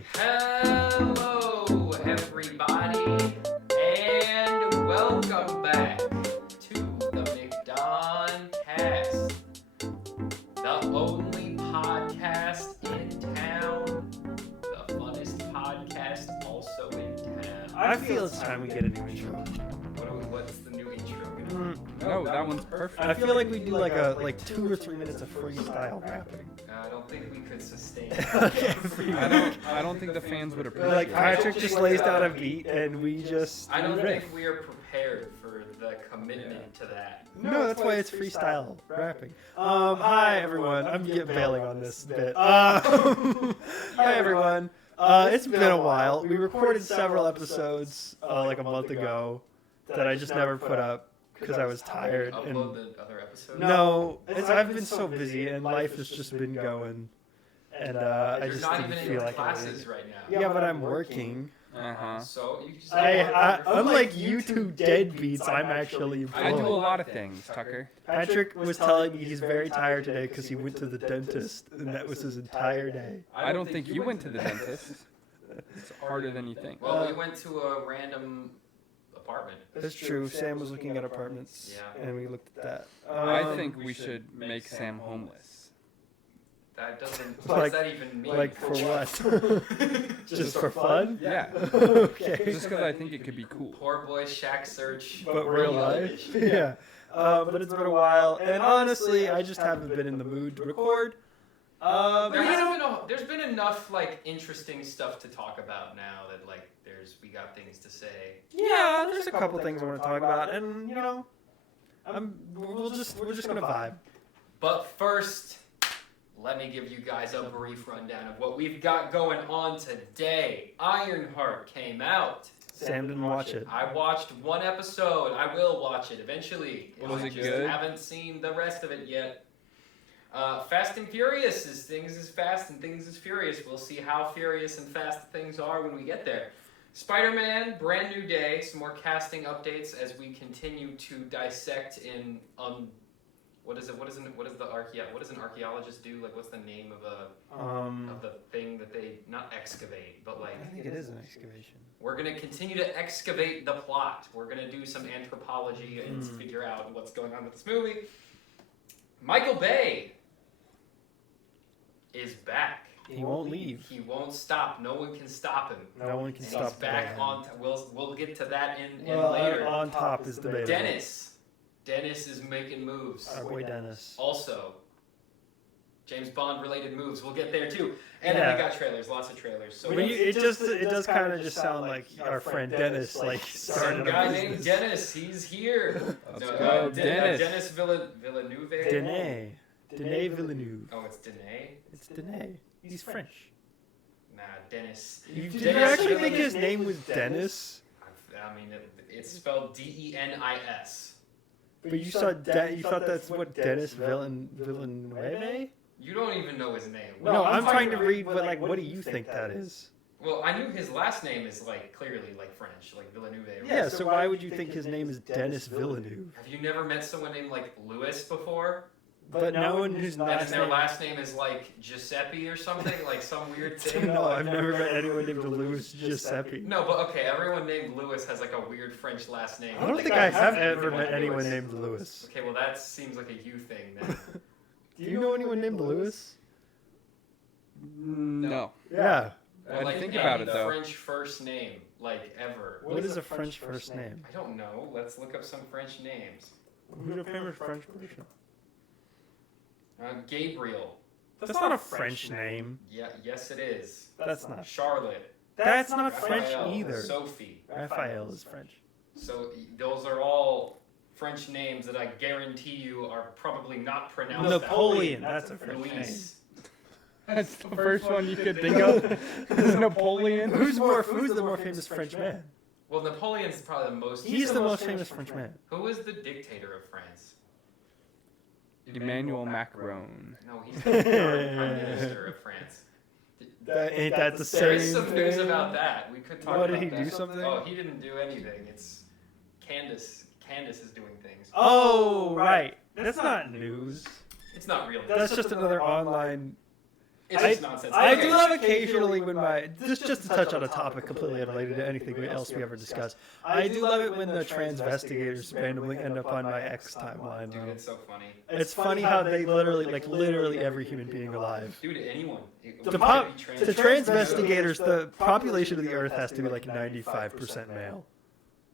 everybody. Hello, everybody, and welcome back to the McDonCast, the only podcast in town, the funnest podcast also in town. I feel it's time we get a new intro. What's the new intro gonna be? No, that one's perfect. I feel like we do like 2 or 3 minutes of freestyle rapping. I don't think we could sustain Okay. I don't think the fans would appreciate Like it. Patrick just lays down a beat and we just. I don't riff. think we are prepared for the commitment to that. No, that's why it's freestyle rapping. Hi everyone. I'm bailing on this bit. Hi everyone. It's been a while. We recorded several episodes like a month ago that I just never put up because I was tired. And Upload the other episodes? no, I've been so busy and life has just been going, and I You're just not didn't even feel in like classes it. right now. Yeah, but I'm working. Uh-huh. So you just Unlike you two deadbeats, I'm actually I do a employed. lot of things, Tucker. Patrick was telling me he's very tired today because he went to the dentist, and that was his entire day. I don't think you went to the dentist. It's harder than you think. Well, we went to a random apartment. That's true. Sam was looking at apartments, Yeah. and we looked at that. I think we should make Sam homeless. That doesn't. Like- What does that even mean? Like for what? Just for fun? Yeah. Okay. Just because I think it could be cool. Poor boy Shack search. But real life? Yeah. But it's been a while, and honestly, I just haven't been in the mood to record. There's been enough like interesting stuff to talk about now that like we got things to say. Yeah, there's a couple things I want to talk about, and you know, we're just gonna vibe. But first, let me give you guys a brief rundown of what we've got going on today. Ironheart came out. Sam didn't watch it. I watched one episode. I will watch it eventually. Was I it just good? haven't seen the rest of it yet. Fast and Furious is things is fast and things is furious. We'll see how furious and fast things are when we get there. Spider-Man, brand new day. Some more casting updates as we continue to dissect in what does an archaeologist do? Like, what's the name of the thing that they not excavate, but like I think it is an excavation. we're gonna continue to excavate the plot. We're gonna do some anthropology and figure out what's going on with this movie. Michael Bay is back. He won't leave. He won't stop. No one can stop him. No one can And stop. he's back him. on. We'll get to that in Well, later. on top is debatable. Dennis is making moves. Our boy Dennis. Also, James Bond related moves. We'll get there too. And Yeah. then we got trailers. Lots of trailers. So But it does kind of just sound like our friend Dennis like some started guy a named business. Dennis. He's here. Let's No, go, Dennis. Denis Villeneuve. Denis Villeneuve. Oh, it's Denis. It's Denis. He's French. Nah, Dennis. Did you Denis actually think Villeneuve. his name was Dennis? I mean, it's spelled Denis. But you thought that's what Denis Villeneuve? You don't even know his name. No, I'm trying to read. But like, what do you think that is? Well, I knew his last name is like clearly like French, like Villeneuve. Yeah. So why would you think his name is Denis Villeneuve? Have you never met someone named like Louis before? But no one who's And not. their last name is like Giuseppe or something, like some weird thing. No, I've never met anyone named Louis Giuseppe. No, but okay, everyone named Louis has like a weird French last name. I don't think I have ever met anyone named Louis. Okay, well that seems like a you thing then. Do you know anyone named Louis? No. Yeah. I'd Like think any about it, though. French first name, like ever. What is a French first name? I don't know. Let's look up some French names. Who's a famous French person? Gabriel. That's not a French name. Yeah, yes it is. That's not. Charlotte. That's not French Raphael, either. Sophie. Raphael is French. So those are all French names that I guarantee you are probably not pronounced. Napoleon. That's a French name. Luis. That's the first one you could think of. Is Napoleon. Who's the more famous French man? Well, Napoleon's probably the most. He's the most famous French man. Who is the dictator of France? Emmanuel Macron. No, he's the current prime minister of France. Ain't that the same There is some news thing? about that. We could talk What, about did he that. do something? Oh, he didn't do anything. It's Candace. Candace is doing things. Oh, right. That's not news. It's not real. That's just another online It's just nonsense. I Okay. do love occasionally when just to touch on a topic completely unrelated to anything else we ever discuss. I do love it when the transvestigators randomly end up on my X timeline. Dude, it's so funny. It's funny how they literally every human being alive. Dude, anyone. The transvestigators, the population of the Earth has to be like 95% male.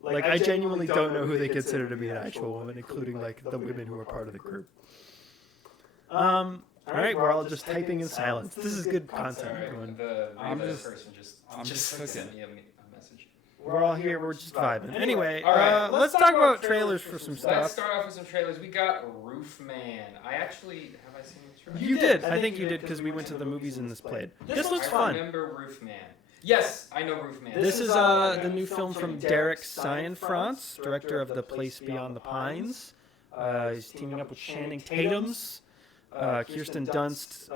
Like, I genuinely don't know who they consider to be an actual woman, including like the women who are part of the group. All right, we're all just typing in silence. This is good content. Everyone. I'm The just- person I'm just sent cooking. me a message. We're all here. We're just vibing. Anyway, All right. let's talk about trailers for some Let's stuff. start off with some trailers. We got Roofman. Have I seen this trailer? You did. I think you did because we went to the movies and this played. This looks I fun. remember Roofman. Yes, I know Roofman. This is the new film from Derek Cianfrance, director of The Place Beyond the Pines. He's teaming up with Channing Tatum's, Kirsten Dunst,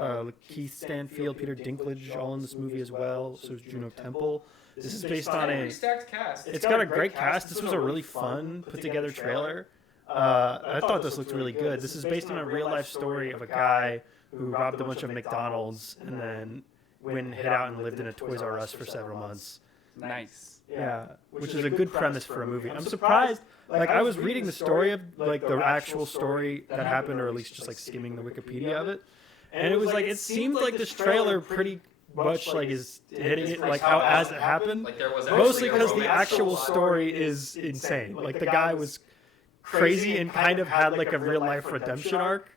Keith Stanfield, Peter Dinklage, all in this movie as well. So is Juno Temple. This is based on pretty stacked cast. It's got a great cast. This was a really fun, put together trailer. I thought this looked really good. This is based on a real life story of a guy who robbed a bunch of McDonald's and then went and hid out and lived in a Toys R Us for several months. Nice. Yeah, which is a good premise for a movie. I'm surprised. Like, I was reading the story of like the actual story that happened, or at least just like skimming the Wikipedia of it, and it was like it seemed like this trailer pretty much like is hitting it like how as it happened. Like there was Mostly actually a because the romance actual storyline. story is insane. Like the guy was crazy and kind of had like a real life redemption arc,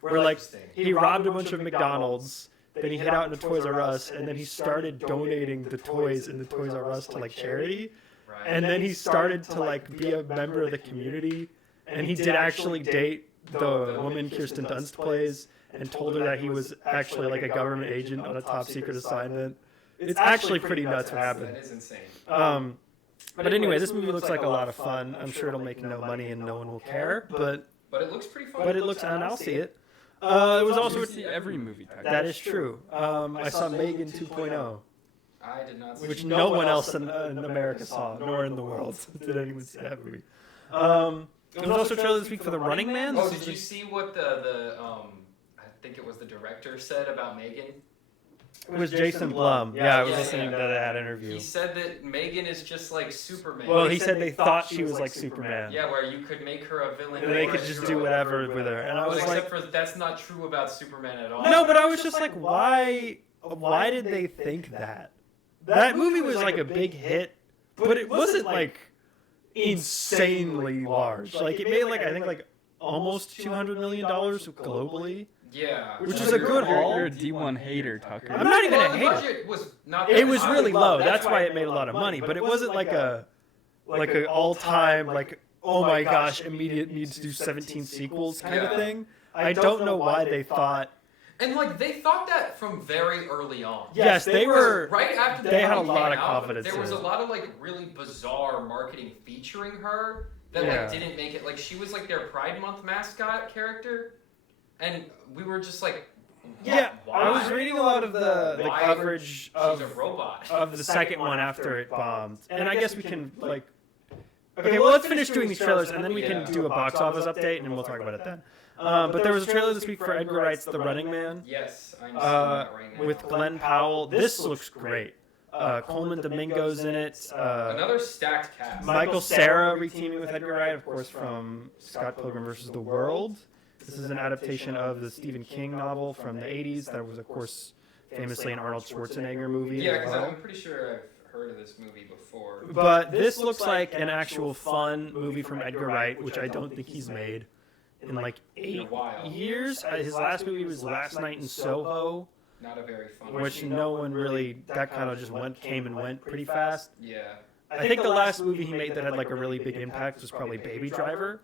where like he robbed a bunch of McDonald's. Then he hid out in a Toys R Us, and then he started donating the toys in the Toys R Us to like charity. Right. And then he started to like be a member of the community, and he did actually date the woman Kirsten Dunst plays, and told her that he was actually like a government agent on a top secret assignment. It's actually pretty nuts what happened. That is insane. But anyway, this movie looks like a lot of fun. I'm sure it'll make no money and no one will care, but But it looks pretty fun. it looks, and I'll see it. It was also You see every movie. that is true. I saw Megan 2.0. I did not see Which no one else in America saw, nor in the world did anyone see that movie. There was also a trailer this week for The Running Man. Oh, did you see what the I think it was the director said about Megan? It was Jason Blum. Yeah, I was Yeah, listening yeah. to that interview. He said that Megan is just like Superman. Well, he said they thought she was like Superman. Yeah, where you could make her a villain. And they or could a just hero. do whatever with her. And I was Except like, for that's not true about Superman at all. no, but I was just like, why did they think that? That movie was like a big hit, but it wasn't like insanely large. Like it made like I think like almost $200 million globally. Yeah. Which is a good haul. You're a D1 hater, Tucker. I'm not even Well, a the hater. budget was not It that was high. really low. That's why it made a lot of money. But it wasn't like a all time like oh my gosh immediate needs to do 17 sequels kind of thing. I don't know why they thought. And like they thought that from very early on. Yes, they were. Right after the They had a movie lot came of out, confidence There in was it. a lot of like really bizarre marketing featuring her that Yeah. like didn't make it. Like she was like their Pride Month mascot character, and we were just like, Yeah, why? I was reading a lot of the Why? coverage She's of a robot. the second one after it bombed, and I guess we can like. Okay, well let's finish doing these trailers, and then we can do a box office update, and we'll talk about it then. But there was a trailer this week for Edgar Wright's The Running Man. Yes, I'm seeing that right now. With Glenn Powell. This looks great. Coleman Domingo's in it. Another stacked cast. Michael Cera reteaming with Edgar Wright, of course, from Scott Pilgrim vs. the World. This is an adaptation of the Stephen King novel from the 80s that was, of course, famously an Arnold Schwarzenegger movie. Yeah, as because well. I'm pretty sure I've heard of this movie before. But this looks like an actual fun movie from Edgar Wright, which I don't think he's made in like In a while. 8 years. His last movie was Last Night in Soho, Not a very fun which movie. no one really, that kind of just came and went pretty fast. Yeah. I think the last movie he made that had like a really big impact was probably Baby Driver,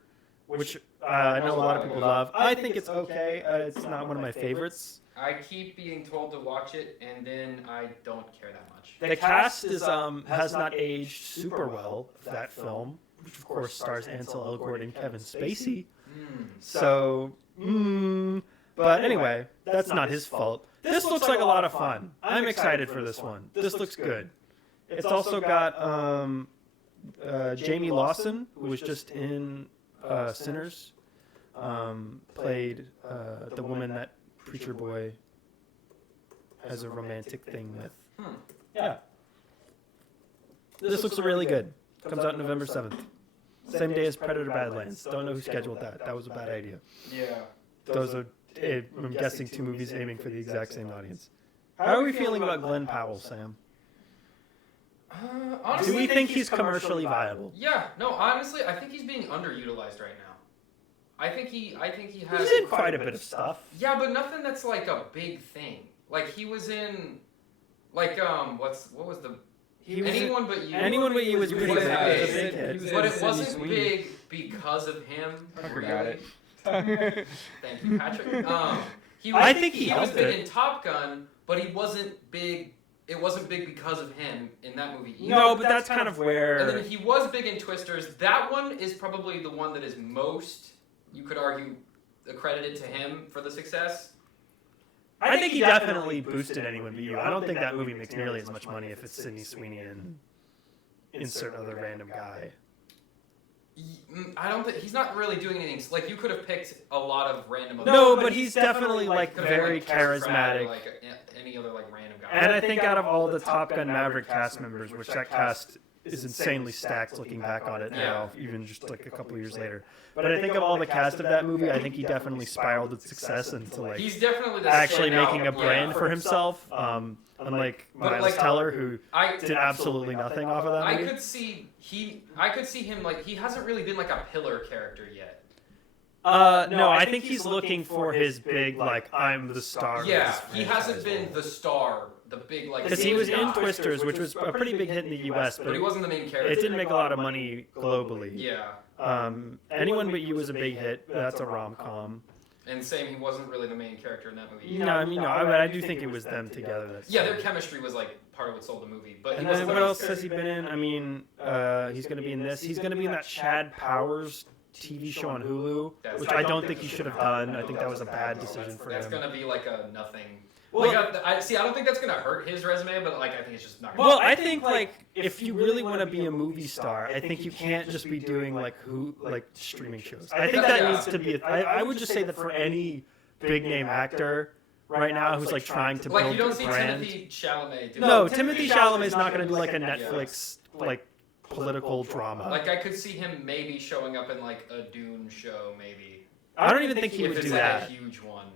which I know a lot of people love. I think it's okay. It's not one of my favorites. I keep being told to watch it, and then I don't care that much. The cast is has not aged super well of that film, which of course stars Ansel Elgort and Kevin Spacey. So, but anyway, that's not his fault. This looks like a lot of fun. I'm excited for this one. This looks good. It's also got Jamie Lawson, who was just in Sinners, played the woman that Preacher Boy has a romantic thing with. Hmm. Yeah. This looks really good. Comes out November 7th. Same day as Predator Badlands. Don't know who scheduled that. That was a bad idea. Yeah. Those are, I'm guessing, 2 movies aiming for the exact same audience. How are we feeling about Glenn Powell, Sam? Honestly, Do we think he's commercially viable? Yeah. No. Honestly, I think he's being underutilized right now. I think he has. He's in quite a bit of stuff. Yeah, but nothing that's like a big thing. Like he was in, like what was the Anyone But You? Anyone But You was pretty was big. big. It was a big hit. But it wasn't big because of him. Tucker Really. got it. Thank you, Patrick. I think he was helped big it. in Top Gun, but he wasn't big. It wasn't big because of him in that movie either. No, but that's kind of where. And then he was big in Twisters. That one is probably the one that is most, you could argue, accredited to him for the success. I think he definitely boosted Anyone But You. I don't think that movie makes nearly as much money if it's Sydney Sweeney and insert other random guy. I don't think he's not really doing anything. Like you could have picked a lot of random. No, but he's definitely like could have been, very like, Chris Pratt or, charismatic. like any other like random guy. And I think out of all the Top Gun Maverick cast members, which that cast is insanely stacked looking back on it now, even just like a couple years later. But I think of all the cast of that movie, I think he definitely spiraled its success into like he's definitely the actually standout, making a brand for himself. Unlike Miles Teller, who did absolutely nothing off of that movie. I could see him like he hasn't really been like a pillar character yet. No, I think he's looking for his big like I'm the star. of Yeah, this he franchise hasn't been role. the star, the big like. Because he was in guy. Twisters, which was a pretty big hit in the U.S., but he wasn't the main character. it didn't make a lot of money globally. Yeah. Anyone But You was a big hit. That's a rom-com. And same, he wasn't really the main character in that movie. No, I mean, no, but I do think it was them together. Yeah, their chemistry was like part of what sold the movie. But he And wasn't then the what main else has he been in? I mean, he's going to be in this. He's going to be in that Chad Powers TV show on Hulu, which I don't think he should have done. I think that was a bad decision for him. That's gonna be like a nothing. Well, like, I don't think that's gonna hurt his resume, but like I think it's just not. Well, I think like if you really want to be a movie star, I think you can't just be doing like streaming shows. I think that needs to be. I would just say that for any big name actor right now who's like trying to build like you don't a see brand. Timothy Chalamet. Do No, Timothy Chalamet is not going to do like a Netflix like political drama. Like I could see him maybe showing up in like a Dune show, maybe. I don't even think he if would it's do like that. a huge one.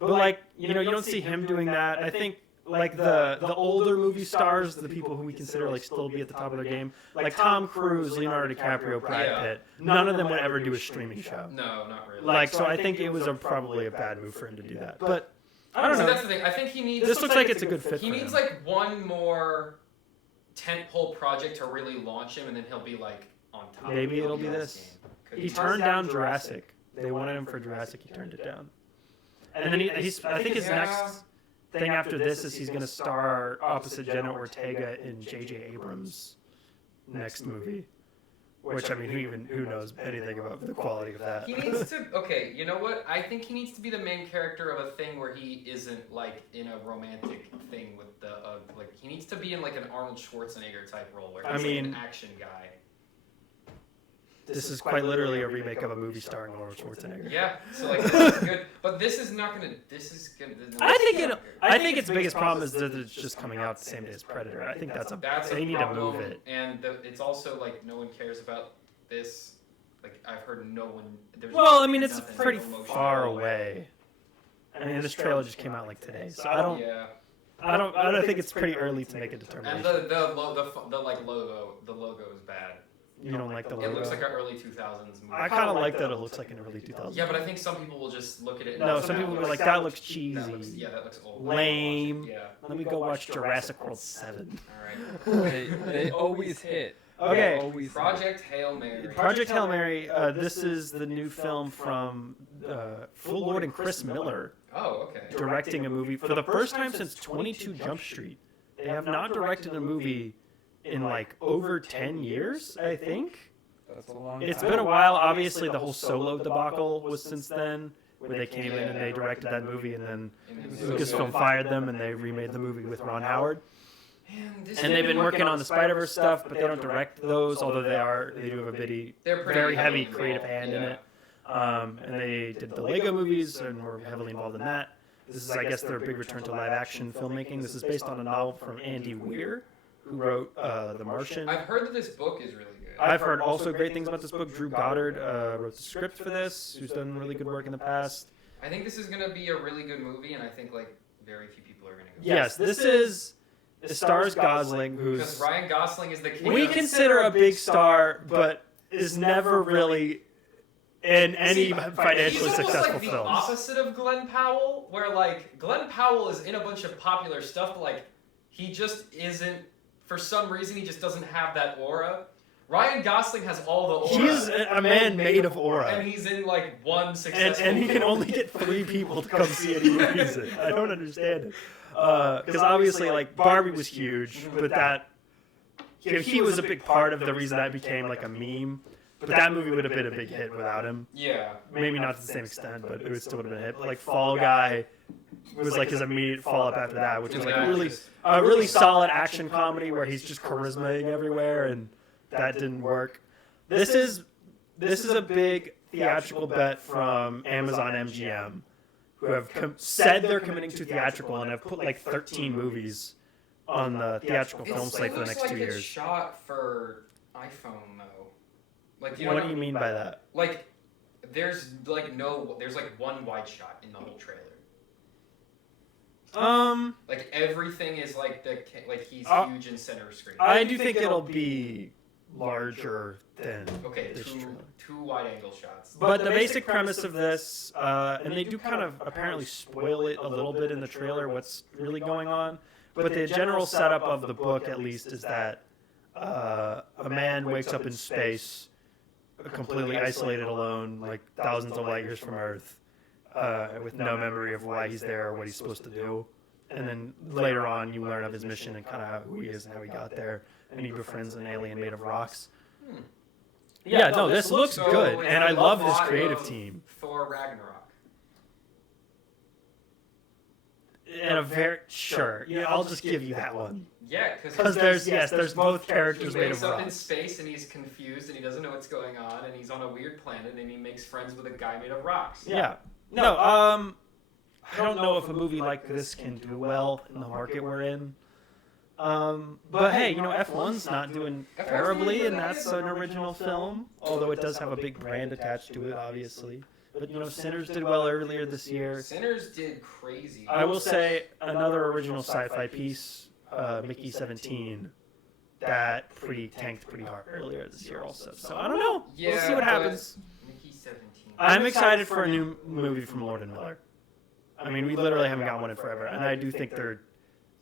But like you don't see him doing that. I think like the older movie stars, the people who we consider like still be at the top of their game, like Tom Cruise, Leonardo DiCaprio, Brad Pitt. None of them would ever do a streaming show. No, not really. Like so, I think it was probably a bad move for him to do that. But I don't So know. that's the thing. I think he needs. This looks like it's a good fit. He for needs him. like one more tentpole project to really launch him, and then he'll be like on top. Maybe of it'll be the this. game. Could He be. turned down Jurassic. They wanted him for Jurassic. He turned it down. And then he's. I think his next thing after this is he's going to star opposite Jenna Ortega in J.J. Abrams' next movie. Which I mean, who knows anything about the quality of that? He needs to. Okay, you know what? I think he needs to be the main character of a thing where he isn't like in a romantic thing with the like. He needs to be in like an Arnold Schwarzenegger type role where he's like an action guy. This is quite literally a remake of a movie starring Arnold Schwarzenegger. Yeah, so like this is good, but this is not gonna. This is gonna. I think its biggest problem is that it's just coming out the same day as Predator. I think that's they need to move it. And it's also like no one cares about this. Like I've heard no one. Well, I mean it's nothing pretty promotional. far away. I mean this trailer just came out like today, so I don't. Yeah. I don't think it's pretty early to make a And determination. the like logo, the logo is bad. You don't like the logo? It looks like an early 2000s movie. I kind of like that it looks like an early 2000s. Yeah, but I think some people will just look at it. No, some people will be like, that looks cheesy. That looks old. Lame. Yeah. Let me go watch Jurassic World 7. All right. They always hit. Okay. Always Project Hail Mary. Project Hail Mary, this is the new film from Full Lord and Chris Miller Oh, okay. directing a movie for the first time since 22 Jump Street. They have not directed a movie in like over 10 years, I think. That's a long It's time. been a while. Obviously, the whole Solo debacle was since then, where they came in and they directed that movie, and then Lucasfilm fired them, and they remade the movie with Ron Howard. And they've been working on the Spider-Verse stuff, but they don't direct those, although they do have a very heavy creative hand in it. And they did the Lego movies and were heavily involved in that. This is, I guess, their big return to live-action filmmaking. This is based on a novel from Andy Weir, who wrote The Martian. I've heard that this book is really good. I've heard also great things about this book. Drew Goddard wrote the script for this, who's done really good work in the past. I think this is going to be a really good movie, and I think like very few people are going to go. Yes, this is. It stars Gosling, Because who's Ryan Gosling is the king. we of- consider a big star, but is never really in any financially he's successful almost like the films. opposite of Glenn Powell, where like Glenn Powell is in a bunch of popular stuff, but like he just isn't. For some reason, he just doesn't have that aura. Ryan Gosling has all the aura. He's a man made of aura. And he's in like one successful And he can film. only get 3 people to come see any movies. I don't understand it. Because obviously, like, Barbie was huge, but that... he was a big part of the reason that became, like, a meme. But that movie would have been a big hit without him. Yeah. Maybe not to the same extent, but it would still would have been a hit. But, like, Fall Guy was, like, his immediate follow-up after that, which was, like, a really solid action comedy where he's just charismaing everywhere, and that didn't work. This is a big theatrical bet from Amazon MGM, who have said they're committing to theatrical and have put like 13 movies on the theatrical film slate for the next 2 It's years. shot for iPhone though. Like What do you mean by that? Like there's like one wide shot in the whole trailer. Like everything is like he's huge in center screen. I do think it'll be larger than Okay, this trailer. two wide angle shots. But the basic premise of this, and they do kind of apparently spoil it a little bit in the trailer, what's really going on. But the general setup of the book, at least, is that a man wakes up in space, completely isolated, alone, like thousands of light years from Earth, with no memory of why he's there or what he's supposed to do. And then later on, you learn of his mission and kind of who he is and how he got there. And he befriends an alien made of rocks. Yeah, no, this looks good, and I love this creative team. Thor Ragnarok. And a very sure, yeah, I'll just give you that one. Yeah, Because there's both characters he made wakes of up in rocks. space and he's confused and he doesn't know what's going on and he's on a weird planet and he makes friends with a guy made of rocks. Yeah, no, I don't know if a movie like this can do well in the market we're in. But hey, you know, F1's not doing terribly, and that's an original film, although it does have a big brand attached to it, obviously. But, you know, Sinners did well earlier this year. Sinners did crazy. I will say another original sci-fi piece, Mickey 17, that tanked pretty hard earlier this year also. So I don't know. We'll see what happens. Mickey 17. I'm excited for a new movie from Lord and Miller. I mean, we literally haven't got one in forever, and I do think they're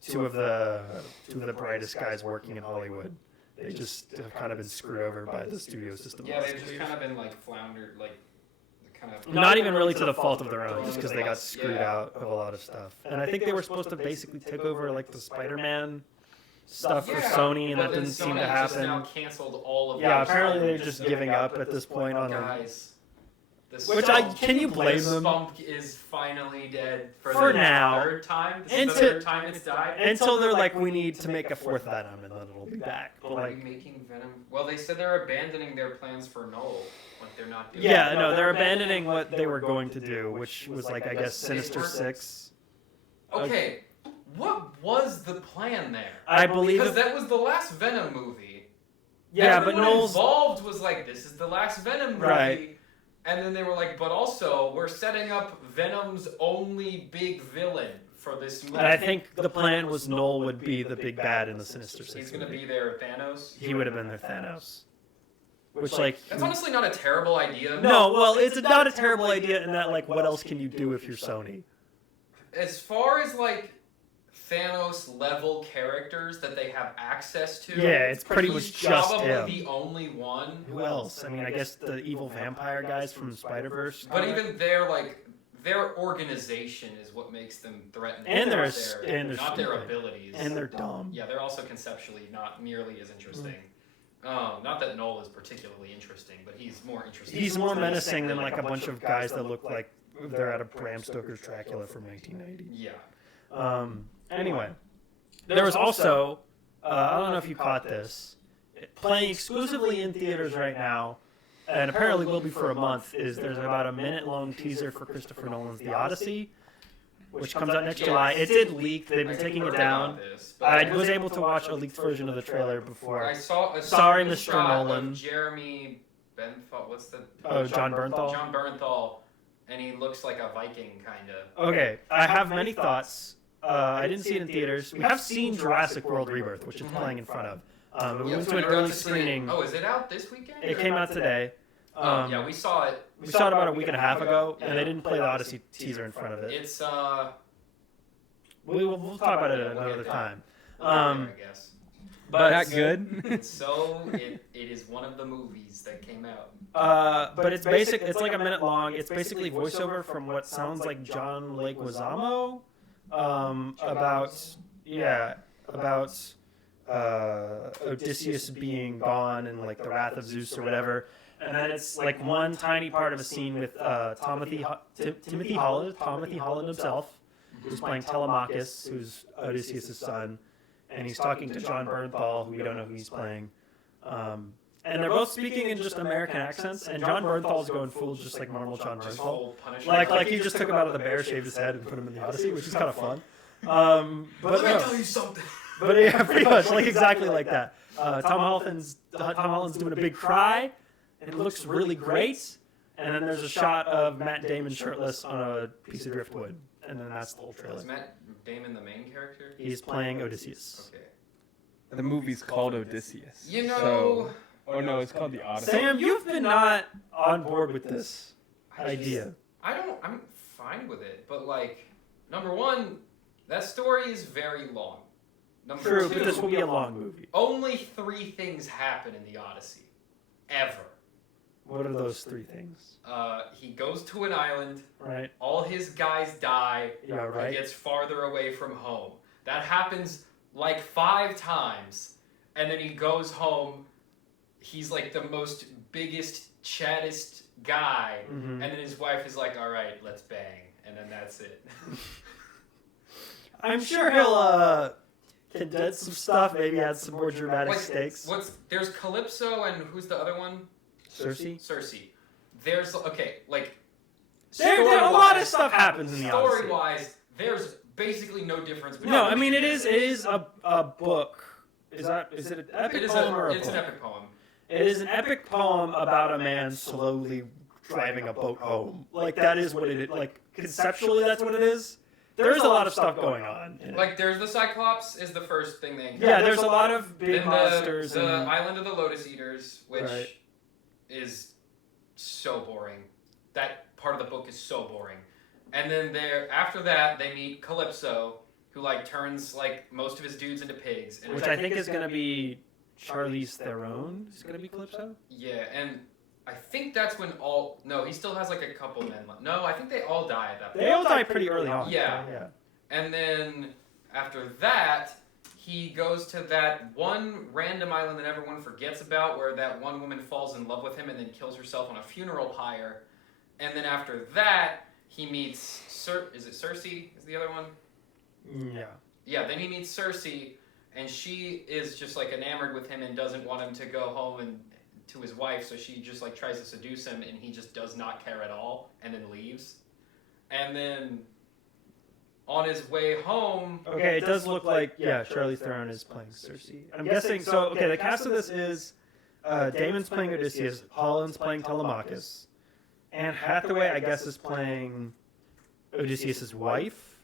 two of the brightest guys working in Hollywood. They just have kind of been screwed over by the studio system. Yeah, they've just kind of been like floundered, like kind of. Not even really to the fault of their own, just because they got screwed out of a lot of stuff. And I think they were supposed to basically take over like the Spider-Man stuff for Sony, and that didn't seem to happen. Just now canceled all of. Yeah, apparently they're just giving up at this point on them. Guys. Can you blame them? Spunk is finally dead for the now. third time. This is the third time it's died. Until they're like, we need to make a 4th Venom, and then it'll be back. But Are like, you making Venom? Well, they said they're abandoning their plans for Noel. Like they're not doing. yeah, no, they're abandoning what they were going to do, which was like, I guess, Sinister Six. Okay, what was the plan there? I believe because that was the last Venom movie. Yeah, but Everyone Noel's involved was like, this is the last Venom movie. Right. And then they were like, but also, we're setting up Venom's only big villain for this movie. And I think the plan was Noel would be the big bad in the Sinister Six. He's going to be their Thanos. He would have been their Thanos. Which, like... That's honestly not a terrible idea. No, well, it's not a terrible idea in that, like, what else can you do if you're Sony? As far as, like, Thanos-level characters that they have access to... Yeah, it's pretty much just probably him. the only one. Who else? I mean, I guess the evil vampire guys from Spider-Verse. But even their organization is what makes them threatening. And they're not their stupid. abilities. And they're dumb. Yeah, they're also conceptually not nearly as interesting. Not that Noel is particularly interesting, but he's more interesting. He's more menacing than, like, a bunch of guys that look like they're out of Bram Stoker's Dracula from 1990. Yeah. Anyway, there was also, I don't know if you caught this, playing exclusively in theaters right now, and apparently will be for a month, there's about a minute-long teaser for Christopher Nolan's The Odyssey. which comes out next July. It did leak. They've been taking it down. I was able to watch a leaked version of the trailer before. I saw a Sorry, Mr. shot Nolan. of Jeremy Benthal. What's the? John Bernthal. John Bernthal, and he looks like a Viking kind of. Okay, I have many thoughts. I didn't see it in theaters. We have seen Jurassic World Rebirth, which it's playing in front of. We went to an early screening. Oh, is it out this weekend? It came out today. Yeah, we saw it. We saw it about a week and a half ago, and they didn't play the Odyssey teaser in front of it. It's We'll talk about it at another time. I guess. But that good? It is one of the movies that came out. But it's basic. It's like a minute long. It's basically voiceover from what sounds like John Leguizamo, about Odysseus being gone and like the wrath of Zeus or whatever. And then it's like one tiny part of a scene with Timothy Holland himself, who's playing Telemachus, who's Odysseus' son, and he's talking to John Bernthal, who we don't know who he's playing. And they're both speaking in just American accents, and John Bernthal's going full just like normal John Bernthal. Like he just took him out of the bear, shaved his head, and put him in the Odyssey, which is kind of fun. But let me tell you something. But yeah, pretty much like exactly like that. Tom Holland's doing a big cry, and it looks really great. And then there's a shot of Matt Damon shirtless on a piece of driftwood, and then that's the whole trailer. Is Matt Damon the main character? He's playing Odysseus. Okay. The movie's called Odysseus. You know. So, oh no, it's called the Odyssey. Sam, you've been not on board with this idea. I'm fine with it, but like, number one, that story is very long. Number True, two, but this will be a long movie. Only 3 things happen in the Odyssey, ever. What are those 3 things? He goes to an island. Right. All his guys die. Yeah, right. He gets farther away from home. That happens like 5 times, and then he goes home. He's like the most biggest, chattest guy, and then his wife is like, "All right, let's bang," and then that's it. I'm sure he'll condense some stuff, maybe add some more dramatic stakes. There's Calypso and who's the other one? Cersei. There's like There a lot of stuff happens in the Odyssey. Story-wise, there's basically no difference between. No, I mean it is a book. Is it an epic poem or a It's poem? an epic poem. It is an epic poem about a man slowly driving a boat home. Like that is what it is. Like conceptually, that's what it is. There is a lot of stuff going on. In it. Like there's the Cyclops is the first thing they encounter. Yeah, there's a lot of big then monsters. The and Island of the Lotus Eaters, which Right. is so boring. That part of the book is so boring. And then after that, they meet Calypso, who like turns like most of his dudes into pigs. And which I think is going to be Charlize Theron. Is going to be Calypso. Yeah, and I think that's when no, he still has like a couple men left. No, I think they all die at that point. They all die pretty early on. Yeah. Yeah. And then after that, he goes to that one random island that everyone forgets about, where that one woman falls in love with him and then kills herself on a funeral pyre. And then after that, he meets is it Cersei? Is the other one? Yeah. Yeah. Then he meets Cersei, and she is just like enamored with him and doesn't want him to go home and to his wife. So she just like tries to seduce him, and he just does not care at all, and then leaves. And then on his way home. Okay, it does look like Charlize Theron is playing Cersei. I'm guessing. So okay, the cast of this is Damon's playing Odysseus, Holland's playing Telemachus, Anne Hathaway I guess is playing Odysseus' wife.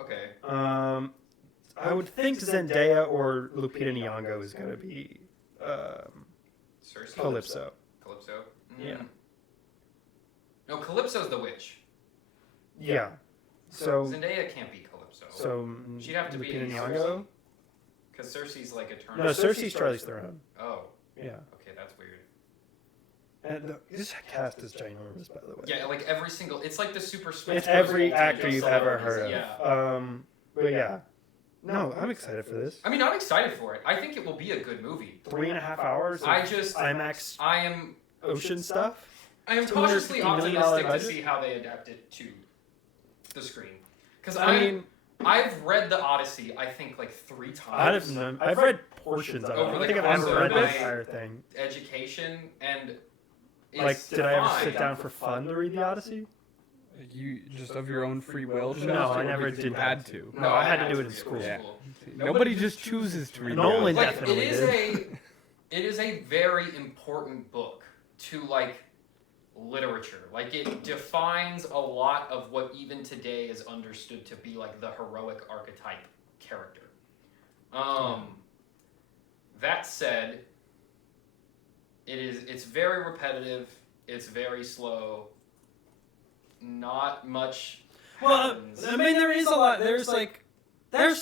Okay. I would think Zendaya or Lupita Nyong'o is going to be Cersei. Calypso. Calypso. Yeah. No, Calypso's the witch. Yeah. So Zendaya can't be Calypso. So she'd have to be Lupita Cersei. Nyong'o. Because Cersei's like eternal. No, Cersei's Charlize Theron. Oh. Yeah. Okay, that's weird. And this cast is ginormous, by the way. Yeah, like every single. It's like the Super Smash. It's Bros. every Ultimate actor you've Celebrities. ever heard of. Yeah. But yeah. No, I'm excited for this. I mean, I'm excited for it. I think it will be a good movie. 3.5 hours. Of IMAX I am ocean stuff. I am $250 cautiously million optimistic to budget? see how they adapt it to the screen. Because I mean, I've read the Odyssey, I think, like 3 times. I've read portions of it. I Over don't the think I've course ever of read the my entire thing. Education and Like, it's did I ever fine. sit down for fun to read the Odyssey? You just of your own free will? No, I never did You that. had to. No, I had to do it in school. Yeah. Nobody just chooses to read. Nolan novels. definitely did. It is a very important book to like literature. Like it defines a lot of what even today is understood to be like the heroic archetype character. That said, it's very repetitive, it's very slow, not much happens. I mean, there is a lot. There's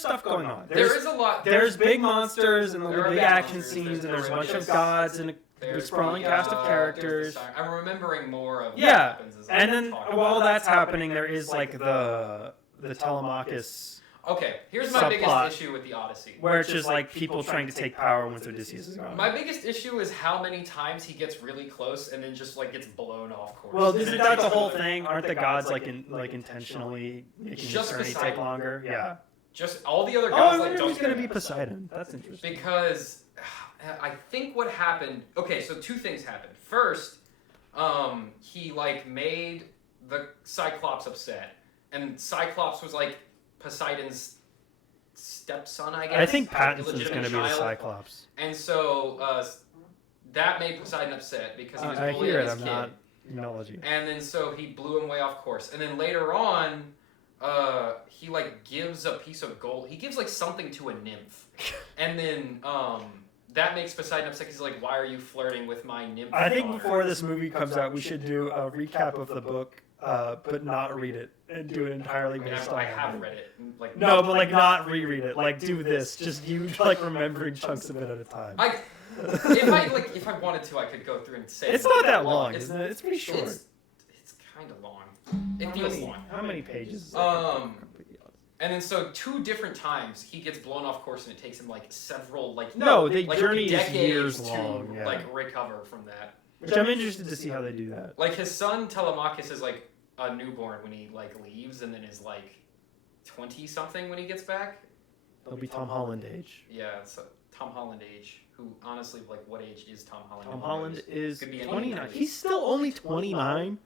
stuff going on. There is a lot. There's big monsters and There are big big action monsters, scenes, and there's there's a bunch of religious- gods and a There's sprawling the, cast of there's characters. the I'm remembering more of what Yeah, happens as I and then talk while about it. that's happening, there is like the Telemachus, Okay, here's my subplot, biggest issue with the Odyssey. where it's just like people trying to take power once Odysseus is gone. My biggest issue is how many times he gets really close and then just like gets blown off course. Well, And isn't it that the takes whole him, thing? Aren't the gods like intentionally making the Just journey Poseidon. take longer? Yeah. Just all the other Oh, gods I like wonder don't who's gonna care. be Poseidon. That's interesting. Because I think what happened. Okay, so two things happened. First, he like made the Cyclops upset, and Cyclops was like Poseidon's stepson, I guess. I think like, Pattinson's illegitimate gonna be the child. Cyclops. And so that made Poseidon upset because he was I bullying hear it. his I'm kid. not acknowledging. And then so he blew him way off course. And then later on, he like gives a piece of gold. He gives like something to a nymph, and then that makes Poseidon upset. He's like, "Why are you flirting with my nymph?" I think daughter?" before this movie comes out, we should do a recap of the book, but not read it and do it entirely I mean, based I on. have read it. Like No, but like not reread it. Like do this. Just you like remembering chunks of it at a time. If I wanted to, I could go through and say It's not that long, isn't it? It's pretty short. It's kind of long. It feels long. How many pages? Is And then so two different times he gets blown off course, and it takes him like several like No, the like journey is decades years to long. Yeah. like recover from that. Which I'm interested to see how they do that. Like his son Telemachus is like a newborn when he like leaves, and then is like 20 something when he gets back. It'll be Tom Holland age. Yeah, it's Tom Holland age. Who honestly, like, what age is Tom Holland? Tom Holland is Could be 29. anything. He's still only 29.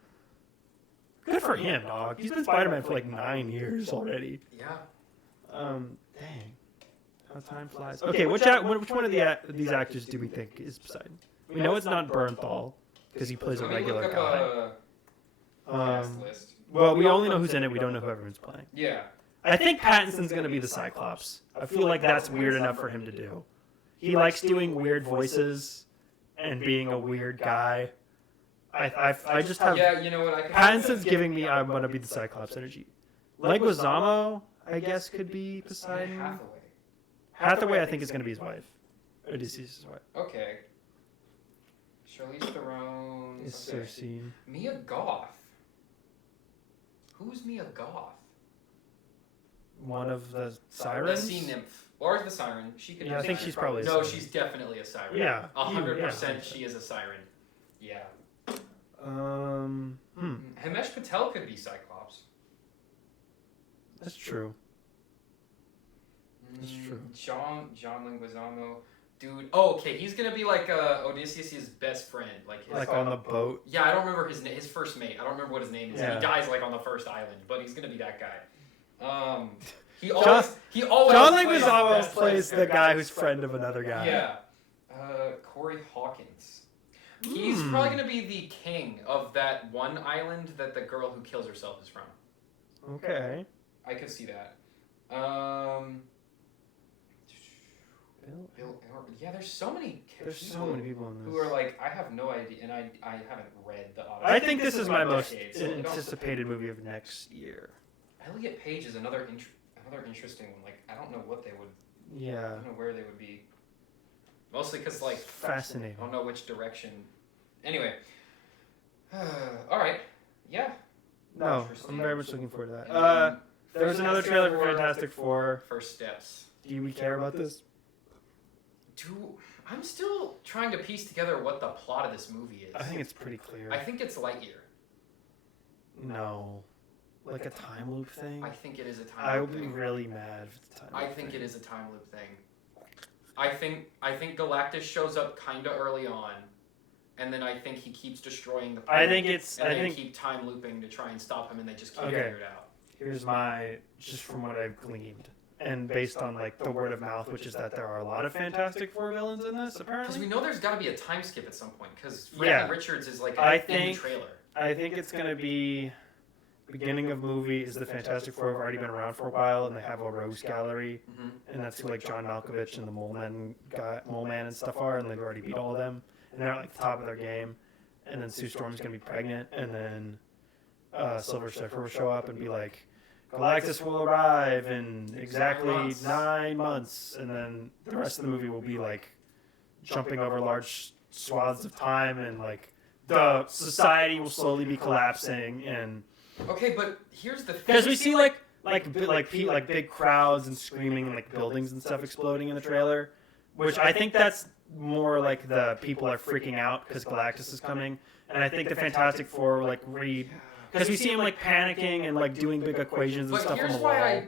Good for him, dog. He's been Spider-Man for like 9 years already. Yeah. Dang. How time flies. Okay, which one of these actors do we think is Poseidon? We know it's not Bernthal, because he plays a Let me regular look guy. up a cast Um, list. well, we only know who's in it. We don't know who everyone's playing. Yeah. I think Pattinson's going to be the Cyclops. I feel like that's weird enough for him to do. He likes doing weird voices and being a weird guy. I just have... Yeah, you know what? I can. Pattinson's giving me I want to be the Cyclops energy. Leguizamo, I guess, could be Poseidon. Hathaway. Hathaway, I think, is going to be his wife. Odysseus' wife. Okay. Charlize Theron. Is Okay. Cersei. Mia Goth. Who's Mia Goth? One of the The sirens? sea nymph. Or the siren. She could Yeah, be I a think siren. she's probably a No, siren. she's definitely a siren. Yeah. 100% Yeah. she is a siren. Yeah. Himesh Patel could be Cyclops. That's true. That's true. John Leguizamo. Dude. Oh, okay. He's going to be like Odysseus' best friend. Like On the boat. Yeah, I don't remember his first mate. I don't remember what his name is. Yeah. He dies like on the first island, but he's gonna be that guy. He John always Leguizamo plays plays the guy who's friend of another guy. Yeah. Corey Hawkins. He's probably gonna be the king of that one island that the girl who kills herself is from. Okay. I could see that. Bill. Yeah, there's so many. There's so many people in this. who are like, I have no idea, and I haven't read the Odyssey. I think this is my most decade, so it also- anticipated movie of next year. Elliot Page is another interesting one. Like, I don't know what they would. I Yeah. don't know where they would be. Mostly because like Fascinating. I don't know which direction. Anyway. All right. Yeah. No, Interesting. I'm very much looking forward to And that. then There was another trailer for Fantastic Four. First Steps. Do we care about this? I'm still trying to piece together what the plot of this movie is. I think it's pretty clear. I think it's Lightyear. No. Like a time loop thing? I think it is a time I loop would be thing. really mad if it's a time loop I think thing. it is a time loop thing. I think Galactus shows up kinda early on, and then I think he keeps destroying the I planet. think they keep time looping to try and stop him, and they just keep Okay. figuring it out. Here's my, just from what I've gleaned, and based on like the word of mouth, which is that there are a lot of Fantastic Four villains in this, Because apparently. we know there's got to be a time skip at some point, because Yeah. Richards is like I in the think- trailer. I think it's gonna be beginning of movie is the Fantastic Four have already been around for a while, and they have a rogues gallery, Mm-hmm. and that's who like John Malkovich and the Mole Man and stuff are, and they've already beat all of them, and they're at like the top of their game. And then Sue Storm's gonna be pregnant, and then Silver Surfer will show up and be like, Galactus will arrive in exactly 9 months, and then the rest of the movie will be like jumping over large swaths of time, and like the society will slowly be collapsing, and Okay, but here's the thing. because we see like big crowds and screaming and like buildings and stuff exploding in the trailer, which I think that's more like the people are freaking out because Galactus is coming, and I think the Fantastic Four like read because we see him like panicking and like doing big equations and But stuff on here's the wall. why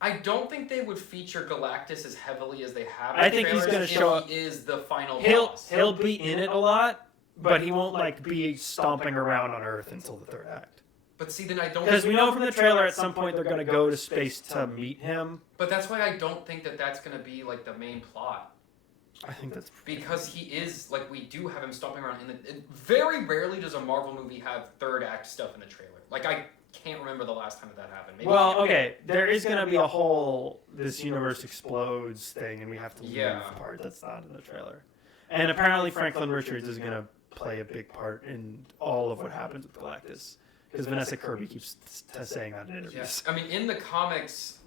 I don't think they would feature Galactus as heavily as they have. In I the think he's trailers gonna if show up- He is the final He'll boss. be in it a lot, but he won't like be stomping around on Earth until the third act. But see, then I don't. Because we know from the trailer at some point they're gonna go to space to meet him. But that's why I don't think that that's gonna be like the main plot. I think that's Because he is like we do have him stomping around in the. Very rarely does a Marvel movie have third act stuff in the trailer. Like I can't remember the last time that happened. Maybe well, okay. There is gonna be a whole this universe explodes thing, and we have to leave Yeah. the part that's not in the trailer. And apparently Franklin Richards is gonna play a big part in all of what happens with Galactus, because Vanessa Kirby keeps saying that in interviews. Yes, I mean in the comics,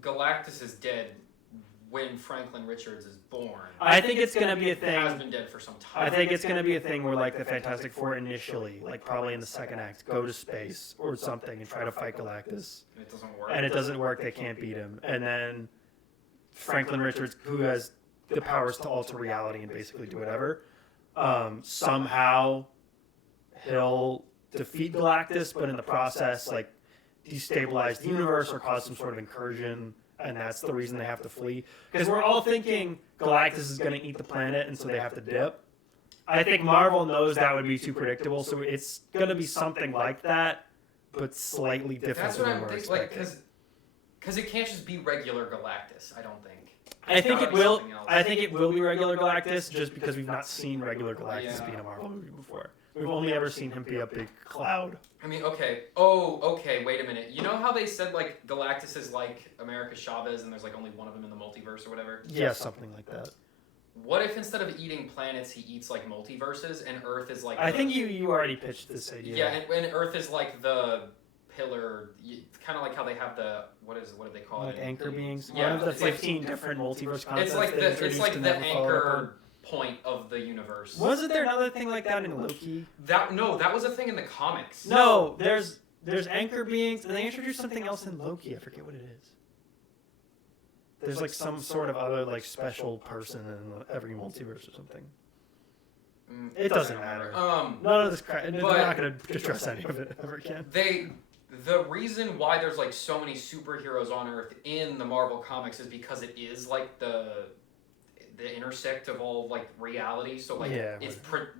Galactus is dead when Franklin Richards is born. I think it's gonna be a He has thing. been dead for some time. I think it's gonna be a thing where like the Fantastic Four initially, like probably in the second act, go to space or something and try to fight Galactus. And it doesn't work. And it doesn't work, they can't beat him. And then Franklin Richards, who has the powers to alter reality and basically do whatever, somehow he'll defeat Galactus, but in the process, like, destabilize the universe or cause some sort of incursion, and that's the reason they have to flee. Because we're all thinking Galactus is going to eat the planet, and so they have to dip. I think Marvel knows that would be too predictable, so it's going to be something like that, but slightly different That's what than I'm we're thinking. Like, expecting. because it can't just be regular Galactus. I don't think. I think gotta it be will. something else. I think it will be regular Galactus, just because we've not seen regular Galactus Yeah. be in a Marvel movie before. We've only ever seen him be a big cloud. I mean, okay. Oh, okay. Wait a minute. You know how they said like Galactus is like America Chavez, and there's like only one of them in the multiverse or whatever? Yeah, something like that. What if instead of eating planets, he eats like multiverses, and Earth is like? I think you already pitched this idea. Yeah, and Earth is like the pillar, kind of like how they have the what did they call Like it? anchor beings. Yeah, one of the it's like- 15 different multiverse concepts It's like they the introduced and never followed up anchor point of the universe. on. Wasn't there another thing like that in Loki? That was a thing in the comics. No, there's anchor beings, and they introduced something else in Loki. I forget what it is. There's like some sort of other like special person in every multiverse or something. It doesn't matter. None of this crap. They're but- not going to address any of it ever again. The reason why there's like so many superheroes on Earth in the Marvel comics is because it is like the intersect of all like reality. So like Yeah,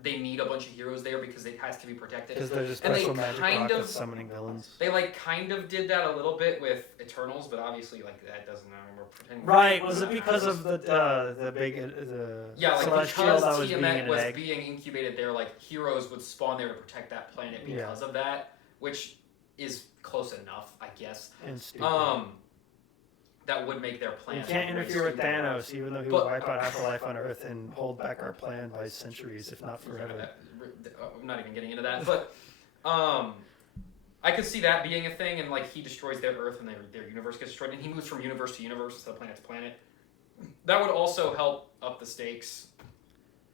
they need a bunch of heroes there because it has to be protected. Because there's a And they special magic kind rock of- that's summoning villains. They like kind of did that a little bit with Eternals, but obviously like that doesn't. We're pretending. Right? Was it because of the big the Yeah, like celestial because that was being in Tiamat an was egg? being incubated there, like heroes would spawn there to protect that planet because of that, which is close enough, I guess. And stupid. That would make their You plan. can't interfere with stupid. Thanos, even though he would wipe out half the life on Earth and hold back our plan by centuries, if not forever. I'm not even getting into that, but I could see that being a thing, and like he destroys their Earth and their universe gets destroyed, and he moves from universe to universe instead of planet to planet. That would also help up the stakes.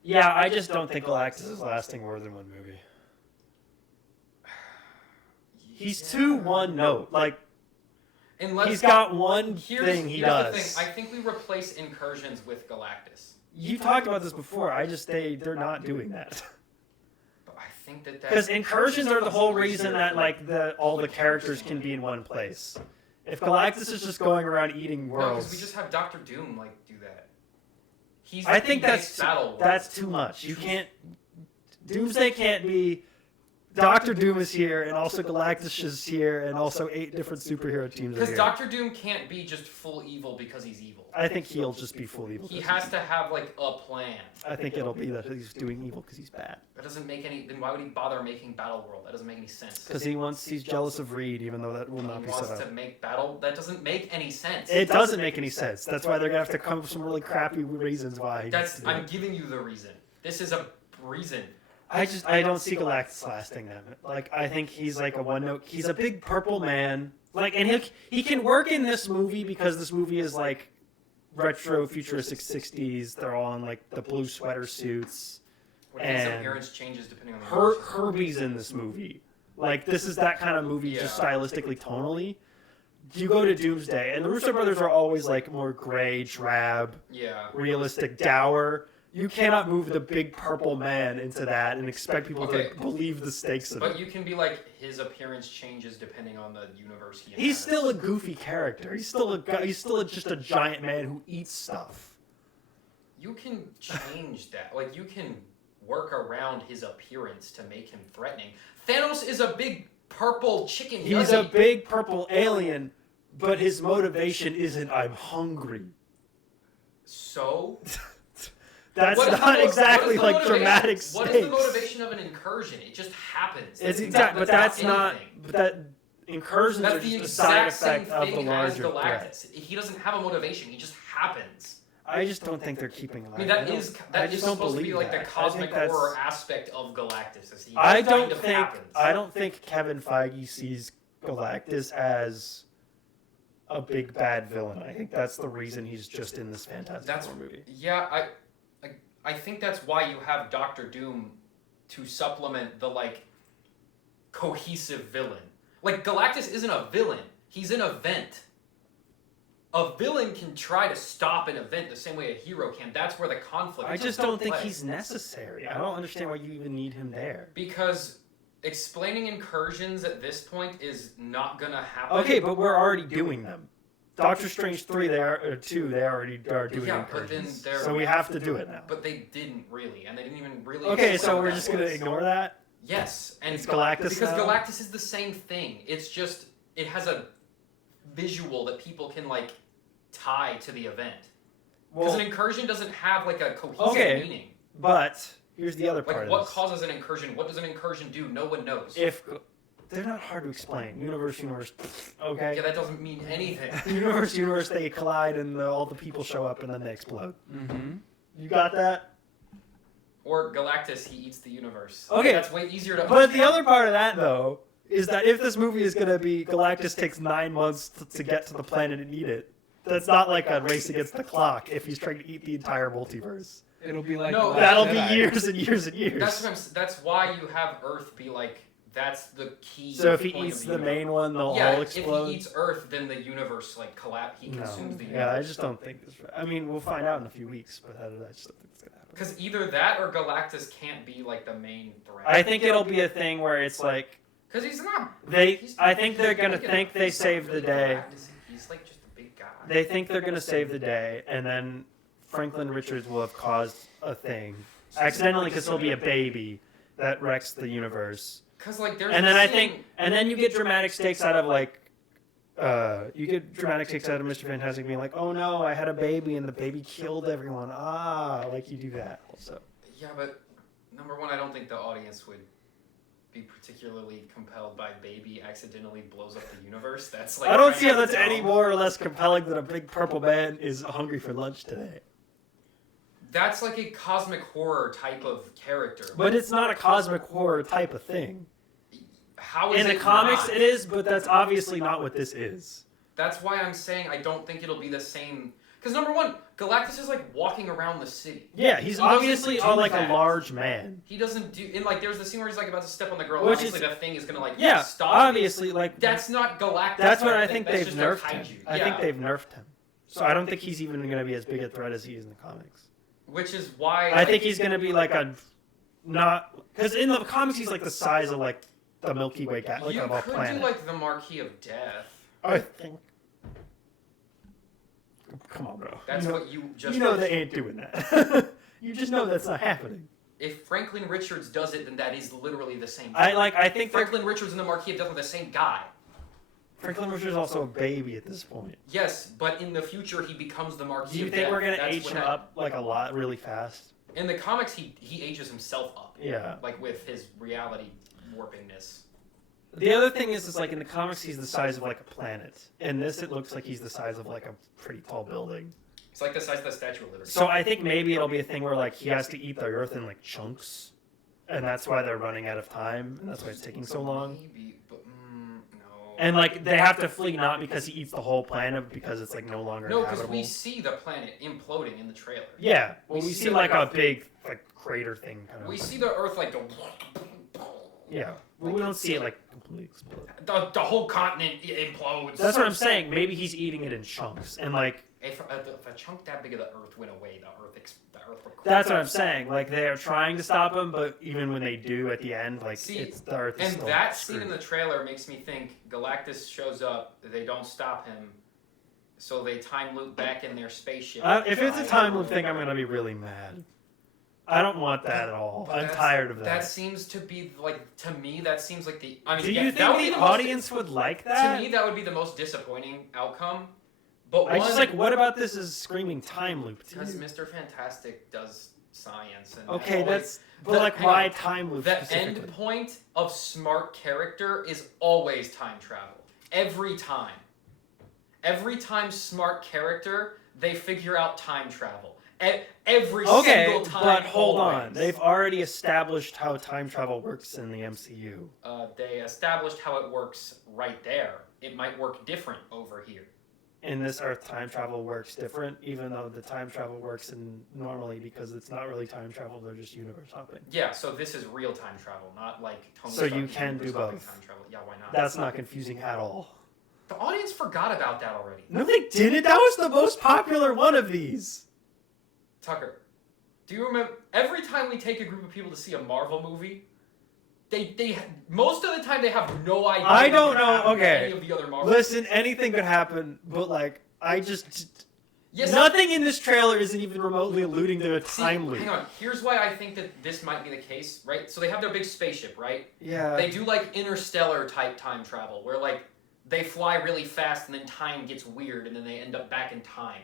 Yeah, I just don't think Galactus is lasting more than one movie. He's too one note. Like, Unless he's got one here's thing he the does. thing. I think we replace incursions with Galactus. You talked about this before. They're not doing that. But I think that Because incursions are the whole reason that like all the characters can be in one place. If Galactus is just going around eating No, because worlds, we just have Doctor Doom like do that. He's I think he makes battle that's too much. You can't Doomsday can't be. Doctor Doom is here, and also Galactus is here, and also 8 different superhero teams are Because here. Doctor Doom can't be just full evil because he's evil. I think he'll just be full evil. He has to have like a plan. I think it'll be that he's doing evil because he's bad. That doesn't make any. Then why would he bother making Battleworld? That doesn't make any sense. Because he's jealous of Reed, even though that will not He be set wants up. to make Battle. That doesn't make any sense. It doesn't make any sense. That's why they're gonna have to come up with some really crappy reasons why. He needs to do I'm it. giving you the reason. This is a reason. I don't see Galactus lasting them. Like I think he's like a one note. He's a big purple man. Like and he can work in this movie because this movie is like retro futuristic 60s. They're all in like the blue sweater suits. When his And appearance changes depending on the Herbie's in this movie. Like this is that kind of movie, just Yeah. stylistically, tonally. You go to Doomsday, and the Russo brothers are always like more gray, drab, Yeah. realistic, dour. You cannot move the big purple man into that and expect people Okay. to believe the stakes of But it. you can be like his appearance changes depending on the universe he He's inhabits. still a goofy character. He's still just a giant man who eats stuff. You can change that. Like you can work around his appearance to make him threatening. Thanos is a big purple chicken. He He's a doesn't- big purple alien, but his motivation isn't "I'm hungry." So That's What is the not mo- exactly what is the like dramatic motivation- What is the stakes. motivation of an incursion? It just happens. It's That's exact, but that's not. anything. But that incursions That's are the just a side exact same effect of the thing as larger threat. Galactus. He doesn't have a motivation. He just happens. I just don't think they're keeping. I mean, that don't- is I just don't supposed to be believe like that. the I think cosmic that's- horror aspect of Galactus. Is he I kind don't of think. happens. I don't think Kevin Feige sees Galactus as a big bad villain. I think that's the reason he's just in this Fantastic That's Four movie. Yeah, I think that's why you have Doctor Doom to supplement the like cohesive villain. Like Galactus isn't a villain; he's an event. A villain can try to stop an event the same way a hero can. That's where the conflict. I comes just into don't think play. he's necessary. I don't understand why you even need him there. Because explaining incursions at this point is not gonna happen. Okay, but we're already doing them. Doctor Strange 3, they already are doing Yeah, but then incursions. they're- So we have to do it now. But they didn't really, and they didn't even really. Okay, explain so what we're that just gonna was. ignore that? Yes, and It's Galactus because now? Galactus is the same thing. It's just it has a visual that people can like tie to the event. Because Well, an incursion doesn't have like a cohesive Okay. meaning. but here's the other part Like of what this. causes an incursion? What does an incursion do? No one knows. If they're not hard to explain. Universe, okay? Yeah, that doesn't mean anything. Universe, they collide and all the people show up and then they explode. Mm-hmm. You got that? Or Galactus, he eats the universe. Okay. That's way easier to. But the other part of that, though, is that if this movie is going to be Galactus takes 9 months to get to the planet and eat it, that's not like a race against the clock if he's trying to eat the entire multiverse. It'll be like No, The Last That'll be Jedi. years and years and years. That's what that's why you have Earth be like. That's the key. So if he point eats of the universe. main one, they'll Yeah, all explode. if he eats Earth, then the universe like collapse. He consumes the universe. Yeah, I just don't think this. I mean, we'll find out in a few weeks, but I just don't think it's gonna happen. Because either that or Galactus can't be like the main threat. I think it'll be a thing where it's like Because he's not. I think they're gonna think they saved the day. Galactus, he's like just a big guy. They think they're gonna save the day, and then Franklin Richards will have caused a thing accidentally because he'll be a baby that wrecks the universe. Because like there's. And then this I scene- think, and then you get dramatic stakes out of like, Mr. Fantastic being like, oh no, I had a baby and the baby killed everyone. Like you do that also. Yeah, but number one, I don't think the audience would be particularly compelled by baby accidentally blows up the universe. That's like. I don't kind see how of that's any dumb. more or less compelling than a big purple man is hungry for lunch today. That's like a cosmic horror type of character. But it's not a cosmic horror type of thing. How is In the it comics, not? it is, but that's obviously not what this is. That's why I'm saying I don't think it'll be the same. Because number one, Galactus is like walking around the city. Yeah, he's He doesn't obviously do like that. a large man. He doesn't do. And like, there's the scene where he's like about to step on the girl. Which Obviously, is- the thing is gonna like Yeah, stop. obviously, like That's not Galactus. that's what I think That's they've just a nerfed him. kaiju. I Yeah. think they've nerfed him. So I don't think he's even going to be as big a threat as he is in the comics. Which is why I think he's going to be like a not because in the comics he's like the size of like the Milky Way gas, like you of a could planet. do like the Marquis of Death. I think. Come on, bro. That's you know, what you just. you know they ain't doing that. You just know that's not happening. If Franklin Richards does it, then that is literally the same thing. I think Franklin Richards and the Marquis of Death are the same guy. Franklin Richards is also a baby at this point. Yes, but in the future he becomes the Marquis Do you of think Death. we're gonna That's age what him happened. up like a lot, really fast? In the comics, he ages himself up. Yeah. Like with his reality warpingness. The other thing is like in the comics, he's the size of like a planet. In this, it looks like he's the size of like a pretty tall building. It's like the size of the Statue of Liberty. So I think maybe it'll be a thing where like he has to eat the Earth in like chunks, and that's why they're running out of time, and that's why it's taking so long. Maybe, but no. And like they have to flee not because he eats the whole planet, because it's like no longer No, because inhabitable. we see the planet imploding in the trailer. Yeah, well, We we see see like like a big like crater thing kind of. We see the Earth like go. Yeah, well, we don't see it like completely explode. The whole continent implodes. That's what I'm saying. Maybe he's eating it in chunks, and like If a chunk that big of the Earth went away, the Earth would. that's what I'm saying. Like they're trying to stop him, but even when they do at the end, like See, it's the Earth is And still that screwed. scene in the trailer makes me think Galactus shows up, they don't stop him, so they time loop back in their spaceship. If it's a time loop thing, I'm gonna be really mad. I don't want that at all. But I'm tired of that. That seems to be like, to me, that seems like the. I mean, Do yeah, you that would be think the most- audience would like that? To me, that would be the most disappointing outcome. But I just like, what about this is screaming time loop to because you? Mr. Fantastic does science and Okay, always- that's but the- like hang why on. time loop The specifically? end point of smart character is always time travel. Every time. Every time smart character, they figure out time travel. Every Okay, single time. but hold on. always. They've already established how time travel works in the MCU. They established how it works right there. It might work different over here. In this Earth, time travel works different, even though the time travel works in normally because it's not really time travel; they're just universe hopping. Yeah, so this is real time travel, not like Tony So Stark you can universe do hopping both. Time travel. Yeah, why not? That's not confusing at all. The audience forgot about that already. No, they didn't. That was the most popular one of these. Tucker, do you remember every time we take a group of people to see a Marvel movie, they most of the time they have no idea. I don't what know, happened to okay. Any of the other Marvel. Listen, anything could happen, but like I just Yes, nothing in this trailer isn't even remotely alluding to a See, time loop. hang on. Here's why I think that this might be the case, right? So they have their big spaceship, right? Yeah. They do like interstellar type time travel, where like they fly really fast and then time gets weird and then they end up back in time.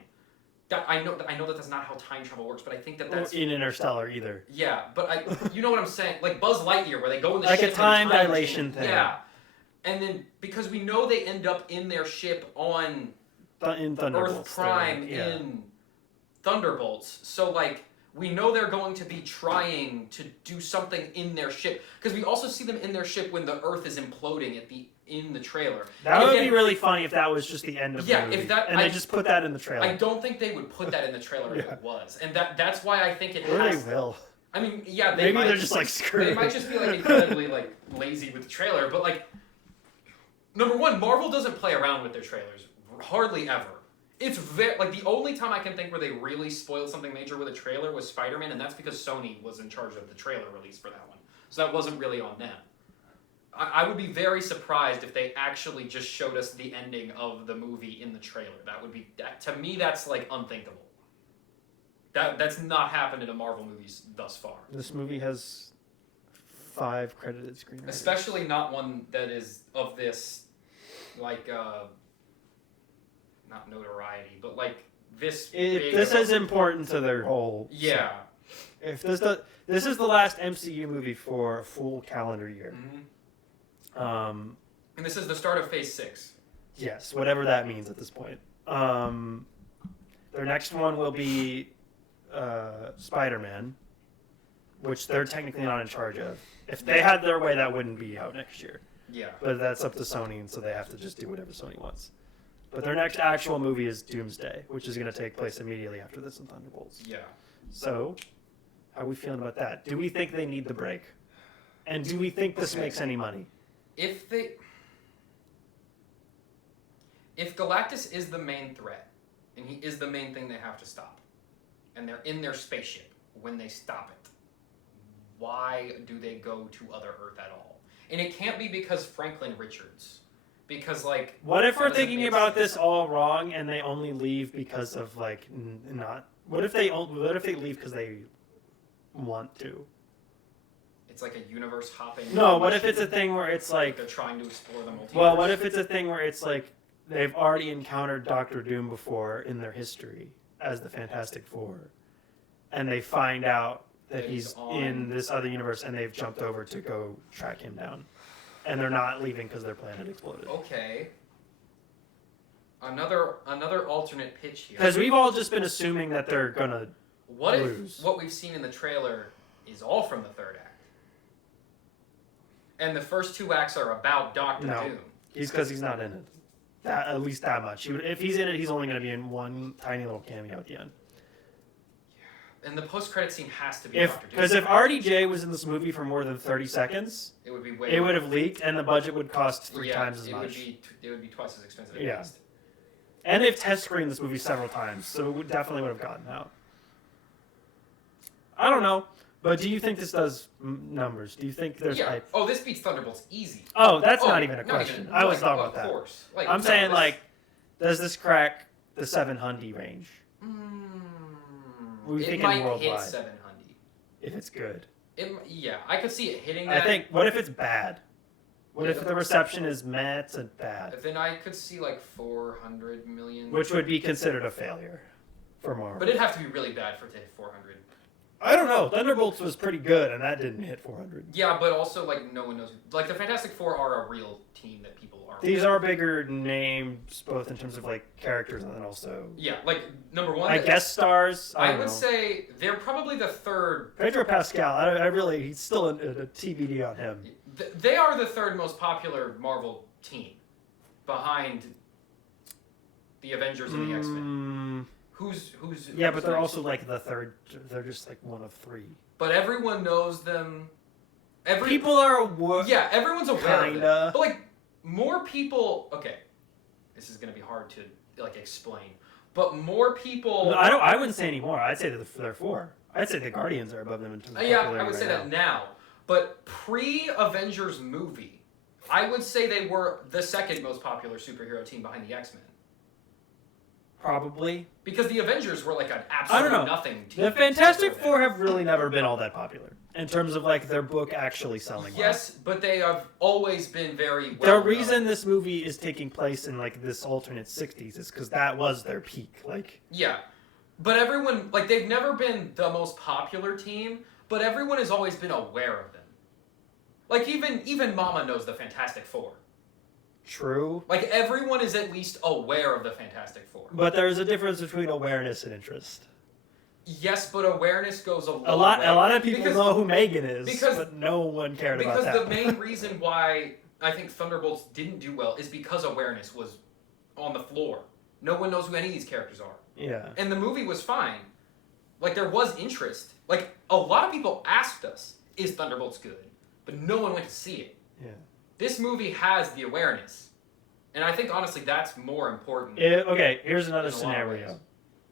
I know that that's not how time travel works, but I think that that's in Interstellar either. yeah. But you know what I'm saying? Like Buzz Lightyear, where they go in the Like a ship and time dilation thing. Yeah, and then because we know they end up in their ship on In Thunderbolts. Earth Prime yeah. in Thunderbolts, so like we know they're going to be trying to do something in their ship because we also see them in their ship when the Earth is imploding in the trailer. That And would again, be really funny if that was just the end of Yeah, the movie. if that- and I- they just put that in the trailer. I don't think they would put that in the trailer if Yeah. it was, and that's why I think it Or has. they will. I mean, yeah, they Maybe might, they're just like screw They it. might just be like incredibly like lazy with the trailer, but like number one, Marvel doesn't play around with their trailers hardly ever. It's very like the only time I can think where they really spoiled something major with a trailer was Spider-Man, and that's because Sony was in charge of the trailer release for that one, so that wasn't really on them. I would be very surprised if they actually just showed us the ending of the movie in the trailer. That would be to me that's like unthinkable. That's not happened in a Marvel movies thus far. This movie has 5 credited screenwriters. Especially not one that is of this, like, not notoriety, but like this. big This of- is important to their whole. Yeah. If this is the last MCU movie for a full calendar year. Mhm. And this is the start of Phase 6. yes, whatever that means at this point. Their next one will be Spider-Man, which they're technically not in charge of. If they had their way, that wouldn't be out next year. Yeah. But that's up to Sony, and so they have to just do whatever Sony wants. But their next actual movie is Doomsday, which is going to take place immediately after this in Thunderbolts. Yeah. So, how are we feeling about that? Do we think they need the break? And do we think this makes any money? If Galactus is the main threat, and he is the main thing they have to stop, and they're in their spaceship when they stop it, why do they go to Other Earth at all? And it can't be because Franklin Richards. Because, like... What if that we're doesn't thinking make about sense. this all wrong and they only leave because of, like, not... What if they leave because they want to? It's like a universe hopping. No, what if it's a thing where it's like they're trying to explore the multiverse? Well, what if it's a thing where it's like they've already encountered Doctor Doom before in their history as the Fantastic Four, and they find out that he's in this other universe, and they've jumped over to go track him down, and they're not leaving because their planet exploded. Okay. Another alternate pitch here. Because we've all just been assuming that they're gonna lose. If what we've seen in the trailer is all from the third act, and the first 2 acts are about Doctor Doom? Because he's not in it. At least that much. If he's in it, he's only going to be in one tiny little cameo at the end. And the post-credit scene has to be Doctor Doom. Because if RDJ was in this movie for more than 30 seconds, it would be it would have leaked, and the budget would cost 3 times as much. It would be twice as expensive at least. And they've test screened this movie several times, so it definitely would have gotten out. I don't know, but do you think this does numbers? Do you think there's hype? Oh, this beats Thunderbolts easy. Oh, that's not even a question. I was talking about that. Of course. I'm saying, does this crack the 700 range? It might hit 700. If it's good. I could see it hitting that. I think, what if it's bad? What if the reception is meh to bad? Then I could see like 400 million. Which would be considered a failure for Marvel. But it'd have to be really bad for it to hit 400. I don't know. Thunderbolts was pretty good, and that didn't hit 400. Yeah, but also, no one knows. The Fantastic Four are a real team that people aren't. These are bigger names, both in terms of, characters and then also... Yeah, number one... guest stars. I would say they're probably the third... Pedro Pascal, he's still a TBD on him. They are the third most popular Marvel team, behind the Avengers and the X-Men. Who's but they're also the third. They're just one of 3. But everyone knows them. People are aware. Yeah, everyone's aware of Kinda. them. But more people. Okay, this is gonna be hard to explain. But more people. No, I wouldn't say anymore. I'd say that they're 4. I'd say the Guardians are above them in terms of popularity. I would say that now. But pre-Avengers movie, I would say they were the second most popular superhero team behind the X-Men. Probably. Because the Avengers were an absolutely nothing team. The Fantastic Four have really never been all that popular in terms of their book actually selling. Yes, but they have always been very well known. The reason this movie is taking place in this alternate 60s is because that was their peak. Yeah. But everyone, they've never been the most popular team, but everyone has always been aware of them. Even Mama knows the Fantastic Four. True. Everyone is at least aware of the Fantastic Four. But there's a difference between awareness and interest. Yes, but awareness goes a A lot of people know who Megan is, but no one cared about that. Because the main reason why I think Thunderbolts didn't do well is because awareness was on the floor. No one knows who any of these characters are. Yeah. And the movie was fine. There was interest. A lot of people asked us, is Thunderbolts good? But no one went to see it. Yeah. This movie has the awareness. And I think, honestly, that's more important. Okay, here's another scenario.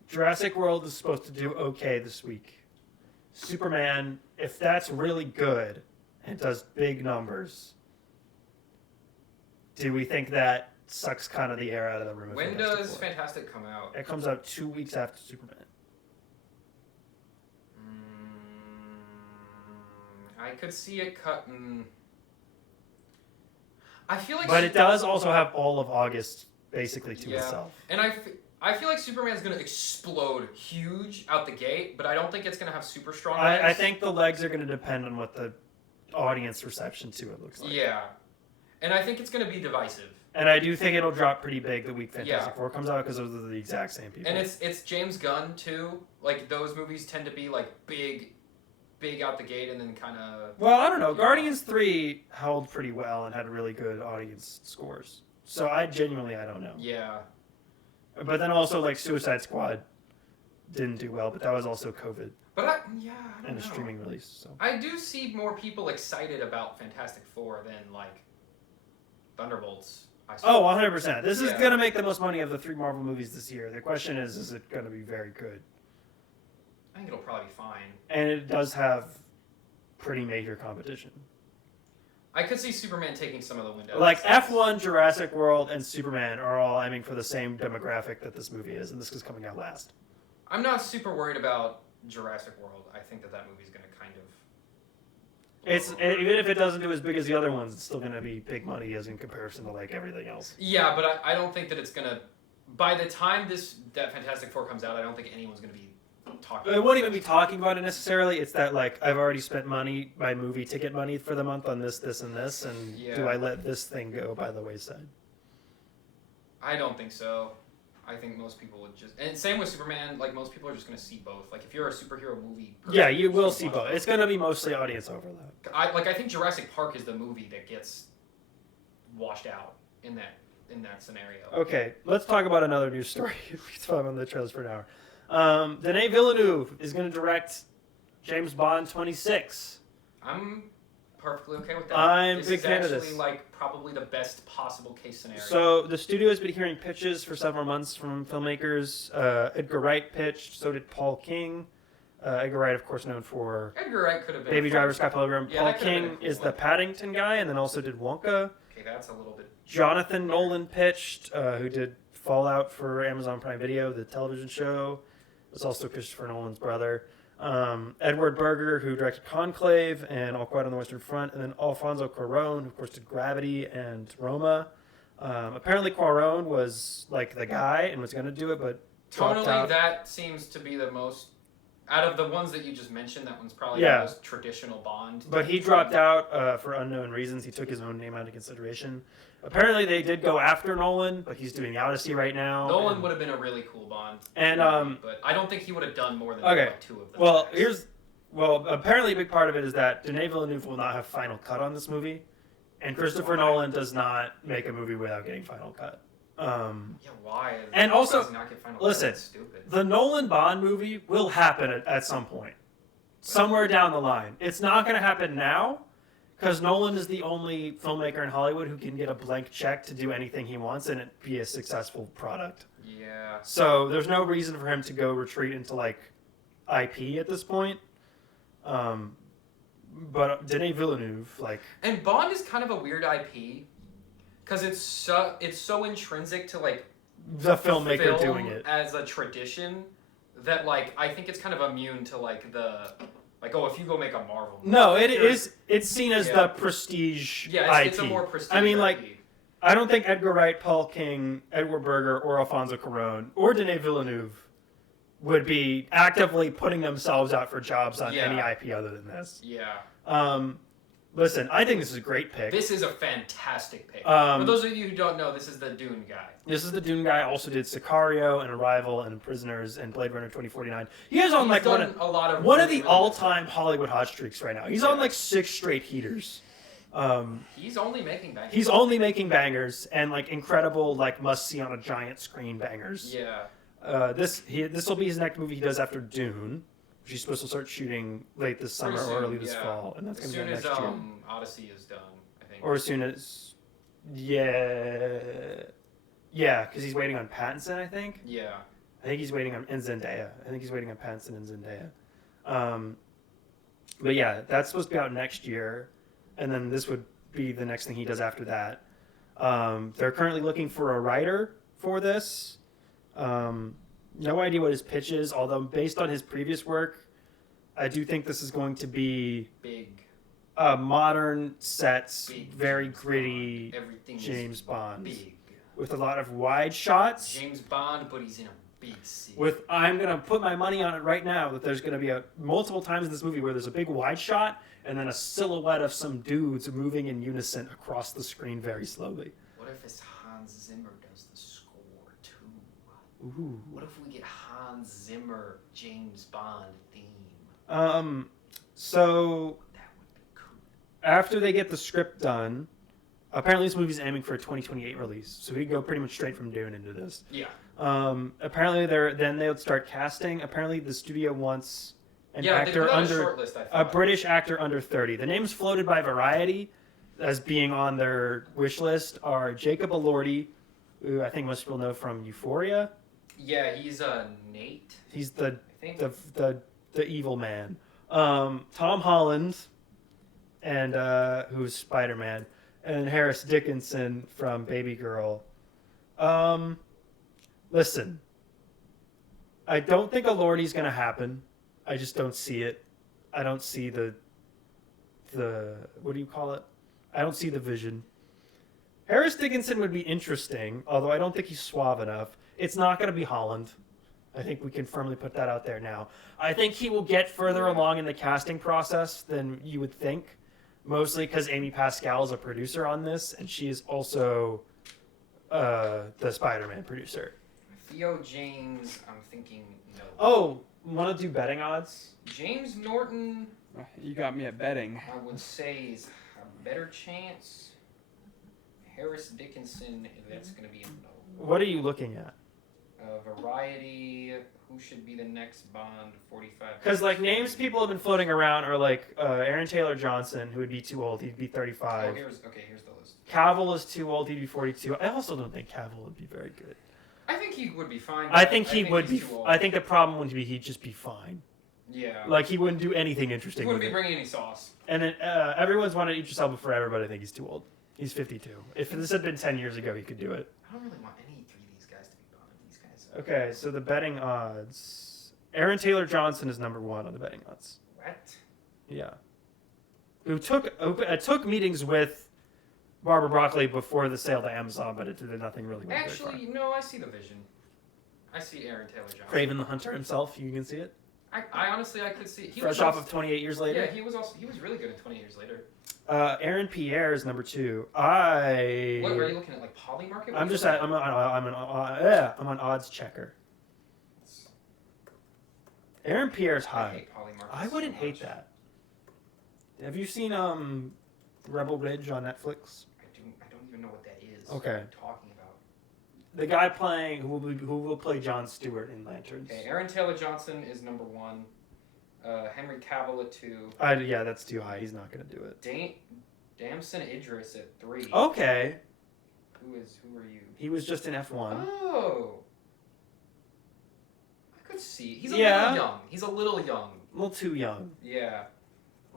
Jurassic World is supposed to do okay this week. Superman, if that's really good and does big numbers, do we think that sucks kind of the air out of the room? When does Fantastic come out? It comes out 2 weeks after Superman. I could see it cutting... I feel but it does also have all of August basically to itself. And I feel like Superman's going to explode huge out the gate, but I don't think it's going to have super strong legs. I think the legs are going to depend on what the audience reception to it looks like. Yeah. And I think it's going to be divisive. And I do think it'll drop pretty big the week Fantastic Four comes out because those are the exact same people. And it's James Gunn, too. Those movies tend to be, big out the gate and then kind of... Well, I don't know. Guardians 3 held pretty well and had really good audience scores. So I don't know. Yeah. But then also, Suicide Squad didn't do well, but that was also COVID. But I don't know. A streaming release. So I do see more people excited about Fantastic Four than, Thunderbolts. Oh, 100%. This is going to make the most money of the 3 Marvel movies this year. The question is it going to be very good? I think it'll probably be fine. And it does have pretty major competition. I could see Superman taking some of the windows. F1, Jurassic World, and Superman are all aiming for the same demographic that this movie is, and this is coming out last. I'm not super worried about Jurassic World. I think that movie's going to kind of... Even if it doesn't do as big as the other ones, it's still going to be big money as in comparison to like everything else. Yeah, but I don't think that it's gonna. By the time that Fantastic Four comes out, I don't think anyone's gonna be talking. I won't even be talking about it necessarily. It's that like I've already spent money, my movie ticket money for the month on this, and this, and Yeah. do I let this thing go by the wayside? I don't think so. I think most people would just, and same with Superman. Like most people are just gonna see both. Like if you're a superhero movie person, Yeah, you will just see watch both. It's going to be mostly audience overlap. I think Jurassic Park is the movie that gets washed out in that scenario. Okay, let's talk about another news story. We've been on the trailers for an hour. Denis Villeneuve is going to direct James Bond 26. I'm perfectly okay with that. I'm a this big is fan of actually this. like probably the best possible case scenario. So the studio has been hearing pitches for several months from filmmakers. Edgar Wright pitched, so did Paul King. Edgar Wright, of course, known for Edgar Wright could have been Baby a Driver, fun- Scott Pilgrim. Yeah, Paul that could've been King a cool is the one. Paddington guy, and then also did Wonka. Okay, that's a little bit. Jonathan Nolan pitched, who did Fallout for Amazon Prime Video, the television show. Was also Christopher Nolan's brother. Edward Berger, who directed Conclave and All Quiet on the Western Front, and then Alfonso Cuarón, who of course did Gravity and Roma. Apparently Cuarón was like the guy and was going to do it, but dropped Tonally, out. that seems to be the most. Out of the ones that you just mentioned, that one's probably Yeah. the most traditional Bond. But he dropped out for unknown reasons. He took his own name out of consideration. Apparently they did go after Nolan, but he's doing Odyssey right now. Nolan would have been a really cool Bond. And but I don't think he would have done more than okay. like two of them. Well, apparently a big part of it is that Denis Villeneuve will not have final cut on this movie, and Christopher Nolan does not make a movie without getting final cut. Yeah, why? And also, Why does he not get final listen, cut? That's stupid. The Nolan Bond movie will happen at some point, somewhere down the line. It's not going to happen now, because Nolan is the only filmmaker in Hollywood who can get a blank check to do anything he wants and it be a successful product. Yeah. So there's no reason for him to go retreat into like IP at this point. But Denis Villeneuve, like, And Bond is kind of a weird IP, because it's so intrinsic to like the filmmaker film doing it. as a tradition that like I think it's kind of immune to like the like if you go make a Marvel movie, No, it's seen as Yeah. the prestige yeah, IP. it's a more prestige. I mean, like, IP. I don't think Edgar Wright, Paul King, Edward Berger, or Alfonso Cuarón, or Denis Villeneuve would be actively putting themselves out for jobs on Yeah. any IP other than this. Yeah, Listen, I think this is a great pick. this is a fantastic pick. Um, For those of you who don't know, this is the Dune guy. This is the Dune guy. Also did Sicario and Arrival and Prisoners and Blade Runner 2049. He is on He's like done a lot of one of really, the really all-time Hollywood hot streaks right now. He's on like 6 straight heaters. He's only making bangers. He's only making bangers and like incredible like must-see on a giant screen bangers. Yeah. This will be his next movie he does after Dune, which he's supposed to start shooting late this summer Pretty or soon, early this yeah. fall, and that's As going to be soon next as year. Odyssey is done, I think. Or as soon as, yeah, because he's waiting on Pattinson, I think. Yeah. I think he's waiting on and Zendaya. I think he's waiting on Pattinson and Zendaya. But yeah, that's supposed to be out next year, and then this would be the next thing he does after that. They're currently looking for a writer for this. No idea what his pitch is, although based on his previous work, I do think this is going to be Big. modern sets, Big very James gritty Bond. Everything James is Bond big. with a lot of wide shots. James Bond, but he's in a big city. I'm gonna put my money on it right now that there's gonna be multiple times in this movie where there's a big wide shot and then a silhouette of some dudes moving in unison across the screen very slowly. What if it's Hans Zimmer does the score too? Ooh. What if we get Hans Zimmer James Bond theme? So That would be cool. after they get the script done, apparently this movie's aiming for a 2028 release, so we go pretty much straight from Dune into this. Yeah. Apparently they would start casting. Apparently the studio wants an Yeah, they actor put out a under short list, I a thought. British actor under 30. The names floated by Variety as being on their wish list are Jacob Elordi, who I think most people know from Euphoria. Yeah, he's Nate. He's the I think. the evil man. Tom Holland, and who's Spider-Man, and Harris Dickinson from Baby Girl. Listen, I don't think Elordi's gonna happen. I just don't see it. I don't see the what do you call it? I don't see the vision. Harris Dickinson would be interesting, although I don't think he's suave enough. It's not going to be Holland. I think we can firmly put that out there now. I think he will get further along in the casting process than you would think, mostly because Amy Pascal is a producer on this, and she is also the Spider-Man producer. Theo James, I'm thinking no. Oh, want to do betting odds? James Norton, You got me at betting. I would say is a better chance. Harris Dickinson, that's going to be a no. What are you looking at? Variety, who should be the next Bond, 45. Because like names people have been floating around are like Aaron Taylor Johnson, who would be too old. He'd be 35. Oh, here's the list. Cavill is too old. He'd be 42. I also don't think Cavill would be very good. I think he would be fine. I think he would be. Too old. I think the problem would be he'd just be fine. Yeah. Like he wouldn't do anything interesting. He wouldn't be with it. bringing any sauce. And then everyone's wanted to eat yourself forever, but I think he's too old. He's 52. If this had been 10 years ago, he could do it. I don't really want any three of these guys to be Bond. These guys. Okay, so the betting odds. Aaron Taylor Johnson is number 1 on the betting odds. What? Yeah. Who took meetings with Barbara Broccoli before the sale to Amazon, but it did nothing really. Actually, no, I see the vision. I see Aaron Taylor Johnson. Craven the Hunter himself, you can see it. I honestly, I could see. Fresh off of 28 years later. Yeah, he was really good in 20 years later. Aaron Pierre is number 2. What are you looking at? Like Polymarket? I'm on Odds Checker. Aaron Pierre's I high. hate Polymarket. I wouldn't so hate much. that. Have you seen Rebel Ridge on Netflix? I don't even know what that is. Okay. What are you talking about? The guy playing who will play Jon Stewart in Lanterns. Okay, Aaron Taylor Johnson is number 1. Henry Cavill at 2. Yeah, that's too high. He's not gonna do it. Damson Idris at 3. Okay. Who are you? He was just in F1. Oh. I could see. He's a Yeah. little young. He's a little young. A little too young. Yeah.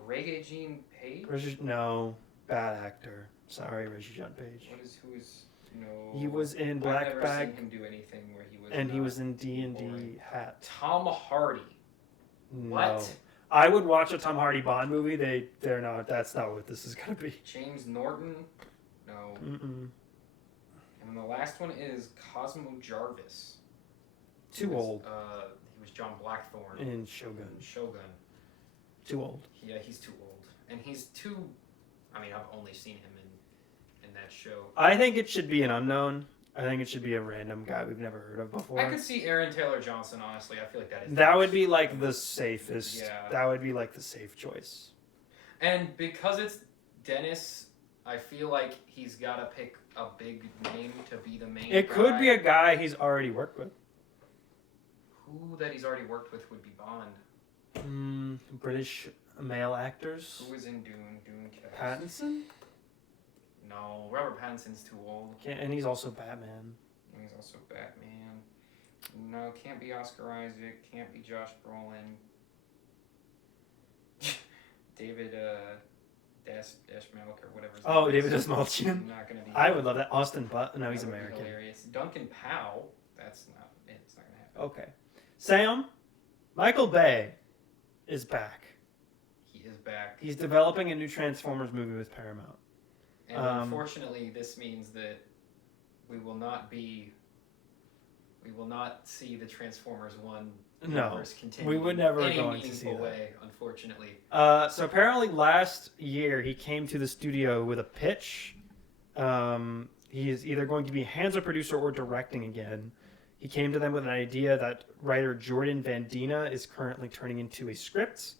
Reggae Jean Page? No, bad actor. Sorry, Reggie-Jean Page. Who is no? He was in I've Black never Bag, seen him do anything where he was. and he not was in D&D boring. Hat. Tom Hardy. No. What? I would watch a Tom Hardy Bond movie. They're not. That's not what this is gonna be. James Norton. No. Mm-mm. And then the last one is Cosmo Jarvis. Too old. He was John Blackthorne In Shogun. Shogun. Too old. Yeah, he's too old, and he's too. I mean, I've only seen him in that show. I think it should be an unknown. I think it should be a random guy we've never heard of before. I could see Aaron Taylor Johnson. Honestly, I feel like that is. That would be like the safest. Yeah. That would be like the safe choice. And because it's Dennis, I feel like he's got to pick a big name to be the main. It could be a guy he's already worked with. Who that he's already worked with would be Bond. British male actors. Who is in Dune? Dune cast. Pattinson? No, Robert Pattinson's too old. And he's also Batman. He's also Batman. No, can't be Oscar Isaac. Can't be Josh Brolin. David Dashmalik or whatever. His name David is. Dastmalchian. Not gonna be. I would love that. Austin Butt. No, he's That would be American. Hilarious. Duncan Powell. That's not. It's not gonna happen. Okay. Sam, Michael Bay is back. He is back. He's developing a new Transformers movie with Paramount. And unfortunately, this means that we will not see the Transformers 1 universe continue. We would never in any going to see meaningful that. way, unfortunately. So apparently last year he came to the studio with a pitch. He is either going to be hands a producer or directing again. He came to them with an idea that writer Jordan Van Dina is currently turning into a script.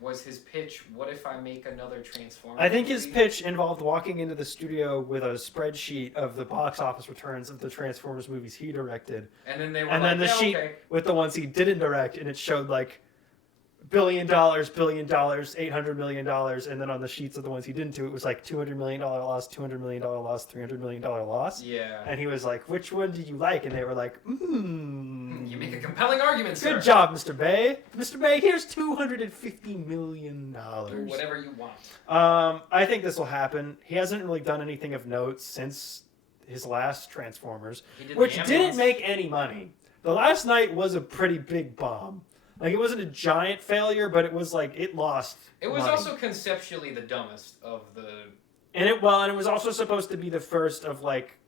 Was his pitch, what if I make another Transformers I think his movie? pitch involved walking into the studio with a spreadsheet of the box office returns of the Transformers movies he directed. And then they were And like, then the yeah, sheet okay. with the ones he didn't direct, and it showed like $1 billion, $800 million, and then on the sheets of the ones he didn't do, it was like $200 million loss, $200 million loss, $300 million loss. Yeah. And he was like, "Which one do you like?" And they were like, You make a compelling argument, sir. Good job, Mr. Bay. Mr. Bay, here's $250 million. Do whatever you want. I think this will happen. He hasn't really done anything of note since his last Transformers, He did which the didn't Ambulance. make any money. The Last Night was a pretty big bomb. Like, it wasn't a giant failure, but it was like, it lost It was money. also conceptually the dumbest of the... And it was also supposed to be the first of, like,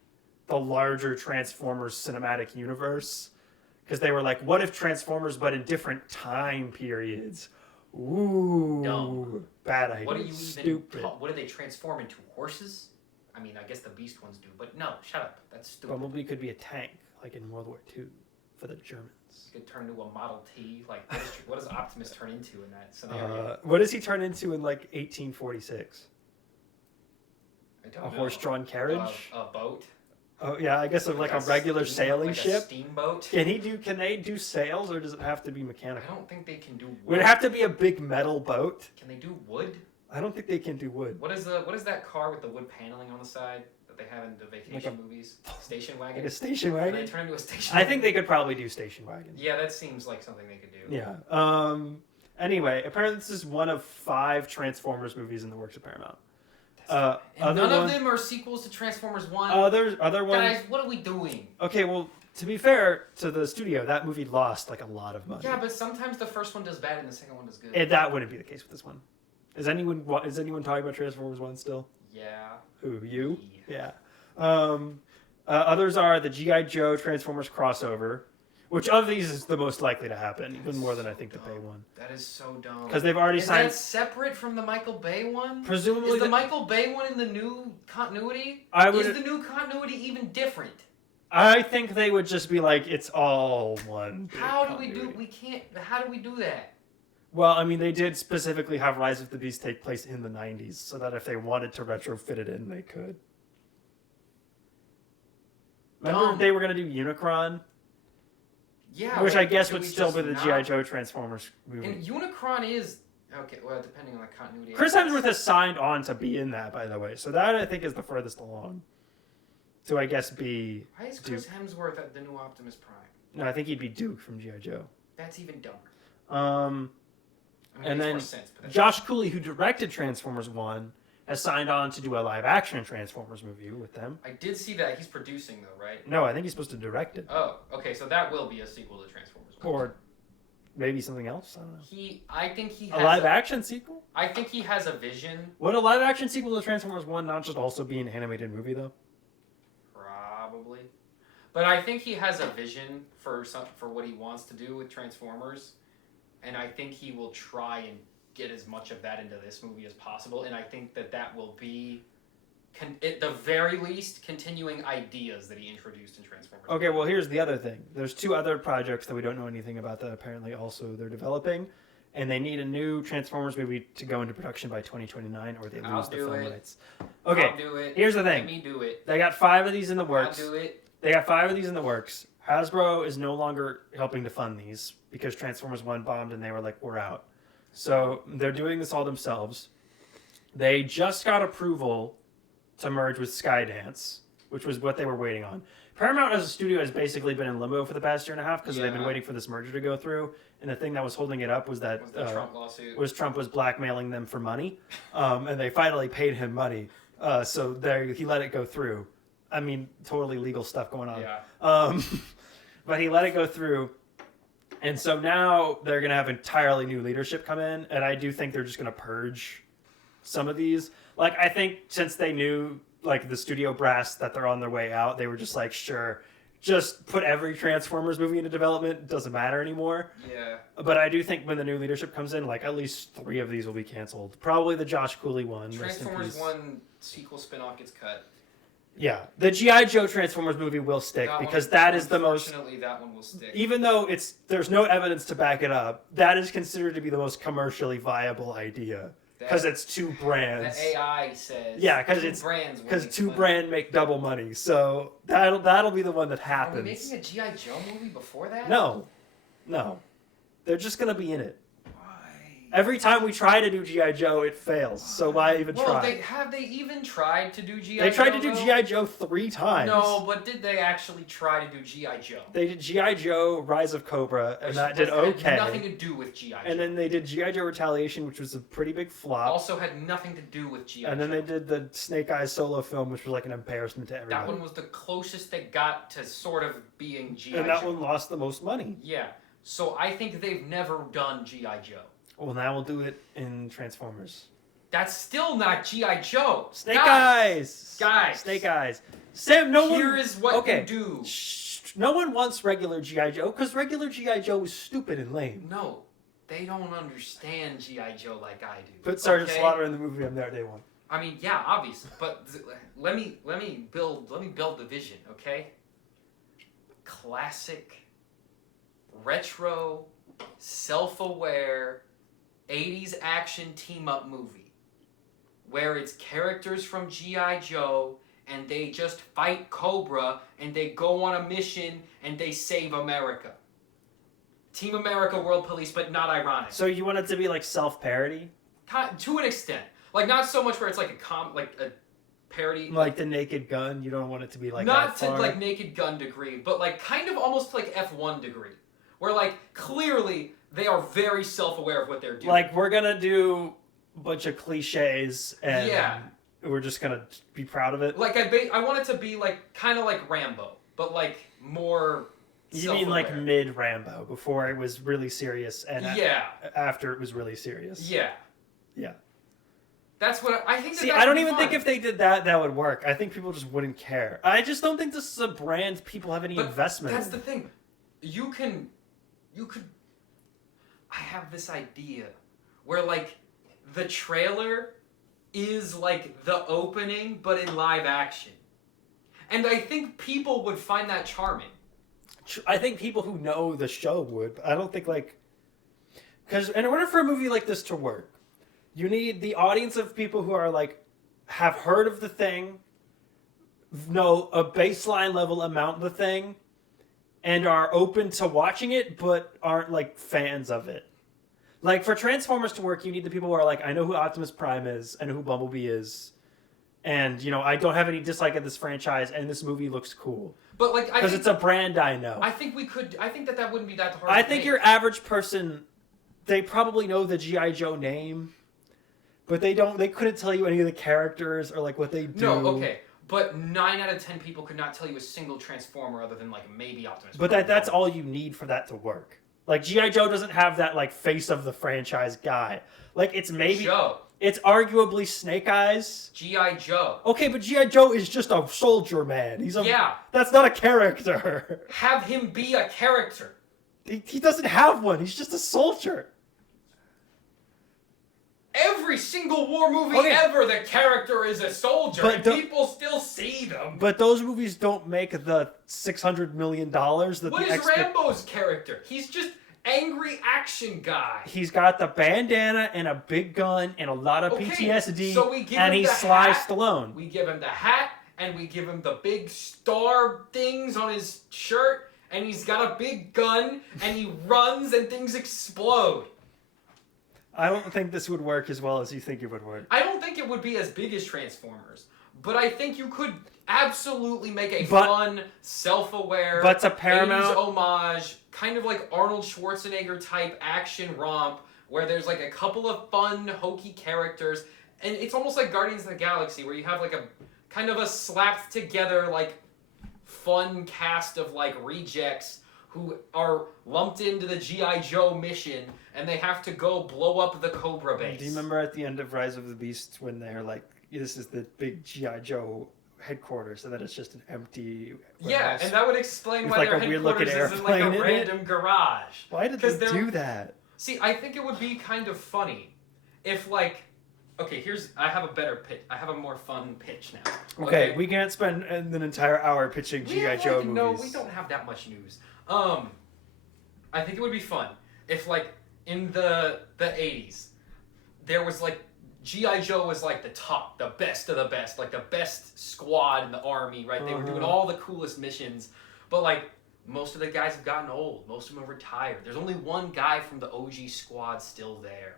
the larger Transformers cinematic universe. Because they were like, what if Transformers, but in different time periods? Ooh. Dumb. Bad idea. What do you even... Stupid. What do they transform into? Horses? I mean, I guess the Beast ones do, but no, shut up. That's stupid. Bumblebee could be a tank, like in World War II, for the Germans. You could turn into a Model T. Like, what does Optimus turn into in that scenario? What does he turn into in, like, 1846? I don't A know. horse-drawn carriage? A boat? Oh, yeah, I guess of, like, a regular sailing like ship. A steamboat? Can they do sails, or does it have to be I mechanical? don't think they can do wood. Would it have to be a big metal boat? Can they do wood? I don't think they can do wood. What is that car with the wood paneling on the side that they have in the vacation movies? Station wagon? Like a station Can they wagon? turn into a station I wagon? think they could probably do station wagons. Yeah, that seems like something they could do. Yeah. Anyway, apparently this is one of 5 Transformers movies in the works of Paramount. And none of them are sequels to Transformers 1. Other ones. Guys, what are we doing? Okay, well, to be fair to the studio, that movie lost like a lot of money. Yeah, but sometimes the first one does bad and the second one does good. And that wouldn't be the case with this one. Is anyone talking about Transformers 1 still? Yeah. Who, you? Yeah. Others are the G.I. Joe Transformers crossover, which of these is the most likely to happen, even more than I think the Bay one. That is so dumb. Because they've already signed... Is that separate from the Michael Bay one? Presumably... Is the Michael Bay one in the new continuity? Is the new continuity even different? I think they would just be like, it's all one. How do we do that? Well, I mean, they did specifically have Rise of the Beast take place in the 90s, so that if they wanted to retrofit it in, they could. Remember they were going to do Unicron? Yeah. Which I guess would still be the G.I. Joe Transformers movie. And Unicron is... Okay, well, depending on the continuity. Chris Hemsworth has signed on to be in that, by the way. So that, I think, is the furthest along. To, I guess, be Why is Chris Hemsworth at the new Optimus Prime? No, I think he'd be Duke from G.I. Joe. That's even dumber. I mean, and then Josh Cooley, who directed Transformers 1, has signed on to do a live-action Transformers movie with them. I did see that. He's producing, though, right? No, I think he's supposed to direct it. Oh, okay, so that will be a sequel to Transformers 1. Or maybe something else? I don't know. I think he has... A live-action sequel? I think he has a vision. Would a live-action sequel to Transformers 1 not just also be an animated movie, though? Probably. But I think he has a vision for what he wants to do with Transformers. And I think he will try and get as much of that into this movie as possible. And I think that will be, at the very least, continuing ideas that he introduced in Transformers. Okay, well, here's the other thing. There's 2 other projects that we don't know anything about that apparently also they're developing. And they need a new Transformers movie to go into production by 2029 or they lose the film rights. Okay, I'll do it. Here's the thing. Let me do it. They got 5 of these in the works. I'll do it. They got 5 of these in the works. Hasbro is no longer helping to fund these because Transformers 1 bombed and they were like, we're out. So they're doing this all themselves. They just got approval to merge with Skydance, which was what they were waiting on. Paramount as a studio has basically been in limbo for the past 1.5 years because they've been waiting for this merger to go through. And the thing that was holding it up was that the Trump lawsuit. Trump was blackmailing them for money. And they finally paid him money. So he let it go through. I mean, totally legal stuff going on. Yeah. But he let it go through. And so now they're going to have entirely new leadership come in. And I do think they're just going to purge some of these. Like, I think since they knew, like, the studio brass that they're on their way out, they were just like, sure, just put every Transformers movie into development. It doesn't matter anymore. Yeah. But I do think when the new leadership comes in, like, at least 3 of these will be canceled. Probably the Josh Cooley one. Transformers 1 sequel spinoff gets cut. Yeah, the G.I. Joe Transformers movie will stick because that is the most... Unfortunately, that one will stick. Even though there's no evidence to back it up, that is considered to be the most commercially viable idea. Because it's 2 brands. The AI says. Yeah, because 2 brands make double money. So that'll be the one that happens. Are we making a G.I. Joe movie before that? No. They're just going to be in it. Every time we try to do G.I. Joe, it fails. So why even try? Have they even tried to do G.I. Joe? They tried to do G.I. Joe 3 times. No, but did they actually try to do G.I. Joe? They did G.I. Joe, Rise of Cobra, and that did okay. Had nothing to do with G.I. Joe. And then they did G.I. Joe Retaliation, which was a pretty big flop. Also had nothing to do with G.I. Joe. And then they did the Snake Eyes solo film, which was like an embarrassment to everybody. That one was the closest they got to sort of being G.I. Joe. And that one lost the most money. Yeah. So I think they've never done G.I. Joe. Well, now we'll do it in Transformers. That's still not G.I. Joe. Snake Eyes. Guys. Snake Eyes. Sam, no one. Here is what okay. you do. Shh. No one wants regular G.I. Joe because regular G.I. Joe is stupid and lame. No, they don't understand G.I. Joe like I do. Put Sergeant Slaughter in the movie. I'm there day one. I mean, yeah, obviously, but let me build the vision, okay? Classic, retro, self-aware, 80s action team-up movie where it's characters from G.I. Joe and they just fight Cobra and they go on a mission and they save America. Team America World Police, but not ironic. So you want it to be like self-parody? To an extent. Like, not so much where it's like a parody. Like the Naked Gun? You don't want it to be like not that to, far? like, Naked Gun degree, but, like, kind of almost like F1 degree. Where, like, clearly they are very self-aware of what they're doing. Like, we're gonna do a bunch of cliches and we're just gonna be proud of it? Like, I want it to be, like, kind of like Rambo, but, like, more You mean like mid-Rambo, before it was really serious and after it was really serious? Yeah. Yeah. That's what I think. See, I don't even think if they did that, that would work. I think people just wouldn't care. I just don't think this is a brand people have any investment in. That's the thing. You could. I have this idea where, like, the trailer is like the opening, but in live action, and I think people would find that charming. I think people who know the show would. I don't think because in order for a movie like this to work, you need the audience of people who are like, have heard of the thing, know a baseline level amount of the thing, and are open to watching it, but aren't like fans of it. Like for Transformers to work, you need the people who are like, I know who Optimus Prime is, I know who Bumblebee is, and I don't have any dislike of this franchise, and this movie looks cool. But like, because it's a brand I know. I think that wouldn't be that hard. I think your average person, they probably know the G.I. Joe name. But they couldn't tell you any of the characters or like what they do. No, okay. But 9 out of 10 people could not tell you a single Transformer other than like maybe Optimus Prime. But that's all you need for that to work. Like G.I. Joe doesn't have that like face of the franchise guy. Like it's maybe it's arguably Snake Eyes. G.I. Joe. Okay, but G.I. Joe is just a soldier man. That's not a character. Have him be a character. He doesn't have one. He's just a soldier. Every single war movie ever, the character is a soldier, and people still see them. But those movies don't make the $600 million. What is Rambo's character? He's just angry action guy. He's got the bandana and a big gun and a lot of PTSD, so we give and him he's Sly Stallone. We give him the hat, and we give him the big star things on his shirt, and he's got a big gun, and he runs, and things explode. I don't think this would work as well as you think it would work. I don't think it would be as big as Transformers, but I think you could absolutely make a fun, self-aware, but a Paramount 80s homage, kind of like Arnold Schwarzenegger type action romp, where there's like a couple of fun, hokey characters, and it's almost like Guardians of the Galaxy, where you have like a kind of a slapped together like fun cast of like rejects who are lumped into the G.I. Joe mission, and they have to go blow up the Cobra base. Do you remember at the end of Rise of the Beasts when they're like, this is the big G.I. Joe headquarters, and then it's just an empty warehouse? Yeah, and that would explain why like their a weird-looking headquarters is in like a random garage. Why did they do that? See, I think it would be kind of funny if like... Okay, I have a better pitch. I have a more fun pitch now. Okay, we can't spend an entire hour pitching G.I. Joe movies. No, we don't have that much news. I think it would be fun if, like, in the 80s, there was, like, G.I. Joe was, like, the top, the best of the best, like, the best squad in the army, right? They were doing all the coolest missions, but, like, most of the guys have gotten old. Most of them have retired. There's only one guy from the OG squad still there.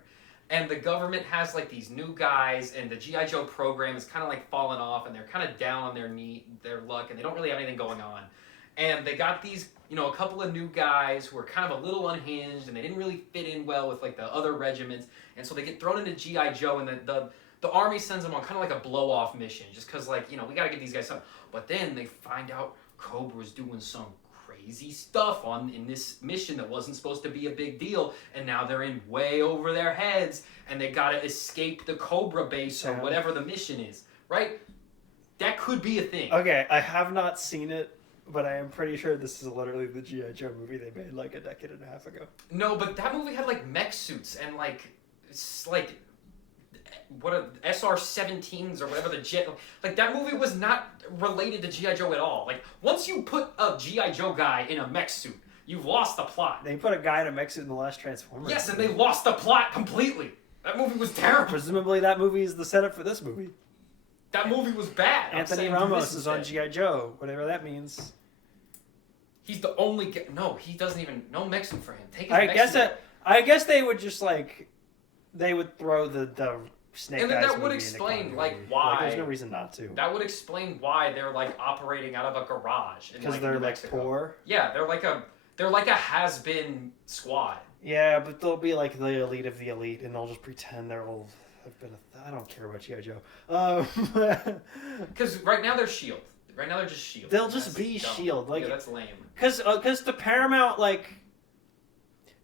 And the government has, like, these new guys, and the G.I. Joe program is kind of, like, falling off, and they're kind of down on their luck, and they don't really have anything going on. And they got these, a couple of new guys who are kind of a little unhinged, and they didn't really fit in well with, like, the other regiments. And so they get thrown into G.I. Joe, and the army sends them on kind of like a blow-off mission, just because, like, we got to get these guys something. But then they find out Cobra's doing some crazy crazy stuff in this mission that wasn't supposed to be a big deal, and now they're in way over their heads, and they gotta escape the Cobra base or whatever the mission is, right? That could be a thing. Okay, I have not seen it, but I am pretty sure this is literally the G.I. Joe movie they made like a decade and a half ago. No, but that movie had like mech suits and like what SR-17s or whatever the jet. Like that movie was not related to G.I. Joe at all. Like once you put a G.I. Joe guy in a mech suit, you've lost the plot. They put a guy in a mech suit in the last Transformers. Yes, and they lost the plot completely. That movie was terrible. Presumably that movie is the setup for this movie. That movie was bad. Anthony Ramos is on G.I. Joe, whatever that means. He's the only guy. No, he doesn't even. No mech suit for him. Take his I guess they would just they would throw the Snake Eyes and then that movie would explain why. There's no reason not to. That would explain why they're operating out of a garage. Because they're poor. Yeah, they're like a has-been squad. Yeah, but they'll be like the elite of the elite, and they'll just pretend they're all. I don't care about G.I. Joe. Because right now they're S.H.I.E.L.D. Right now they're just S.H.I.E.L.D. They'll just be S.H.I.E.L.D. Yeah, that's lame. Because to Paramount,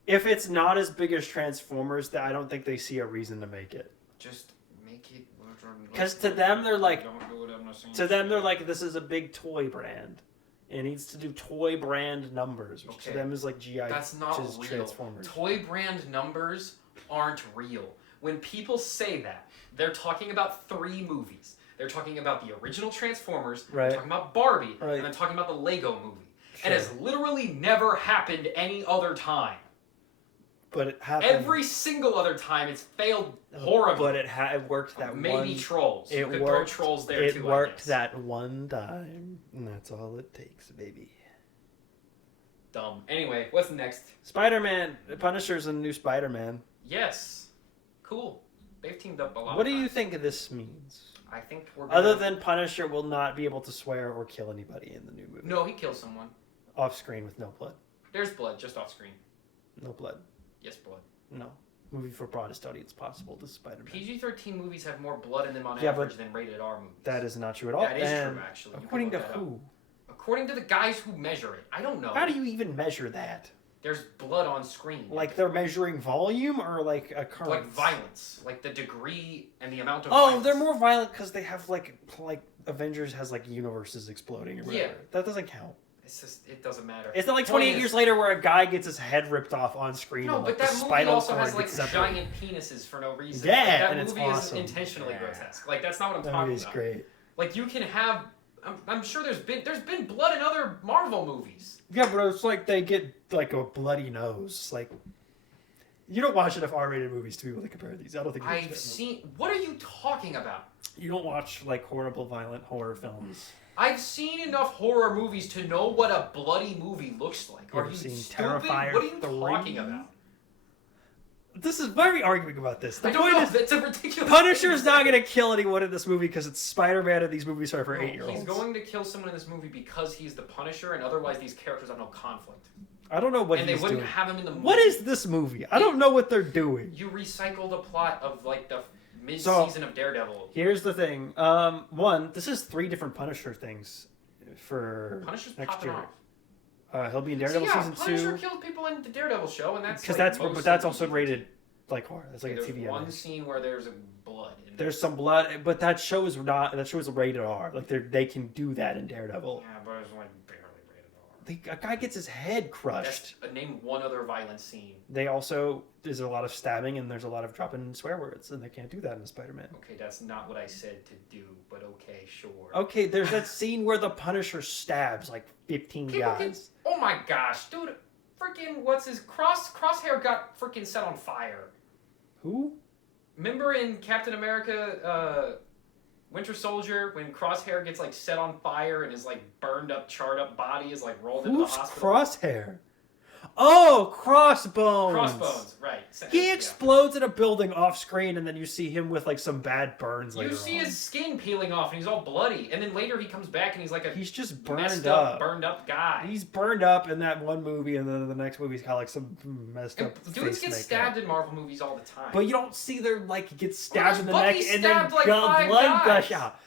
if it's not as big as Transformers, I don't think they see a reason to make it. Just make it. Because to them, they're this is a big toy brand. It needs to do toy brand numbers, which to them is like G.I. That's not real. Transformers. Toy brand numbers aren't real. When people say that, they're talking about 3 movies. They're talking about the original Transformers, they're talking about Barbie, and they're talking about the Lego movie. Sure. And it's literally never happened any other time. But it happened. Every single other time, it's failed horribly. But it worked that maybe one. Maybe Trolls. It you could worked. Throw Trolls there it too. It worked that one time, and that's all it takes, baby. Dumb. Anyway, what's next? Spider-Man. Punisher's a new Spider-Man. Yes. Cool. They've teamed up a lot. What do you think this means? I think we're other than Punisher will not be able to swear or kill anybody in the new movie. No, he kills someone. Off screen with no blood. There's blood, just off screen. No blood. Yes, blood. No. Movie for broadest audience possible. This is Spider-Man. PG-13 movies have more blood in them on average than rated R movies. That is not true at all. That is true, actually. According to who? According to the guys who measure it. I don't know. How do you even measure that? There's blood on screen. Like they're measuring volume or like occurrence? Like violence. Like the degree and the amount of violence. They're more violent because they have like Avengers has universes exploding or whatever. Yeah. That doesn't count. It's just, it doesn't matter. It's not like 28 years later where a guy gets his head ripped off on screen. No, but that movie also has giant penises for no reason. Yeah, that movie is intentionally grotesque. That's not what I'm talking about. That movie's great. You can have. I'm sure there's been blood in other Marvel movies. Yeah, but it's they get a bloody nose. You don't watch enough R-rated movies to be able to compare these. I don't think I've seen. What are you talking about? You don't watch horrible, violent horror films. I've seen enough horror movies to know what a bloody movie looks like. Are you stupid? Terrifier what are you talking about? This is why are we arguing about this? I don't know. It's a ridiculous. Punisher's not going to kill anyone in this movie because it's Spider-Man and these movies are for 8-year-olds. He's going to kill someone in this movie because he's the Punisher, and otherwise these characters have no conflict. I don't know what he's doing. And they wouldn't have him in the movie. What is this movie? I don't know what they're doing. You recycle the plot of the mid-season of Daredevil. Here's the thing. This is 3 different Punisher things for Punisher's next year. Off. He'll be in Daredevil season 2. Punisher killed people in the Daredevil show, and that's but that's also rated horror. That's a TV. There's one scene where there's blood. There's some blood, but that show is not. That show is rated R. they can do that in Daredevil. Yeah, but it's barely rated R. A guy gets his head crushed. Name one other violent scene. There's a lot of stabbing and there's a lot of dropping swear words, and they can't do that in Spider-Man. Okay, that's not what I said to do, but okay, sure. Okay, there's that scene where the Punisher stabs 15 guys. Oh my gosh, dude! Freaking Crosshair got freaking set on fire. Who? Remember in Captain America, Winter Soldier, when Crosshair gets set on fire and his burned up, charred up body is rolled into the hospital? Who's Crosshair? Oh, Crossbones. Crossbones, right. He explodes in a building off screen, and then you see him with like some bad burns later on. You see his skin peeling off, and he's all bloody. And then later he comes back, and he's like he's just burned up guy. He's burned up in that one movie, and then the next movie he's got like some messed up. Dudes get stabbed in Marvel movies all the time. But you don't see their like get stabbed in the Bucky neck and then like blood gush out.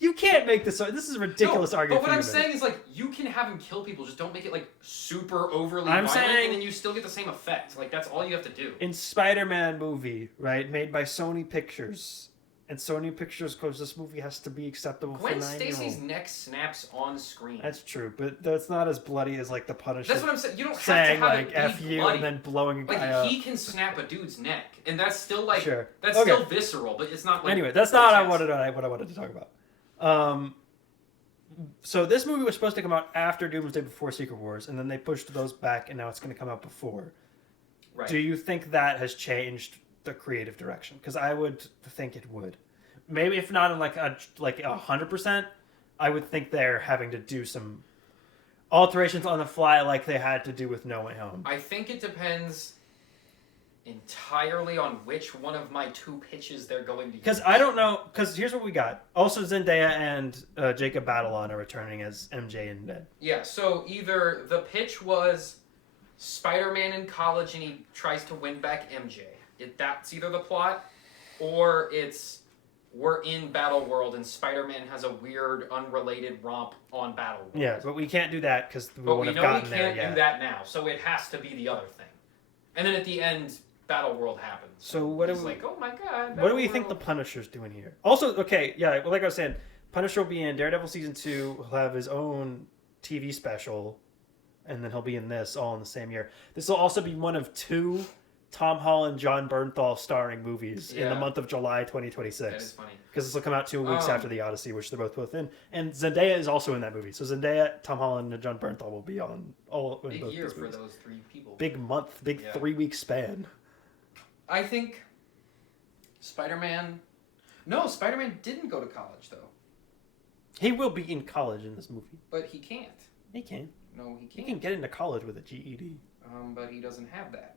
You can't make this. This is a ridiculous argument. But what I'm saying is like you can have him kill people, just don't make it like super overly violent, and then you still get the same effect. Like that's all you have to do. In Spider-Man movie, right, made by Sony Pictures, and Sony Pictures goes, this movie has to be acceptable for 9-year-olds. Gwen Stacy's neck snaps on screen. That's true, but that's not as bloody as like the Punisher. That's what I'm saying. You don't have saying to have like it F be you bloody. and then blowing a guy like up. he can snap a dude's neck, and that's still like sure. That's still visceral, but it's not like. Anyway, that's not what I wanted to talk about. So this movie was supposed to come out after Doomsday before Secret Wars, and then they pushed those back, and now it's going to come out before. Right. Do you think that has changed the creative direction? Because I would think it would. Maybe if not in like 100%, I would think they're having to do some alterations on the fly, like they had to do with No Way Home. I think it depends entirely on which one of my two pitches they're going to use. Because I don't know. Because here's what we got. Also, Zendaya and Jacob Batalon are returning as MJ and Ned. Yeah. So either the pitch was Spider-Man in college and he tries to win back MJ. That's either the plot, or it's we're in Battle World and Spider-Man has a weird, unrelated romp on Battle World. Yeah, but we can't do that because we but would we have know gotten we there can't yet. do that now, so it has to be the other thing. And then at the end, Battle World happens. So what He's do we? like, oh my god. What do we think the Punisher's doing here? Also, okay, yeah, well, like I was saying, Punisher will be in Daredevil season 2. He'll have his own TV special, and then he'll be in this all in the same year. This will also be one of 2 Tom Holland, John Bernthal starring movies in the month of July 2026. That is funny. Because this will come out 2 weeks after the Odyssey, which they're both in. And Zendaya is also in that movie. So Zendaya, Tom Holland, and John Bernthal will be on all in Big both year these for movies. those 3 people. Big month, big 3-week span. I think Spider-Man... No, Spider-Man didn't go to college, though. He will be in college in this movie. But he can't. He can. No, he He can't. can get into college with a GED. But he doesn't have that.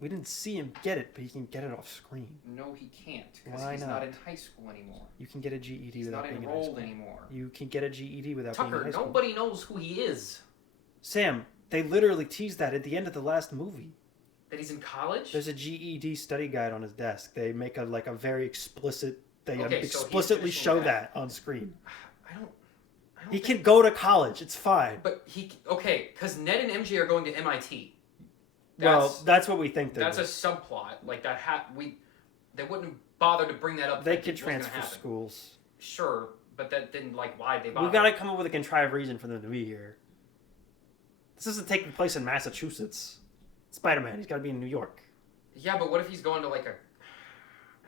We didn't see him get it, but he can get it off screen. No, he can't. Because Why he's not? not in high school anymore. You can get a GED He's without not being in high school. enrolled anymore. You can get a GED without being in Tucker, high school. nobody knows who he is. Sam, they literally teased that at the end of the last movie. That he's in college? There's a GED study guide on his desk. They make a very explicit. They Okay, so he's explicitly finishing show that. that on screen. I don't He think- can go to college. It's fine. But because Ned and MJ are going to MIT. That's what we think. That's a subplot. Like that. They wouldn't bother to bring that up. They if could it was gonna transfer happen. schools. Sure, but that didn't why they bother. We gotta come up with a contrived reason for them to be here. This isn't taking place in Massachusetts. Spider-Man. He's got to be in New York. Yeah, but what if he's going to like a?